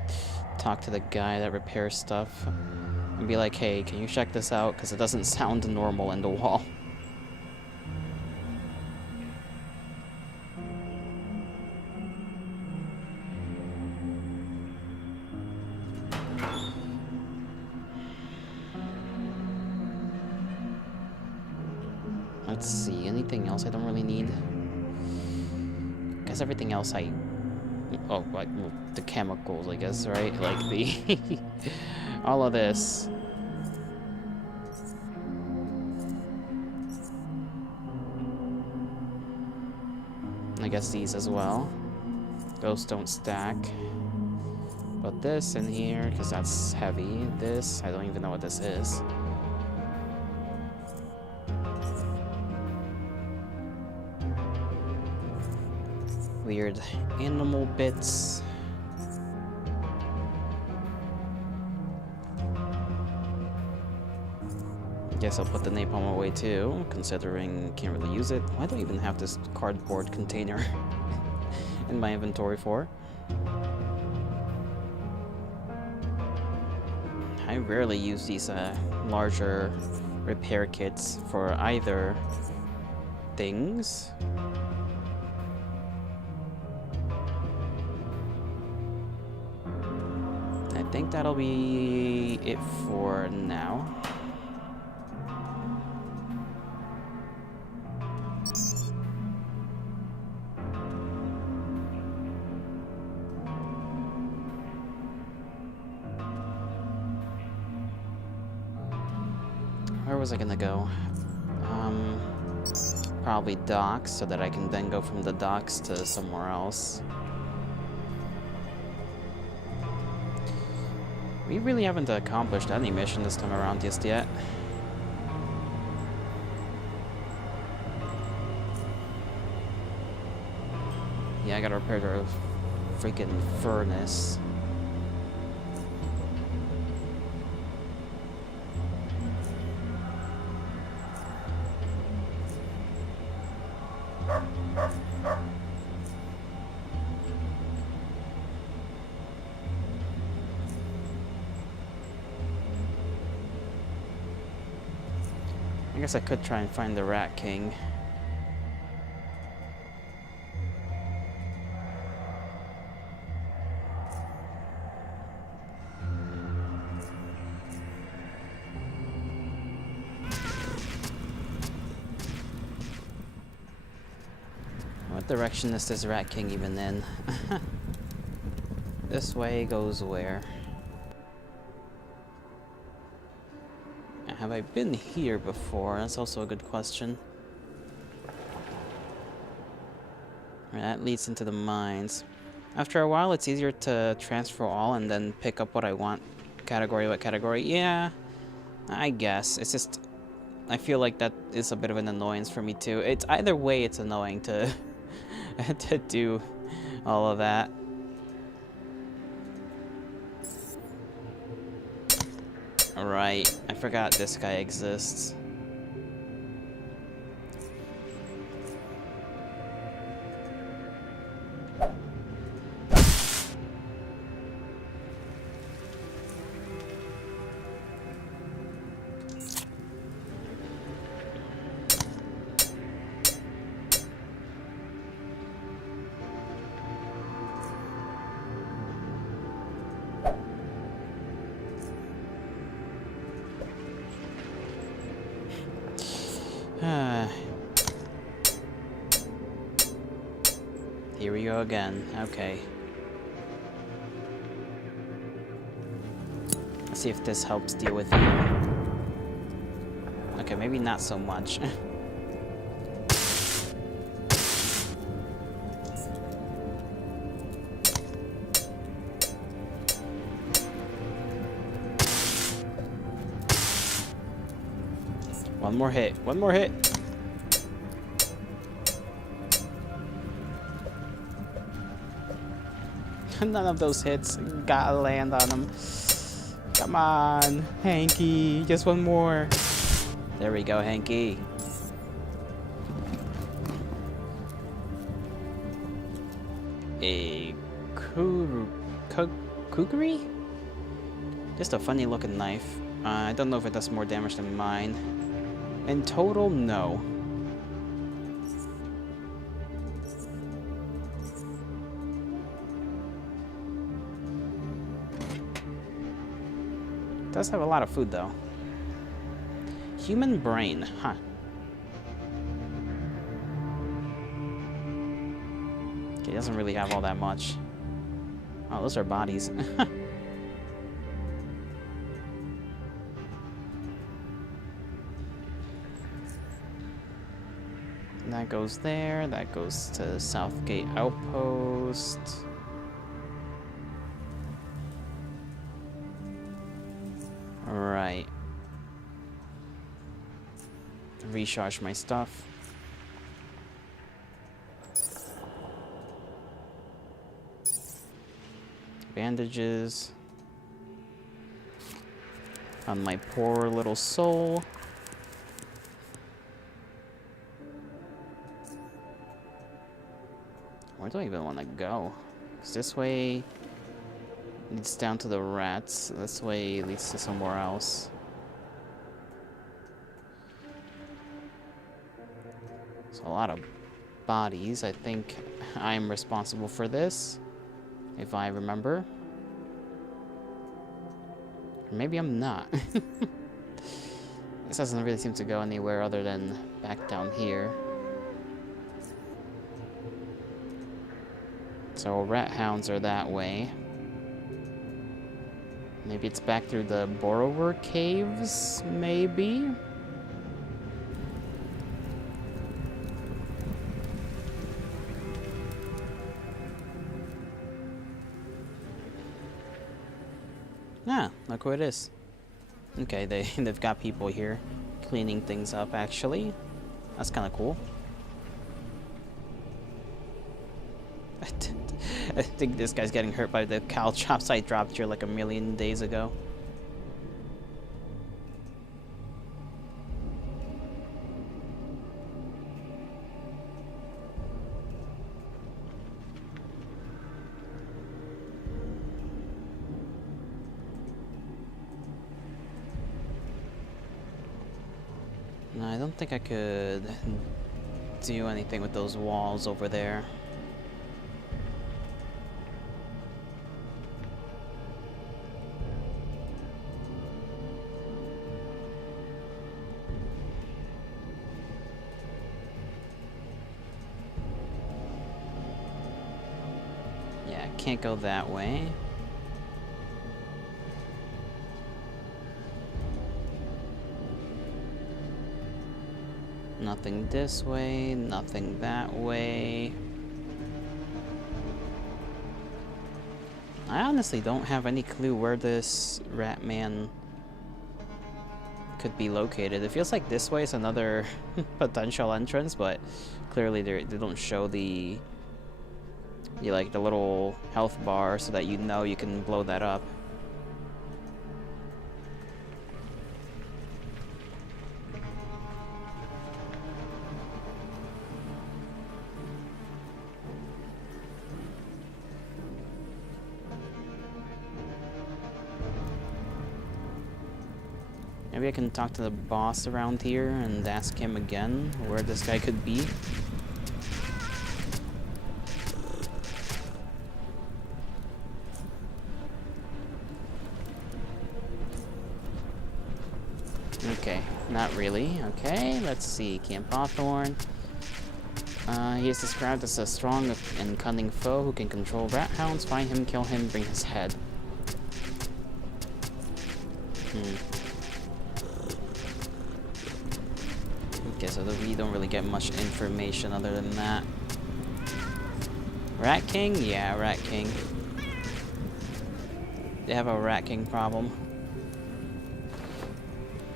talk to the guy that repairs stuff and be like, hey, can you check this out, because it doesn't sound normal in the wall. Let's see, anything else I don't really need? Guess everything else I... Oh, like the chemicals, I guess, right? Like the... all of this. I guess these as well. Those don't stack. But this in here, because that's heavy. This, I don't even know what this is. Weird animal bits. Guess I'll put the napalm away too, considering can't really use it. I don't even have this cardboard container in my inventory for. I rarely use these larger repair kits for either things. I think that'll be it for now. where was I gonna go? Probably docks, so that I can then go from the docks to somewhere else. We really haven't accomplished any mission this time around just yet. Yeah, I gotta repair the freaking furnace. I guess I could try and find the Rat King. What direction is this Rat King even in? This way goes where? Have I been here before? That's also a good question. That leads into the mines. After a while, it's easier to transfer all and then pick up what I want. Category, what category? Yeah, I guess. It's just, I feel like that is a bit of an annoyance for me too. It's either way, it's annoying to to do all of that. Alright, I forgot this guy exists. Here we go again. Okay. Let's see if this helps deal with you. Okay, maybe not so much. One more hit. One more hit. None of those hits. Gotta land on them. Come on, Hanky. Just one more. There we go, Hanky. A kukri? Just a funny looking knife. I don't know if it does more damage than mine. In total, no. Does have a lot of food though. Human brain, huh? Okay, doesn't really have all that much. Oh, those are bodies. That goes there. That goes to Southgate Outpost. Right. Recharge my stuff. Bandages. On my poor little soul. Where do I even want to go? 'Cause this way leads down to the rats. This way leads to somewhere else. So a lot of bodies. I think I'm responsible for this, if I remember. Or maybe I'm not. This doesn't really seem to go anywhere other than back down here. So rat hounds are that way. Maybe it's back through the Borrower Caves, maybe? Ah, look who it is. Okay, they've got people here cleaning things up, actually. That's kind of cool. I think this guy's getting hurt by the cow chops I dropped here like a million days ago. No, I don't think I could do anything with those walls over there. Yeah, can't go that way. Nothing this way, nothing that way. I honestly don't have any clue where this rat man could be located. It feels like this way is another potential entrance, but clearly they don't show the like the little health bar so that you know you can blow that up. Maybe I can talk to the boss around here and ask him again where this guy could be. Okay, not really. Okay, let's see. Camp Hawthorne. He is described as a strong and cunning foe who can control rat hounds. Find him, kill him, bring his head. Okay, so we don't really get much information other than that. Rat King? Yeah, Rat King. They have a Rat King problem.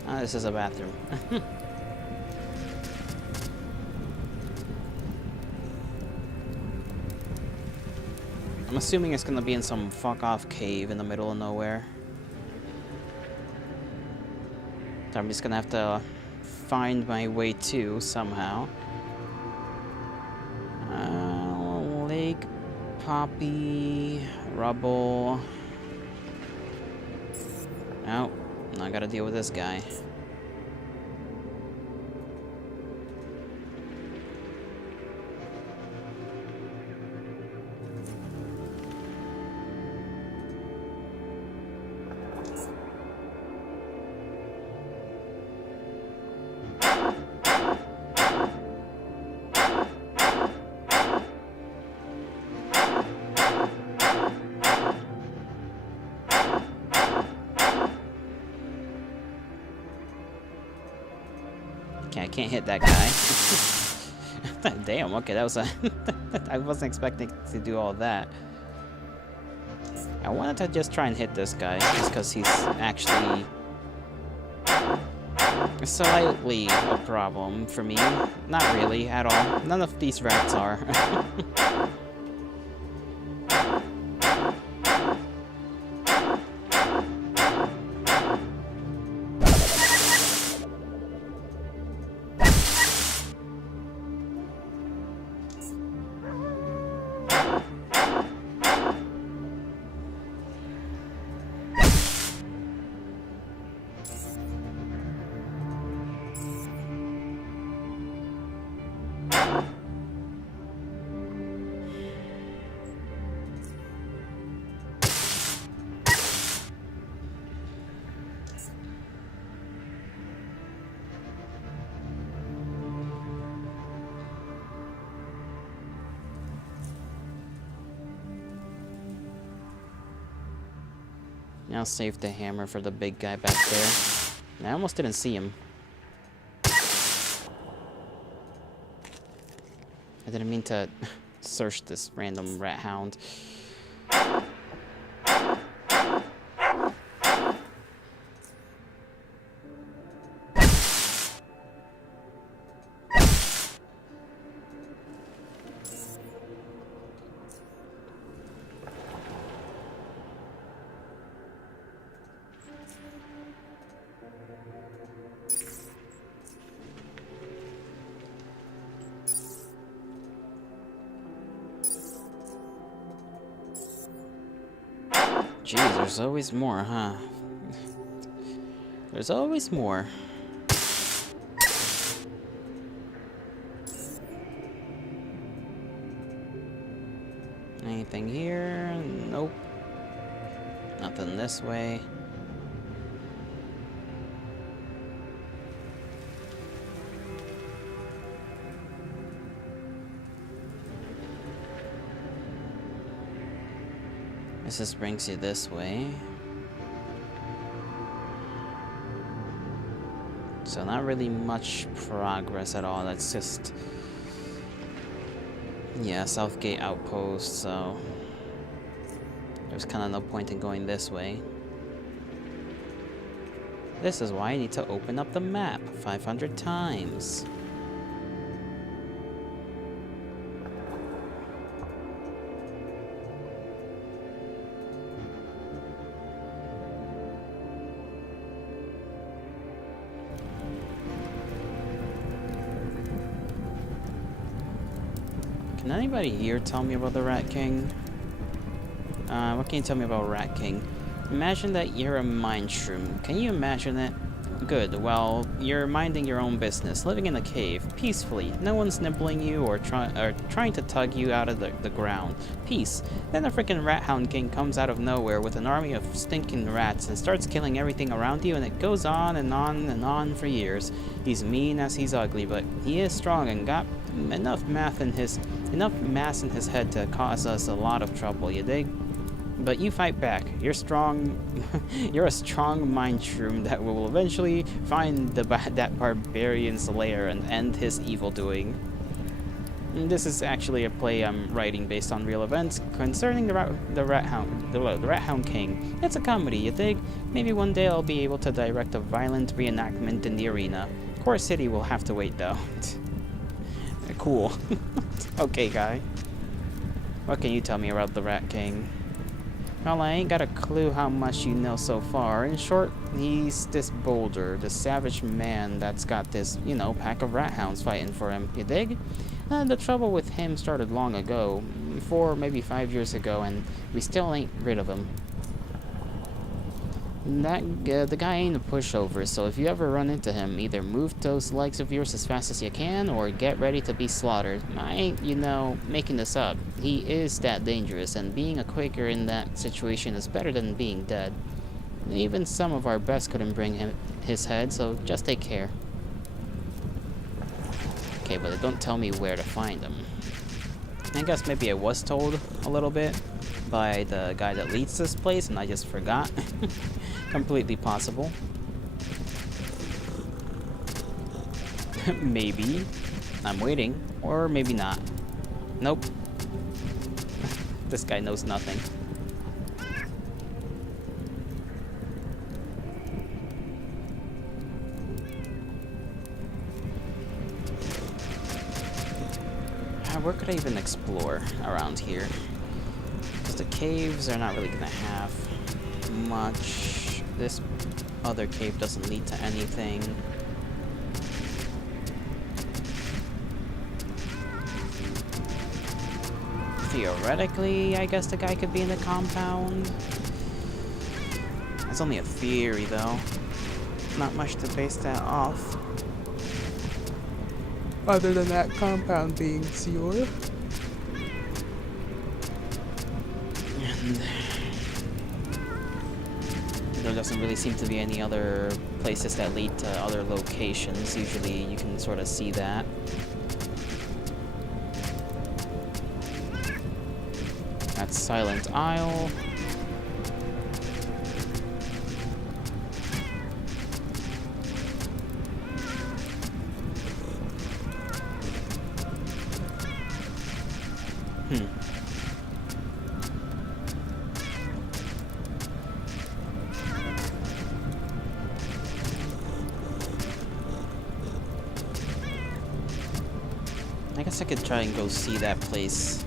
Ah, this is a bathroom. I'm assuming it's gonna be in some fuck-off cave in the middle of nowhere. So I'm just gonna have to find my way to somehow. Lake, poppy, rubble. Oh, I gotta deal with this guy. Okay, I can't hit that guy. Damn, okay, that was a... I wasn't expecting to do all that. I wanted to just try and hit this guy, just because he's actually slightly a problem for me. Not really, at all. None of these rats are. I'll save the hammer for the big guy back there. I almost didn't see him. I didn't mean to search this random rat hound. Jeez, there's always more, huh? There's always more. Anything here? Nope. Nothing this way. This just brings you this way. So not really much progress at all. That's just... yeah, Southgate Outpost, so... there's kind of no point in going this way. This is why I need to open up the map 500 times. Can anybody here tell me about the Rat King? What can you tell me about Rat King? Imagine that you're a mind shroom. Can you imagine it? Good, well, you're minding your own business, living in a cave, peacefully. No one's nibbling you or trying to tug you out of the ground. Peace. Then a freaking Rat Hound King comes out of nowhere with an army of stinking rats and starts killing everything around you, and it goes on and on and on for years. He's mean as he's ugly, but he is strong and got enough mass in his head to cause us a lot of trouble, you dig? But you fight back. You're strong. You're a strong mind shroom that will eventually find that barbarian's lair and end his evil doing. This is actually a play I'm writing based on real events concerning the Rat Hound King. It's a comedy, you dig? Maybe one day I'll be able to direct a violent reenactment in the arena. Core City will have to wait though. Cool. Okay, guy. What can you tell me about the Rat King? Well, I ain't got a clue how much you know so far. In short, he's this boulder, this savage man that's got this, you know, pack of rat hounds fighting for him, you dig? The trouble with him started long ago, 4, maybe 5 years ago, and we still ain't rid of him. The guy ain't a pushover, so if you ever run into him, either move those legs of yours as fast as you can, or get ready to be slaughtered. I ain't, you know, making this up. He is that dangerous, and being a Quaker in that situation is better than being dead. Even some of our best couldn't bring his head, so just take care. Okay, but don't tell me where to find him. I guess maybe I was told a little bit by the guy that leads this place, and I just forgot. Completely possible. Maybe. I'm waiting. Or maybe not. Nope. This guy knows nothing. Where could I even explore around here? Because the caves are not really gonna have much. This other cave doesn't lead to anything. Theoretically, I guess the guy could be in the compound. It's only a theory, though. Not much to base that off. Other than that compound being secure. And there doesn't really seem to be any other places that lead to other locations. Usually you can sort of see that. That's Silent Isle. I guess I could try and go see that place.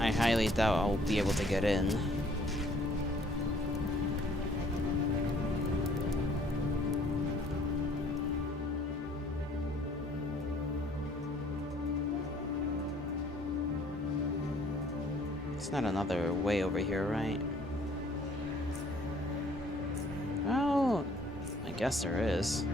I highly doubt I'll be able to get in. There's not another way over here, right? Oh, I guess there is.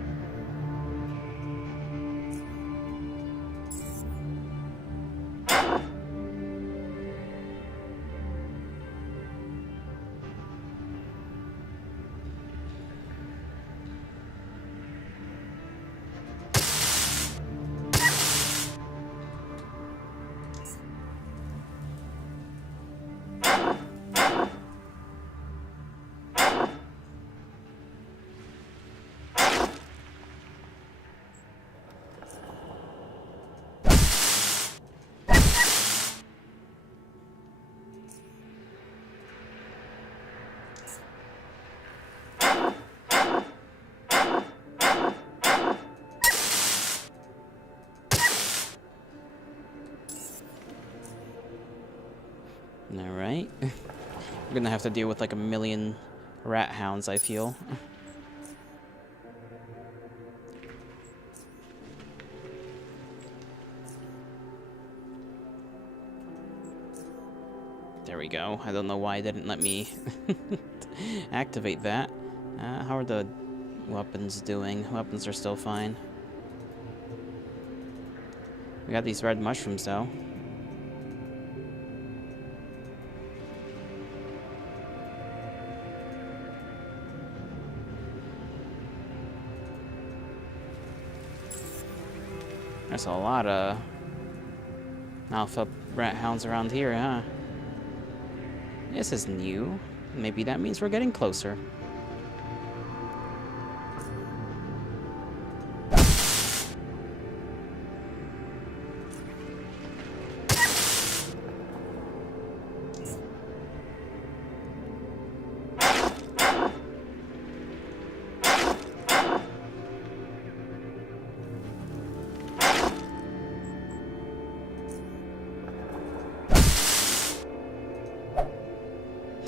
Alright. We're gonna have to deal with like a million rat hounds, I feel. There we go. I don't know why it didn't let me activate that. How are the weapons doing? Weapons are still fine. We got these red mushrooms though. There's a lot of alpha rat hounds around here, huh? This is new. Maybe that means we're getting closer.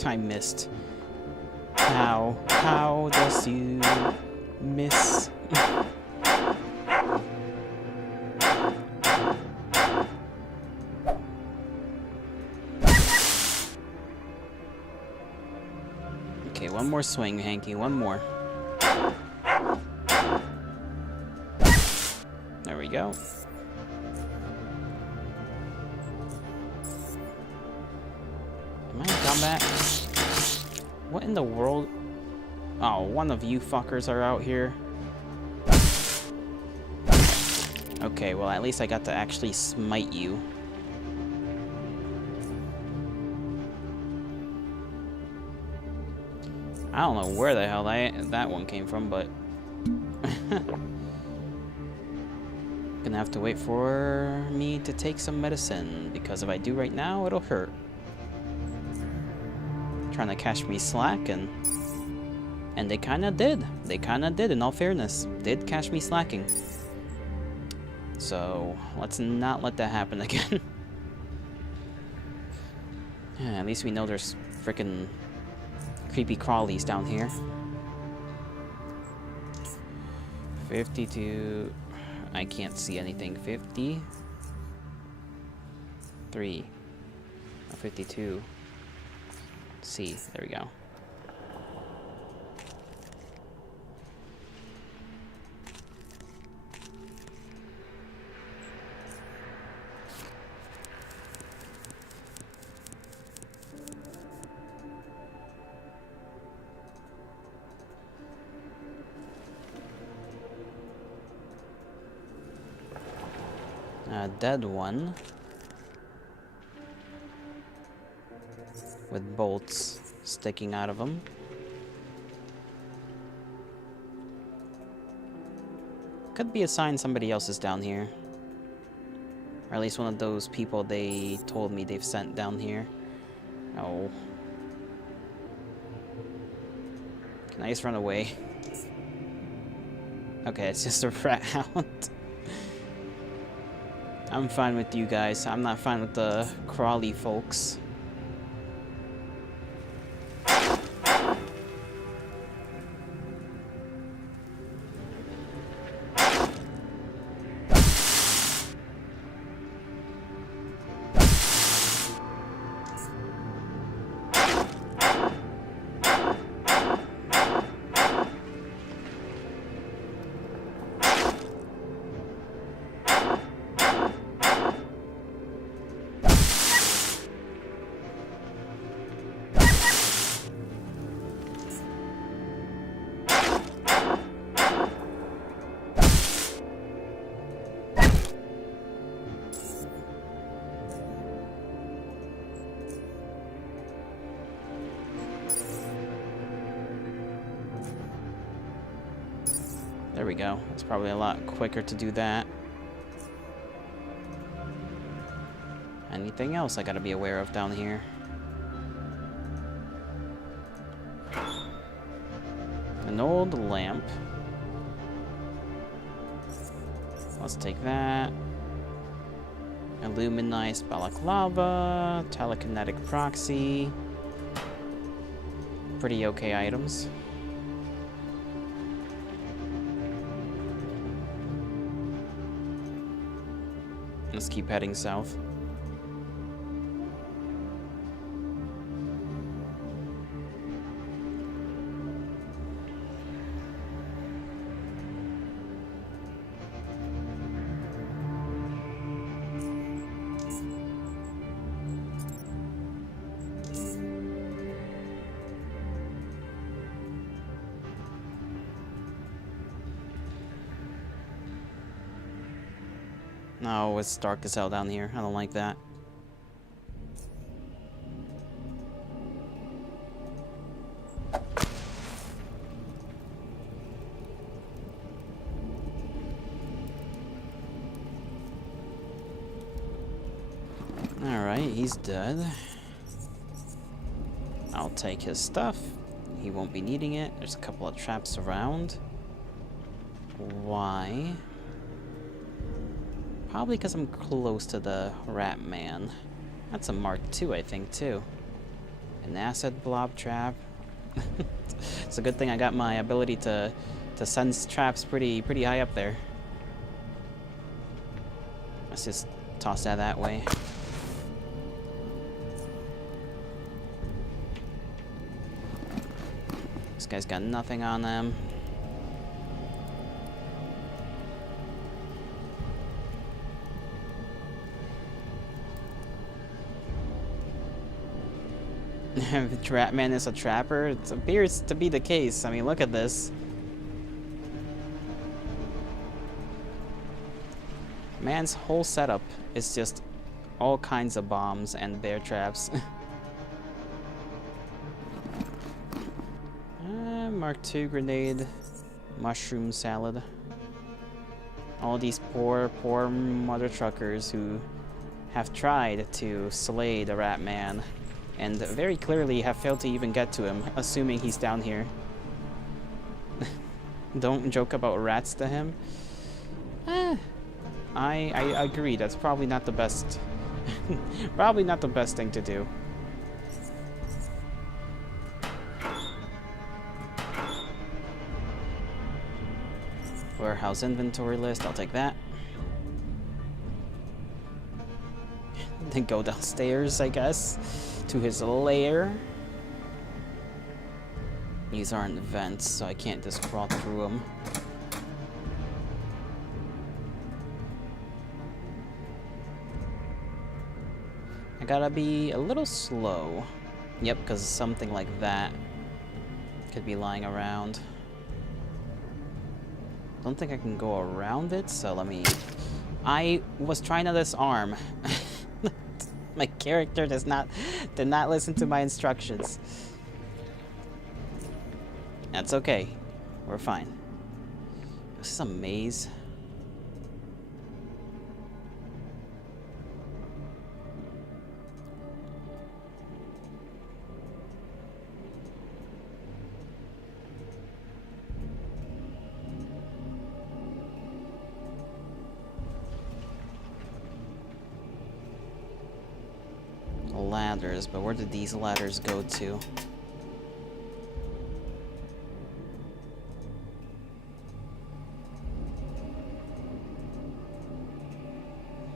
I missed. How does you miss? Okay, one more swing, Hanky, one more. There we go. Am I in combat? What in the world? Oh, one of you fuckers are out here. Okay, well at least I got to actually smite you. I don't know where the hell that one came from, but... Gonna have to wait for me to take some medicine, because if I do right now, it'll hurt. Trying to catch me slack, and they kind of did. They kind of did, in all fairness. Did catch me slacking. So, let's not let that happen again. Yeah, at least we know there's frickin' creepy crawlies down here. 52... I can't see anything. 50... 3... 52... C. There we go. Dead one. With bolts sticking out of them. Could be a sign somebody else is down here. Or at least one of those people they told me they've sent down here. Oh. Can I just run away? Okay, it's just a rat hound. I'm fine with you guys. I'm not fine with the crawly folks. There we go. It's probably a lot quicker to do that. Anything else I gotta be aware of down here? An old lamp. Let's take that. Illuminized balaclava. Telekinetic proxy. Pretty okay items. Let's keep heading south. No, it's dark as hell down here. I don't like that. Alright, he's dead. I'll take his stuff. He won't be needing it. There's a couple of traps around. Why? Probably because I'm close to the Rat Man. That's a Mark II, I think, too. An acid blob trap. It's a good thing I got my ability to sense traps pretty high up there. Let's just toss that way. This guy's got nothing on them. If the Trap Man is a trapper, it appears to be the case. I mean, look at this. Man's whole setup is just all kinds of bombs and bear traps. Mark II grenade, mushroom salad. All these poor mother truckers who have tried to slay the Rat Man. And very clearly have failed to even get to him, assuming he's down here. Don't joke about rats to him. I agree, that's probably not the best. Probably not the best thing to do. Warehouse inventory list, I'll take that. Then go downstairs, I guess, to his lair. These aren't vents, so I can't just crawl through them. I gotta be a little slow. Yep, because something like that could be lying around. Don't think I can go around it, so let me... I was trying to disarm. My character did not listen to my instructions. That's okay. We're fine. This is a maze. Ladders, but where did these ladders go to?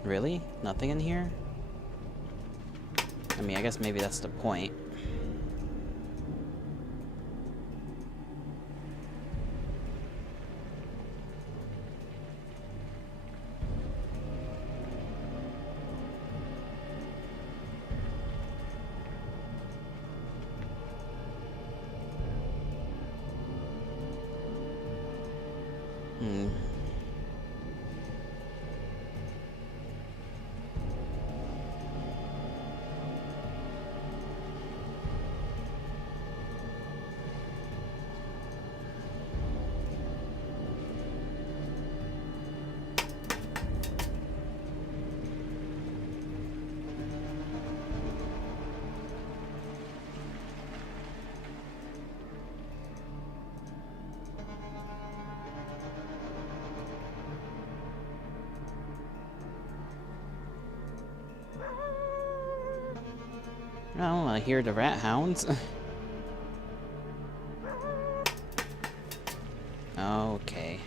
Really? Nothing in here? I mean, I guess maybe that's the point. want to hear the rat hounds. Okay.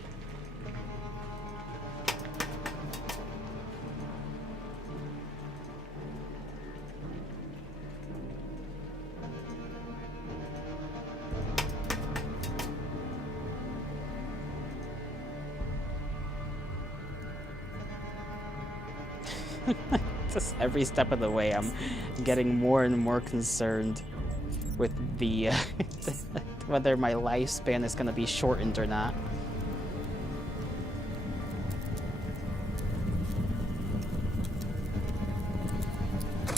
Just every step of the way, I'm getting more and more concerned with the whether my lifespan is gonna be shortened or not.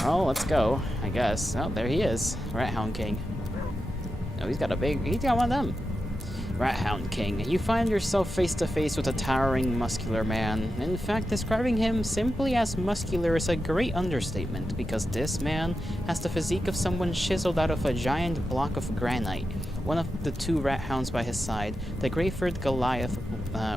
Oh, let's go, I guess. Oh, there he is, Rat Hound King. Oh, he's got one of them. Rat Hound King, you find yourself face to face with a towering, muscular man. In fact, describing him simply as muscular is a great understatement, because this man has the physique of someone chiseled out of a giant block of granite. One of the two rat hounds by his side, the gray-furred Goliath,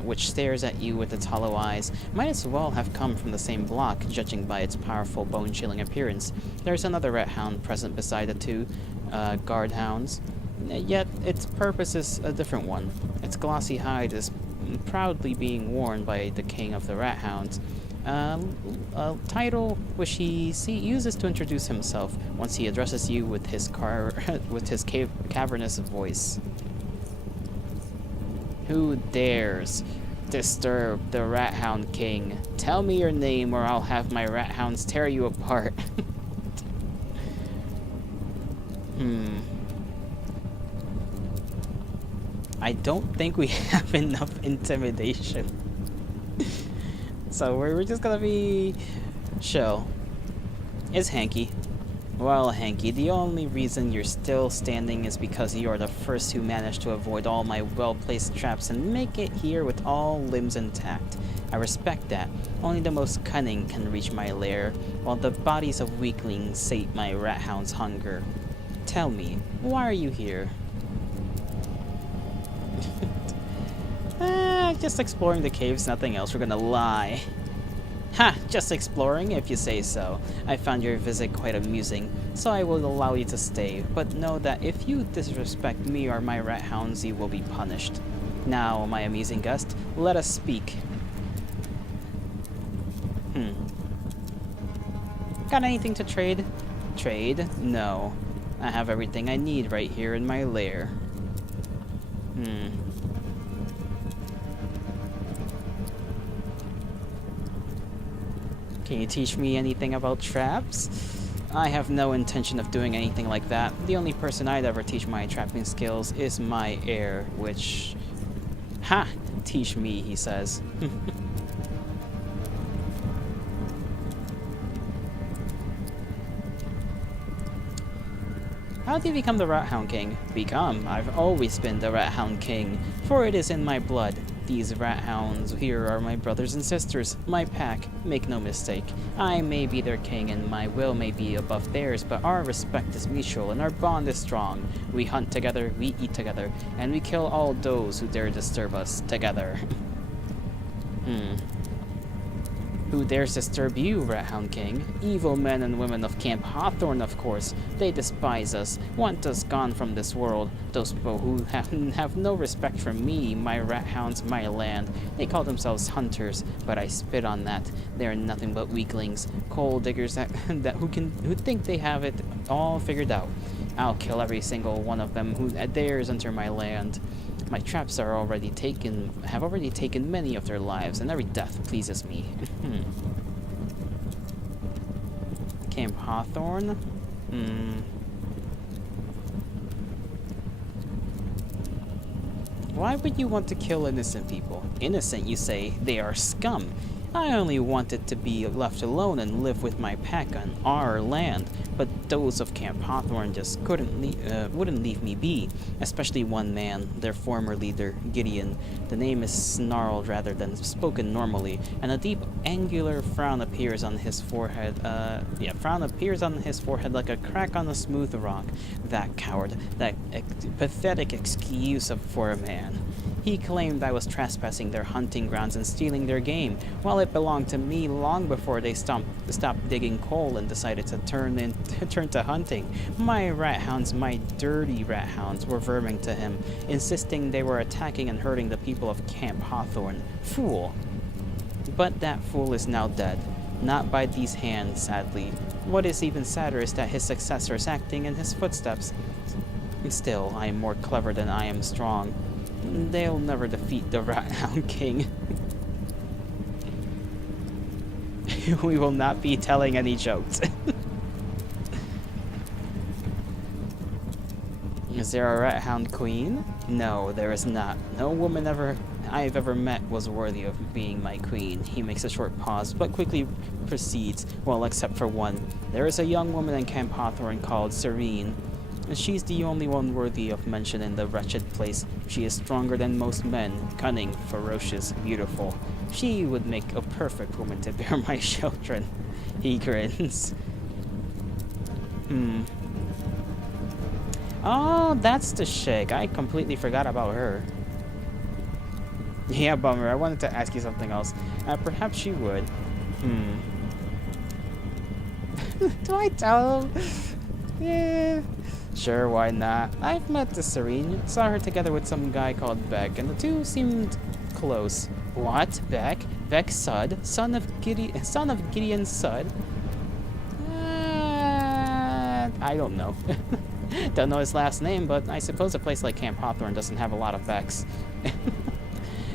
which stares at you with its hollow eyes, might as well have come from the same block, judging by its powerful, bone-chilling appearance. There's another rat hound present beside the two guard hounds. Yet its purpose is a different one. Its glossy hide is proudly being worn by the king of the rat hounds, a title which he uses to introduce himself once he addresses you with his cavernous voice. Who dares disturb the rat hound king? Tell me your name or I'll have my rat hounds tear you apart. I don't think we have enough intimidation. So we're just gonna be chill. Is Hanky. Well, Hanky, the only reason you're still standing is because you are the first who managed to avoid all my well-placed traps and make it here with all limbs intact. I respect that. Only the most cunning can reach my lair, while the bodies of weaklings sate my rat hound's hunger. Tell me, why are you here? Just exploring the caves, nothing else. We're gonna lie. Ha! Just exploring, if you say so. I found your visit quite amusing, so I will allow you to stay. But know that if you disrespect me or my rat hounds, you will be punished. Now, my amusing guest, let us speak. Got anything to trade? Trade? No. I have everything I need right here in my lair. Can you teach me anything about traps? I have no intention of doing anything like that. The only person I'd ever teach my trapping skills is my heir, which... Ha! Teach me, he says. How did you become the Rat Hound King? Become? I've always been the Rat Hound King, for it is in my blood. These rat hounds here are my brothers and sisters, my pack. Make no mistake, I may be their king and my will may be above theirs, but our respect is mutual and our bond is strong. We hunt together, we eat together, and we kill all those who dare disturb us together. Who dares disturb you, Rat Hound King? Evil men and women of Camp Hawthorne, of course. They despise us, want us gone from this world. Those people who have no respect for me, my rat hounds, my land. They call themselves hunters, but I spit on that. They are nothing but weaklings, coal diggers who think they have it all figured out. I'll kill every single one of them who dares enter my land. My traps have already taken many of their lives, and every death pleases me. Camp Hawthorne? Why would you want to kill innocent people? Innocent, you say? They are scum. I only wanted to be left alone and live with my pack on our land, but those of Camp Hawthorne just wouldn't leave me be, especially one man, their former leader, Gideon. The name is snarled rather than spoken normally, and a deep, angular frown appears on his forehead. Like a crack on a smooth rock. That coward, that pathetic excuse for a man. He claimed I was trespassing their hunting grounds and stealing their game, while it belonged to me long before they stopped digging coal and decided to turn to hunting. My dirty rat hounds, were verming to him, insisting they were attacking and hurting the people of Camp Hawthorne. Fool! But that fool is now dead. Not by these hands, sadly. What is even sadder is that his successor is acting in his footsteps. Still, I am more clever than I am strong. They'll never defeat the Rat Hound King. We will not be telling any jokes. Is there a Rat Hound Queen? No, there is not. No woman I've ever met was worthy of being my queen. He makes a short pause, but quickly proceeds, well, except for one. There is a young woman in Camp Hawthorne called Serene. She's the only one worthy of mention in the wretched place. She is stronger than most men, cunning, ferocious, beautiful. She would make a perfect woman to bear my children. He grins. Oh, that's the chick. I completely forgot about her. Yeah, bummer. I wanted to ask you something else. Perhaps she would. Do I tell him? Yeah. Sure, why not? I've met the Serene. Saw her together with some guy called Beck, and the two seemed close. What? Beck? Beck Sud? Son of Gideon Sud? I don't know. Don't know his last name, but I suppose a place like Camp Hawthorne doesn't have a lot of Becks.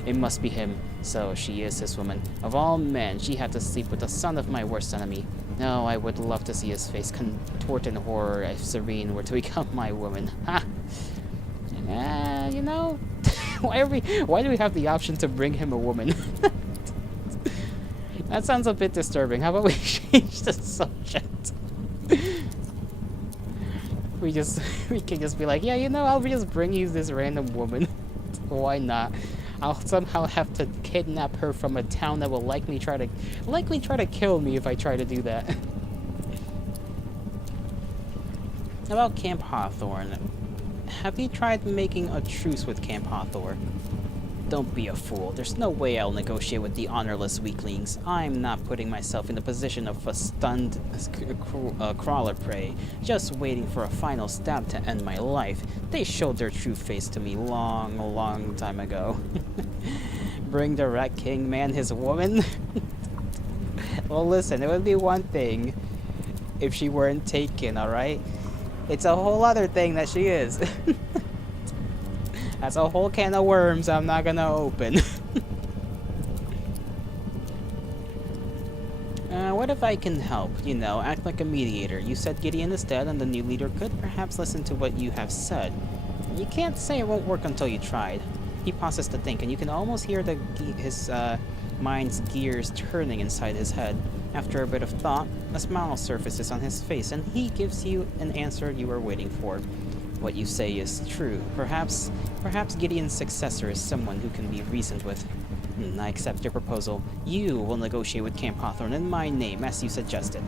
It must be him. So she is his woman. Of all men, she had to sleep with the son of my worst enemy. No, I would love to see his face contort in horror if Serene were to become my woman. Ha! You know, why do we have the option to bring him a woman? That sounds a bit disturbing. How about we change the subject? We can just be like, yeah, you know, I'll just bring you this random woman. Why not? I'll somehow have to kidnap her from a town that will likely try to kill me if I try to do that. About Camp Hawthorne. Have you tried making a truce with Camp Hawthorne? Don't be a fool. There's no way I'll negotiate with the honorless weaklings. I'm not putting myself in the position of a stunned crawler prey, just waiting for a final stab to end my life. They showed their true face to me long time ago. Bring the Rat King man his woman? Well, listen, it would be one thing if she weren't taken, alright? It's a whole other thing that she is. That's a whole can of worms I'm not gonna open. What if I can help? You know, act like a mediator. You said Gideon is dead, and the new leader could perhaps listen to what you have said. You can't say it won't work until you tried. He pauses to think, and you can almost hear his mind's gears turning inside his head. After a bit of thought, a smile surfaces on his face, and he gives you an answer you were waiting for. What you say is true. Perhaps Gideon's successor is someone who can be reasoned with. I accept your proposal. You will negotiate with Camp Hawthorne in my name, as you suggested.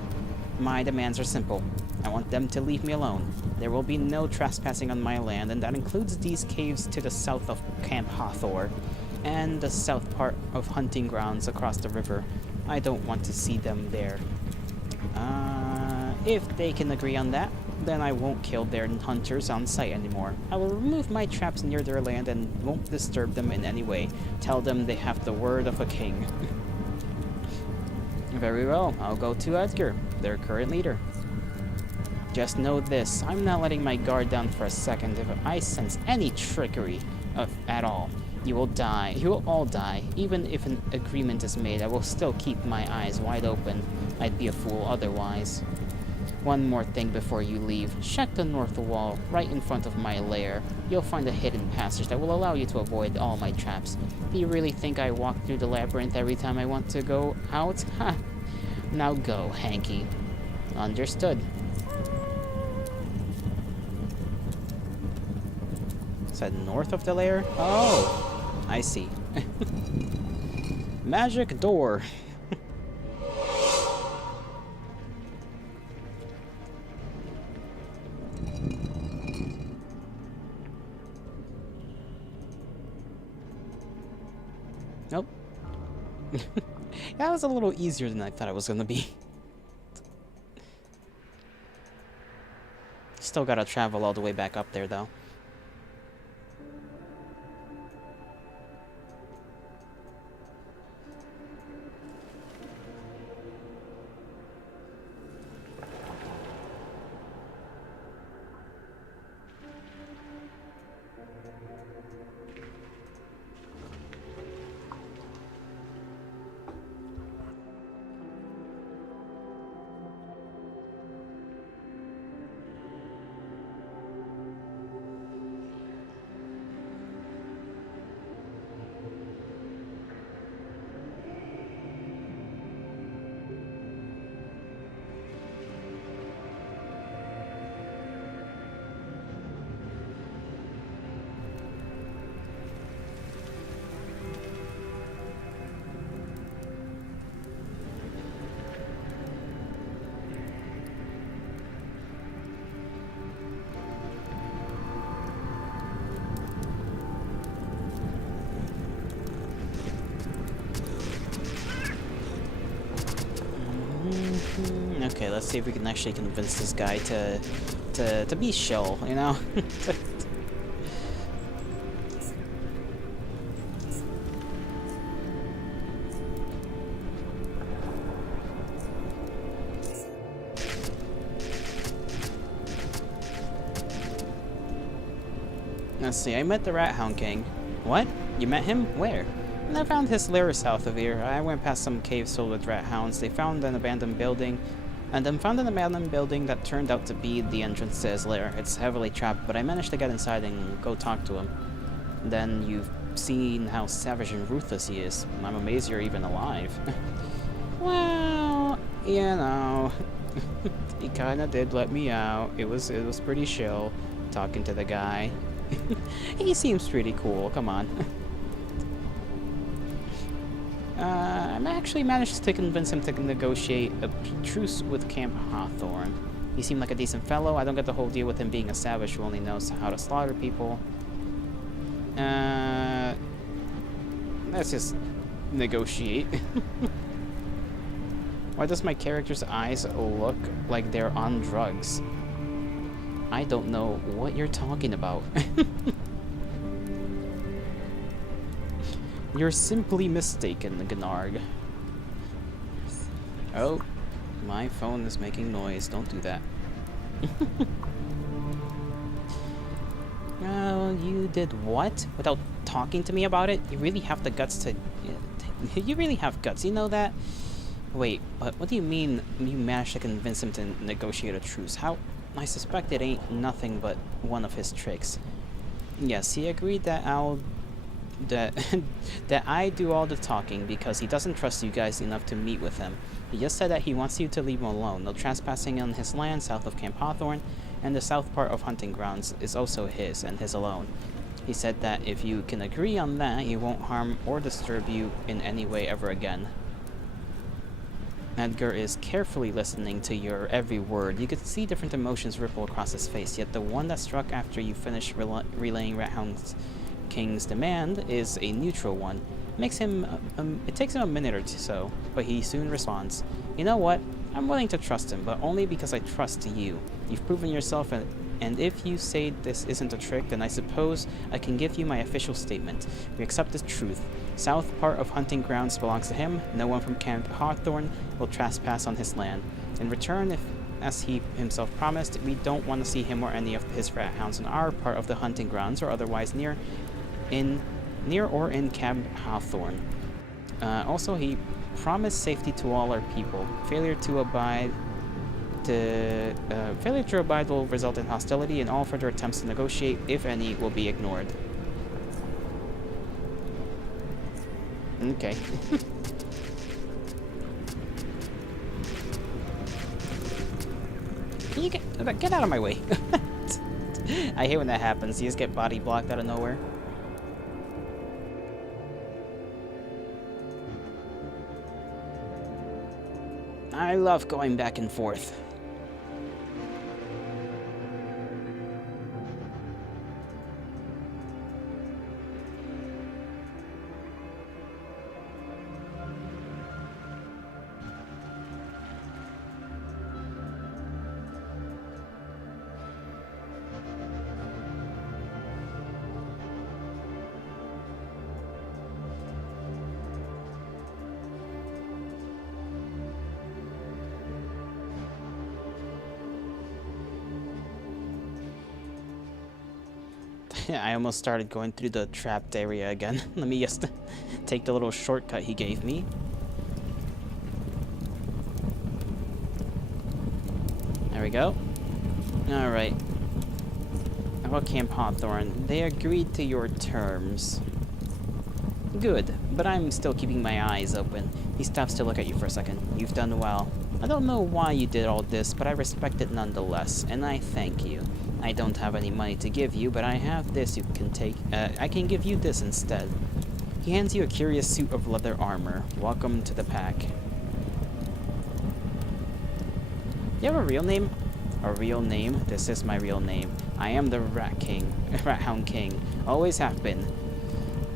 My demands are simple. I want them to leave me alone. There will be no trespassing on my land, and that includes these caves to the south of Camp Hawthorne, and the south part of hunting grounds across the river. I don't want to see them there. If they can agree on that, then I won't kill their hunters on sight anymore. I will remove my traps near their land and won't disturb them in any way. Tell them they have the word of a king. Very well, I'll go to Edgar, their current leader. Just know this, I'm not letting my guard down for a second. If I sense any trickery at all, you will die. You will all die. Even if an agreement is made, I will still keep my eyes wide open. I'd be a fool otherwise. One more thing before you leave. Check the north wall, right in front of my lair. You'll find a hidden passage that will allow you to avoid all my traps. Do you really think I walk through the labyrinth every time I want to go out? Ha! Now go, Hanky. Understood. Said north of the lair? Oh! I see. Magic door. That was a little easier than I thought it was gonna be. Still gotta travel all the way back up there, though. Okay, let's see if we can actually convince this guy to be chill, you know? Let's see, I met the Rat Hound King. What? You met him? Where? And I found his lair south of here. I went past some caves filled with rat hounds. They found an abandoned building, and then found an abandoned building that turned out to be the entrance to his lair. It's heavily trapped, but I managed to get inside and go talk to him. Then you've seen how savage and ruthless he is. I'm amazed you're even alive. Well, you know, he kinda did let me out. It was pretty chill talking to the guy. He seems pretty cool, come on. I actually managed to convince him to negotiate a truce with Camp Hawthorne. He seemed like a decent fellow. I don't get the whole deal with him being a savage who only knows how to slaughter people. Let's just negotiate. Why does my character's eyes look like they're on drugs? I don't know what you're talking about. You're simply mistaken, Gnarg. Oh, my phone is making noise. Don't do that. Oh, you did what? Without talking to me about it? You really have the guts to... You really have guts, you know that? Wait, but what do you mean you managed to convince him to negotiate a truce? How? I suspect it ain't nothing but one of his tricks. Yes, he agreed that that I do all the talking because he doesn't trust you guys enough to meet with him. He just said that he wants you to leave him alone. No trespassing on his land south of Camp Hawthorne, and the south part of Hunting Grounds is also his and his alone. He said that if you can agree on that, he won't harm or disturb you in any way ever again. Edgar is carefully listening to your every word. You could see different emotions ripple across his face, yet the one that struck after you finished relaying Rat Hound King's demand is a neutral one. It takes him a minute or so, but he soon responds. You know what? I'm willing to trust him, but only because I trust you. You've proven yourself, and if you say this isn't a trick, then I suppose I can give you my official statement. We accept the truth. South part of Hunting Grounds belongs to him. No one from Camp Hawthorne will trespass on his land. In return, if, as he himself promised, we don't want to see him or any of his rat hounds on our part of the Hunting Grounds or otherwise near or in Camp Hawthorne. Also, he promised safety to all our people. Failure to abide will result in hostility, and all further attempts to negotiate, if any, will be ignored. Okay. Can you get out of my way? I hate when that happens. You just get body blocked out of nowhere. I love going back and forth. I almost started going through the trapped area again. Let me just take the little shortcut he gave me. There we go. Alright. About Camp Hawthorne, they agreed to your terms. Good, but I'm still keeping my eyes open. He stops to look at you for a second. You've done well. I don't know why you did all this, but I respect it nonetheless, and I thank you. I don't have any money to give you, but I have this you can take. I can give you this instead. He hands you a curious suit of leather armor. Welcome to the pack. You have a real name? A real name? This is my real name. I am the Rat King. Rat Hound King. Always have been.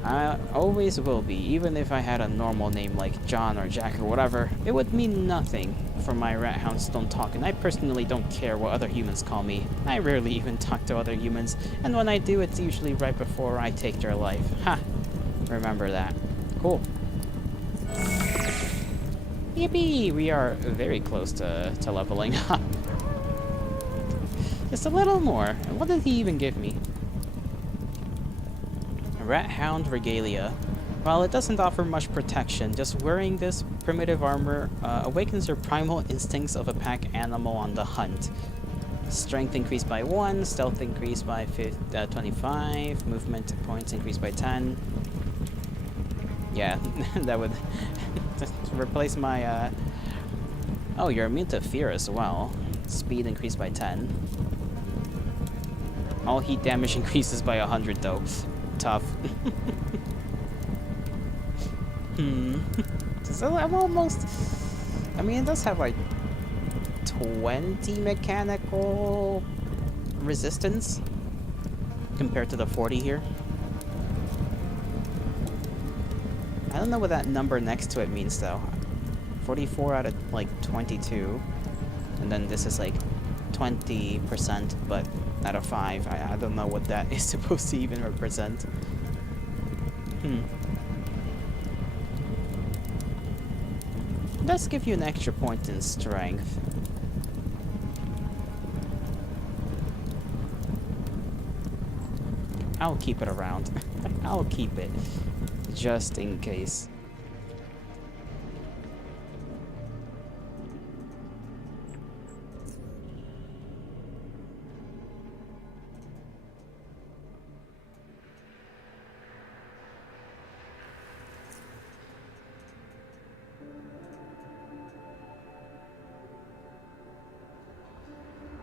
I always will be, even if I had a normal name like John or Jack or whatever. It would mean nothing, for my rat hounds don't talk, and I personally don't care what other humans call me. I rarely even talk to other humans, and when I do, it's usually right before I take their life. Ha! Remember that. Cool. Yippee! We are very close to leveling up. Just a little more. What did he even give me? Rat Hound Regalia. While it doesn't offer much protection, just wearing this primitive armor awakens your primal instincts of a pack animal on the hunt. Strength increased by 1, stealth increased by 25, movement points increased by 10. Yeah, that would replace my... Oh, you're immune to fear as well. Speed increased by 10. All heat damage increases by 100 though. Tough. So I'm almost... I mean, it does have like 20 mechanical resistance compared to the 40 here. I don't know what that number next to it means though. 44 out of like 22. And then this is like 20%, but out of 5. I don't know what that is supposed to even represent. It does give you an extra point in strength. I'll keep it around. I'll keep it. Just in case.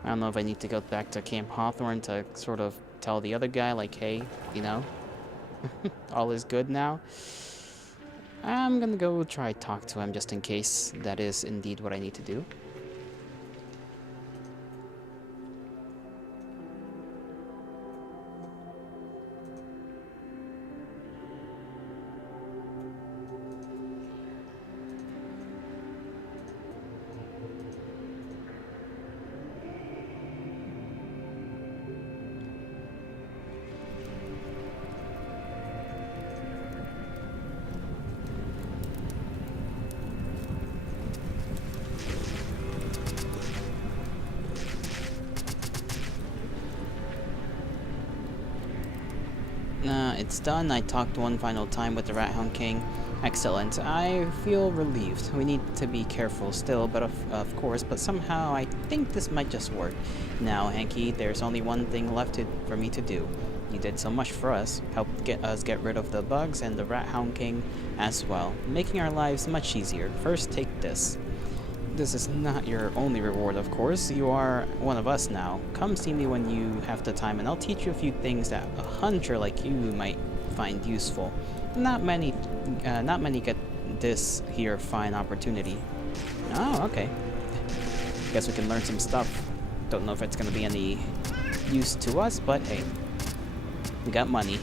I don't know if I need to go back to Camp Hawthorne to sort of tell the other guy, like, hey, you know, all is good now. I'm gonna go try talk to him just in case that is indeed what I need to do. It's done. I talked one final time with the Rat Hound King. Excellent. I feel relieved. We need to be careful still, but of course, but somehow I think this might just work. Now, Hanky, there's only one thing left for me to do. You did so much for us, helped get rid of the bugs and the Rat Hound King as well, making our lives much easier. First, take this. This is not your only reward, of course. You are one of us now. Come see me when you have the time, and I'll teach you a few things that a hunter like you might find useful. Not many get this here fine opportunity. Oh, okay. Guess we can learn some stuff. Don't know if it's gonna be any use to us, but hey, we got money.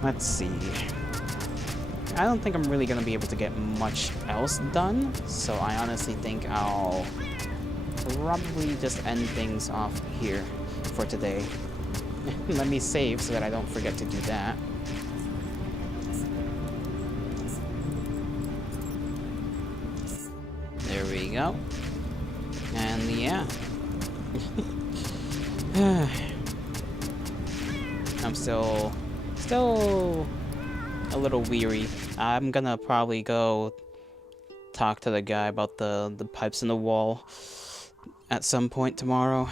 Let's see. I don't think I'm really going to be able to get much else done, so I honestly think I'll probably just end things off here for today. Let me save so that I don't forget to do that. go. And yeah. I'm still a little weary. I'm gonna probably go talk to the guy about the pipes in the wall at some point tomorrow.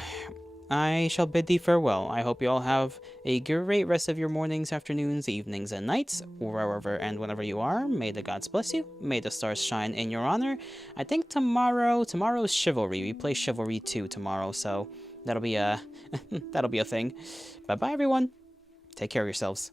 I shall bid thee farewell. I hope you all have a great rest of your mornings, afternoons, evenings, and nights, wherever and whenever you are. May the gods bless you. May the stars shine in your honor. I think tomorrow's Chivalry. We play Chivalry 2 tomorrow, so that'll be a that'll be a thing. Bye bye everyone. Take care of yourselves.